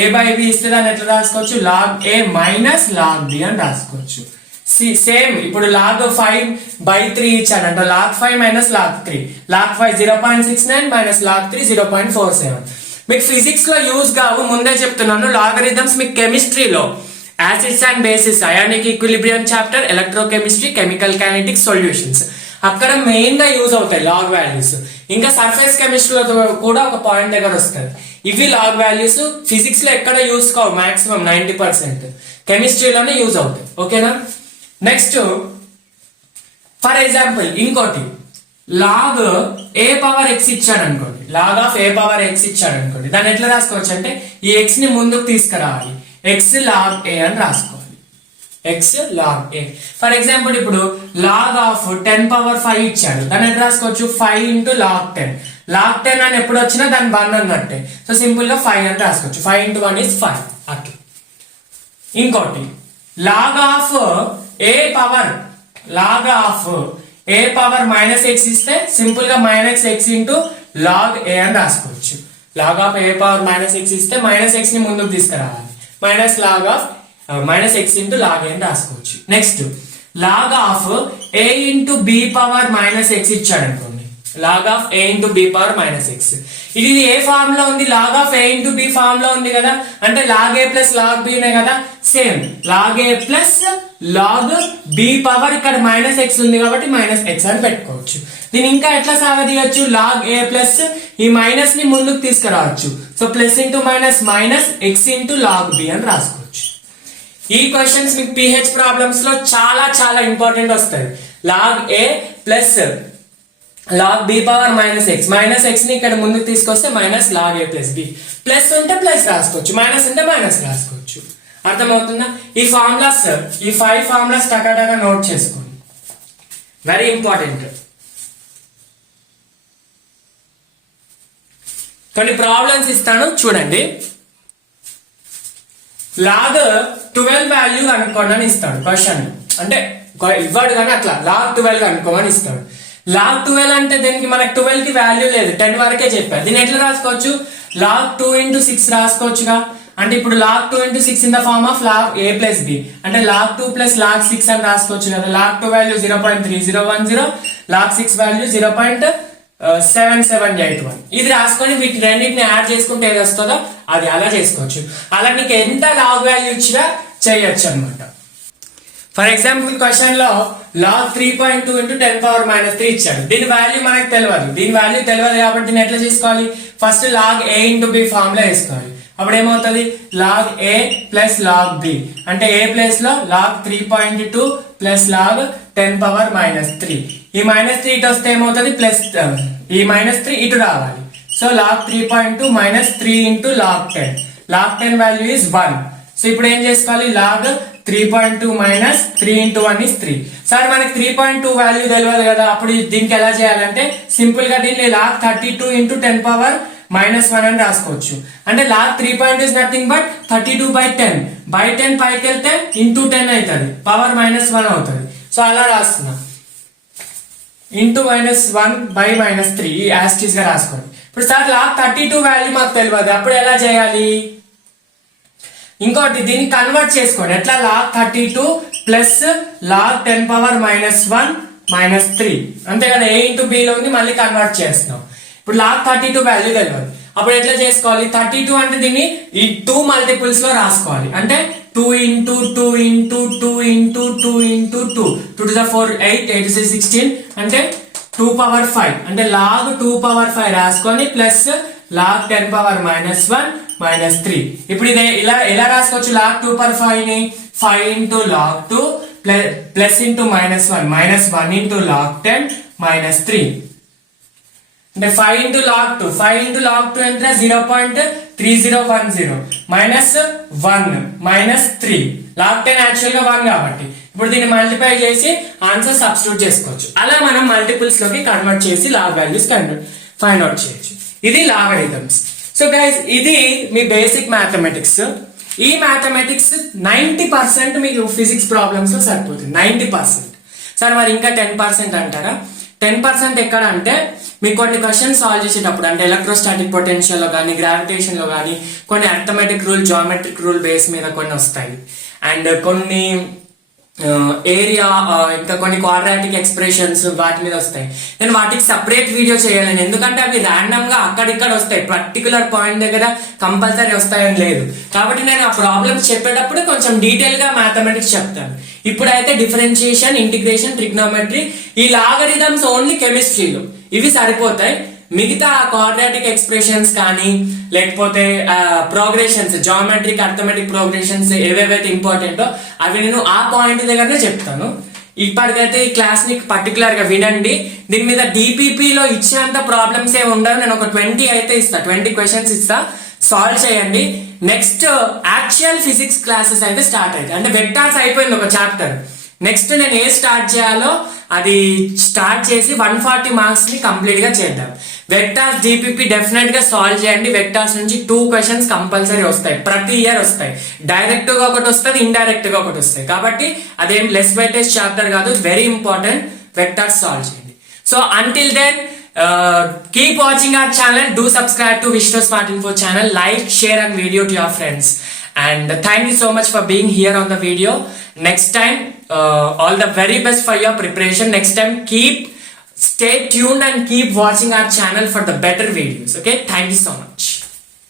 a by b ఇస్తే దాన్ని ఎట్లా రాసుకోవచ్చు? log a minus log b అని రాసుకోవచ్చు. సేమ్ ఇప్పుడు log 5 by 3 ఇచ్చాడంట, log 5 minus log 3, log 5 0.69 minus log 3 0.47. మీకు ఫిజిక్స్ లో యూజ్ కావు, ముందే చెప్తున్నాను. లాగరిథమ్స్ మీకు కెమిస్ట్రీలో acids and basis, ionic equilibrium chapter, electrochemistry, chemical kinetics, solutions, అక్కడ మెయిన్ గా యూజ్ అవుతాయి లాగ్ వాల్యూస్. ఇంకా సర్ఫేస్ కెమిస్ట్రీలో కూడా ఒక పాయింట్ దగ్గర వస్తుంది. ఇవి లాగ్ వాల్యూస్ ఫిజిక్స్ లో ఎక్కడ యూజ్ కావు, మాక్సిమం 90%. కెమిస్ట్రీలోనే యూజ్ అవుతాయి. ఓకేనా? నెక్స్ట్ ఫర్ ఎగ్జాంపుల్ ఇంకోటి log a పవర్ x ఇచ్చాడు అనుకోండి, log of a power x ఇచ్చాడు అనుకోండి, దాన్ని ఎట్లా రాసుకోవచ్చు అంటే ఈ x ని ముందుకు తీసుకురావాలి, x log a అని రాసుకోవాలి. x log a. For example ఇప్పుడు log of 10 పవర్ 5 ఇచ్చాడు, దాన్ని ఎట్లా రాసుకోవచ్చు? 5 into log 10. log 10 అని ఎప్పుడు వచ్చినా దాని 1 అన్నట్టే. సో సింపుల్ గా 5 అని రాసుకోవచ్చు. 5 into 1 is 5 అట్లా. ఇంకోటి log of a power a power minus x ఇస్తే సింపుల్ గా minus x into log a అని రాసుకోవచ్చు. log of a power minus x ఇస్తే మైనస్ x ని ముందుకు తీసుకురావాలి, minus log of minus x into log a అని రాసుకోవచ్చు. Next log of a into b power minus x ఇచ్చాడు అనుకోండి, log of a into b power minus x. ఇది ఏ form లో ఉంది? log of a into b form లో ఉంది కదా, అంటే log a plus log b నే కదా. Same log a plus log b power ఇక్కడ మైనస్ x ఉంది కాబట్టి మైనస్ x అని పెట్టుకోవచ్చు. దీని ఇంకా ఎట్లా సాగదీయచ్చు? log a ప్లస్ ఈ మైనస్ ని ముందుకు తీసుకురావచ్చు. So plus into minus minus x into log b అని రాసుకోవచ్చు. ఈ క్వశ్చన్స్ మీకు PH ప్రాబ్లమ్స్ లో చాలా చాలా ఇంపార్టెంట్ వస్తాయి. log a plus log b power minus x ని ఇక్కడ ముందుకు తీసుకొస్తే minus log a plus b, plus ఉంటే ప్లస్ రాసుకోవచ్చు, మైనస్ ఉంటే మైనస్ రాసుకోవచ్చు. అర్థమవుతుందా? ఈ ఫార్ములాస్, ఈ 5 ఫార్ములాస్ టకాటగా నోట్ చేసుకోండి, వెరీ ఇంపార్టెంట్. కొన్ని ప్రాబ్లమ్స్ ఇస్తాను చూడండి. log 12 వాల్యూ కనుక్కోండి అని ఇస్తాడు క్వశ్చన్, అంటే ఇవ్వడు కానీ అట్లా log 12 కనుక్కోమని ఇస్తాడు. log 12 అంటే దీనికి మనకి 12 కి వాల్యూ లేదు, 10 వరకే చెప్పారు. దీన్ని ఎట్లా రాసుకోవచ్చు? log 2 into 6 రాసుకోవచ్చుగా. అంటే ఇప్పుడు log 2 into 6 in the form of log a plus b, అంటే log 2 plus log 6 అని రాసుకోవచ్చు కదా. log 2 value 0.3010, log 6 value 0.7781. ఇది రాసుకొని వీటి రెండింటిని యాడ్ చేసుకుంటే ఏది వస్తుందో అది అలా చేసుకోవచ్చు. అలా నీకు ఎంత లాగ్ వాల్యూ ఇచ్చినా చేయొచ్చు అనమాట. ఫర్ ఎగ్జాంపుల్ క్వశ్చన్ లో log 3.2 into 10 పవర్ మైనస్ 3 ఇచ్చాడు. దీని వాల్యూ మనకు తెలియదు, కాబట్టి నేను ఎట్లా చేసుకోవాలి? First log a into b form లో వేసుకోవాలి. అప్పుడు ఏమవుతుంది? log a plus log b, అంటే a ప్లేస్ లో log 3.2 plus log 10 power minus 3. ఈ మైనస్ 3 ఇటు వస్తే ఏమవుతుంది? ప్లస్ ఈ మైనస్ 3 ఇటు రావాలి. So log 3.2 minus 3 into log 10. log 10 value is 1. So ఇప్పుడు ఏం చేసుకోవాలి? log 3.2 minus 3 into 1 is 3. Sir మనకి 3.2 వాల్యూ తెలియదు కదా, అప్పుడు దీనికి ఎలా చేయాలంటే సింపుల్ గా దీన్ని log 32 ఇంటూ 10 పవర్ -1 అని రాసుకోవచ్చు. అంటే log 3 point is nothing but 32/10. by 10 పైకి వెళ్తే into 10 అవుతుంది, పవర్ -1 అవుతుంది. సో అలా రాస్తున్నా, ఇంటూ -1/-3 యాస్టీస్ గా రాసుకోండి. ఇప్పుడు సార్ log 32 వాల్యూ మాకు తెలియదు, అప్పుడు ఎలా చేయాలి? ఇంకోటి దీన్ని కన్వర్ట్ చేసుకోండి. ఎట్లా? log 32 ప్లస్ log 10⁻−1 -3 అంతే కదా, a ఇంటూ b లో ఉంది, మళ్ళీ కన్వర్ట్ చేస్తున్నాం. ఇప్పుడు log 32 వాల్యూ తెలియదు, అప్పుడు ఎట్లా చేసుకోవాలి? 32 అంటే దీన్ని ఈ 2 మల్టిపుల్స్ లో రాసుకోవాలి. అంటే 2 into 2 into 2 into 2 into 2 2 to the 4 8 8 to 16 అంటే 2⁵. అంటే log 2⁵ రాసుకొని ప్లస్ log 10⁻−1 -3. ఇప్పుడు ఇది ఎలా రాసుకోవచ్చు? log 2⁵ ని 5 into log 2 plus into -1 -1 into log 10 -3. అంటే 5 into log 2 5 into log 2 ఎంత? 0.3010 -1 -3. log 10 యాక్చువల్ గా 1 కాబట్టి ఇప్పుడు దీన్ని మల్టిప్లై చేసి ఆన్సర్ సబ్స్టిట్యూట్ చేసుకోవచ్చు. అలా మనం మల్టిపుల్స్ లోకి కన్వర్ట్ చేసి లాగ్ వాల్యూస్ ఫైండ్ అవుట్ చేయొచ్చు. ఇది లాగరిథమ్స్. సో గైస్, ఇది మీ బేసిక్ మ్యాథమెటిక్స్. ఈ మ్యాథమెటిక్స్ 90% మీకు ఫిజిక్స్ ప్రాబ్లమ్స్ లో సరిపోతుంది. 90%. సార్ మరి ఇంకా 10% అంటారా? 10% ఎక్కడ అంటే మీకు కొన్ని క్వశ్చన్స్ సాల్వ్ చేసేటప్పుడు, అంటే ఎలక్ట్రోస్టాటిక్ పొటెన్షియల్ లో కానీ గ్రావిటేషన్ లో కానీ కొన్ని arithmetic rule, geometric rule base మీద కొన్ని వస్తాయి. అండ్ కొన్ని ఏరియా, ఇంకా కొన్ని క్వాడ్రాటిక్ ఎక్స్ప్రెషన్స్ వాటి మీద వస్తాయి. నేను వాటికి సపరేట్ వీడియో చేయాలని, ఎందుకంటే అవి ర్యాండమ్ గా అక్కడిక్కడ వస్తాయి, పర్టికులర్ పాయింట్ దగ్గర కంపల్సరీ వస్తాయని లేదు. కాబట్టి నేను ఆ ప్రాబ్లమ్స్ చెప్పేటప్పుడు కొంచెం డీటెయిల్ గా మ్యాథమెటిక్స్ చెప్తాను. ఇప్పుడైతే డిఫరెన్షియేషన్, ఇంటిగ్రేషన్, ట్రిగ్నోమెట్రీ, ఈ లాగరిథమ్స్ ఓన్లీ కెమిస్ట్రీలో ఇవి సరిపోతాయి. మిగతా క్వాడ్రాటిక్ ఎక్స్ప్రెషన్స్ కానీ లేకపోతే ప్రోగ్రెషన్స్, జామెట్రిక్, అర్థమెటిక్ ప్రోగ్రెషన్స్ ఏవేవైతే ఇంపార్టెంటో అవి నేను ఆ పాయింట్ దగ్గరనే చెప్తాను. ఇప్పటికైతే ఈ క్లాస్ ని పర్టికులర్ గా వినండి. దీని మీద డిపిపిలో ఇచ్చేంత ప్రాబ్లమ్స్ ఏమి ఉండవు. నేను ఒక 20 అయితే ఇస్తా, 20 క్వశ్చన్స్ ఇస్తా, సాల్వ్ చేయండి. నెక్స్ట్ యాక్చువల్ ఫిజిక్స్ క్లాసెస్ అయితే స్టార్ట్ అవుతాయి. అంటే వెక్టార్స్ అయిపోయింది ఒక చాప్టర్. నెక్స్ట్ నేను ఏ స్టార్ట్ చేయాలో అది స్టార్ట్ చేసి 140 మార్క్స్ ని కంప్లీట్ గా చేద్దాం. వెక్టార్స్ డిపిపి డెఫినెట్ గా సాల్వ్ చేయండి. వెక్టార్స్ నుంచి 2 క్వశ్చన్స్ కంపల్సరీ వస్తాయి, ప్రతి ఇయర్ వస్తాయి. డైరెక్ట్ గా ఒకటి వస్తుంది, ఇండైరెక్ట్ గా ఒకటి వస్తాయి. కాబట్టి అదేం లెస్ వెయిటేజ్ చాప్టర్ కాదు, వెరీ ఇంపార్టెంట్. వెక్టార్స్ సాల్వ్ చేయండి. So until then, keep watching our channel. Do subscribe to Vishnu Smart Info channel. Like, share and video to your friends. And thank you so much for being here on the video. Next time, all the very best for your preparation. Next time, stay tuned and keep watching our channel for the better videos. Okay, thank you so much.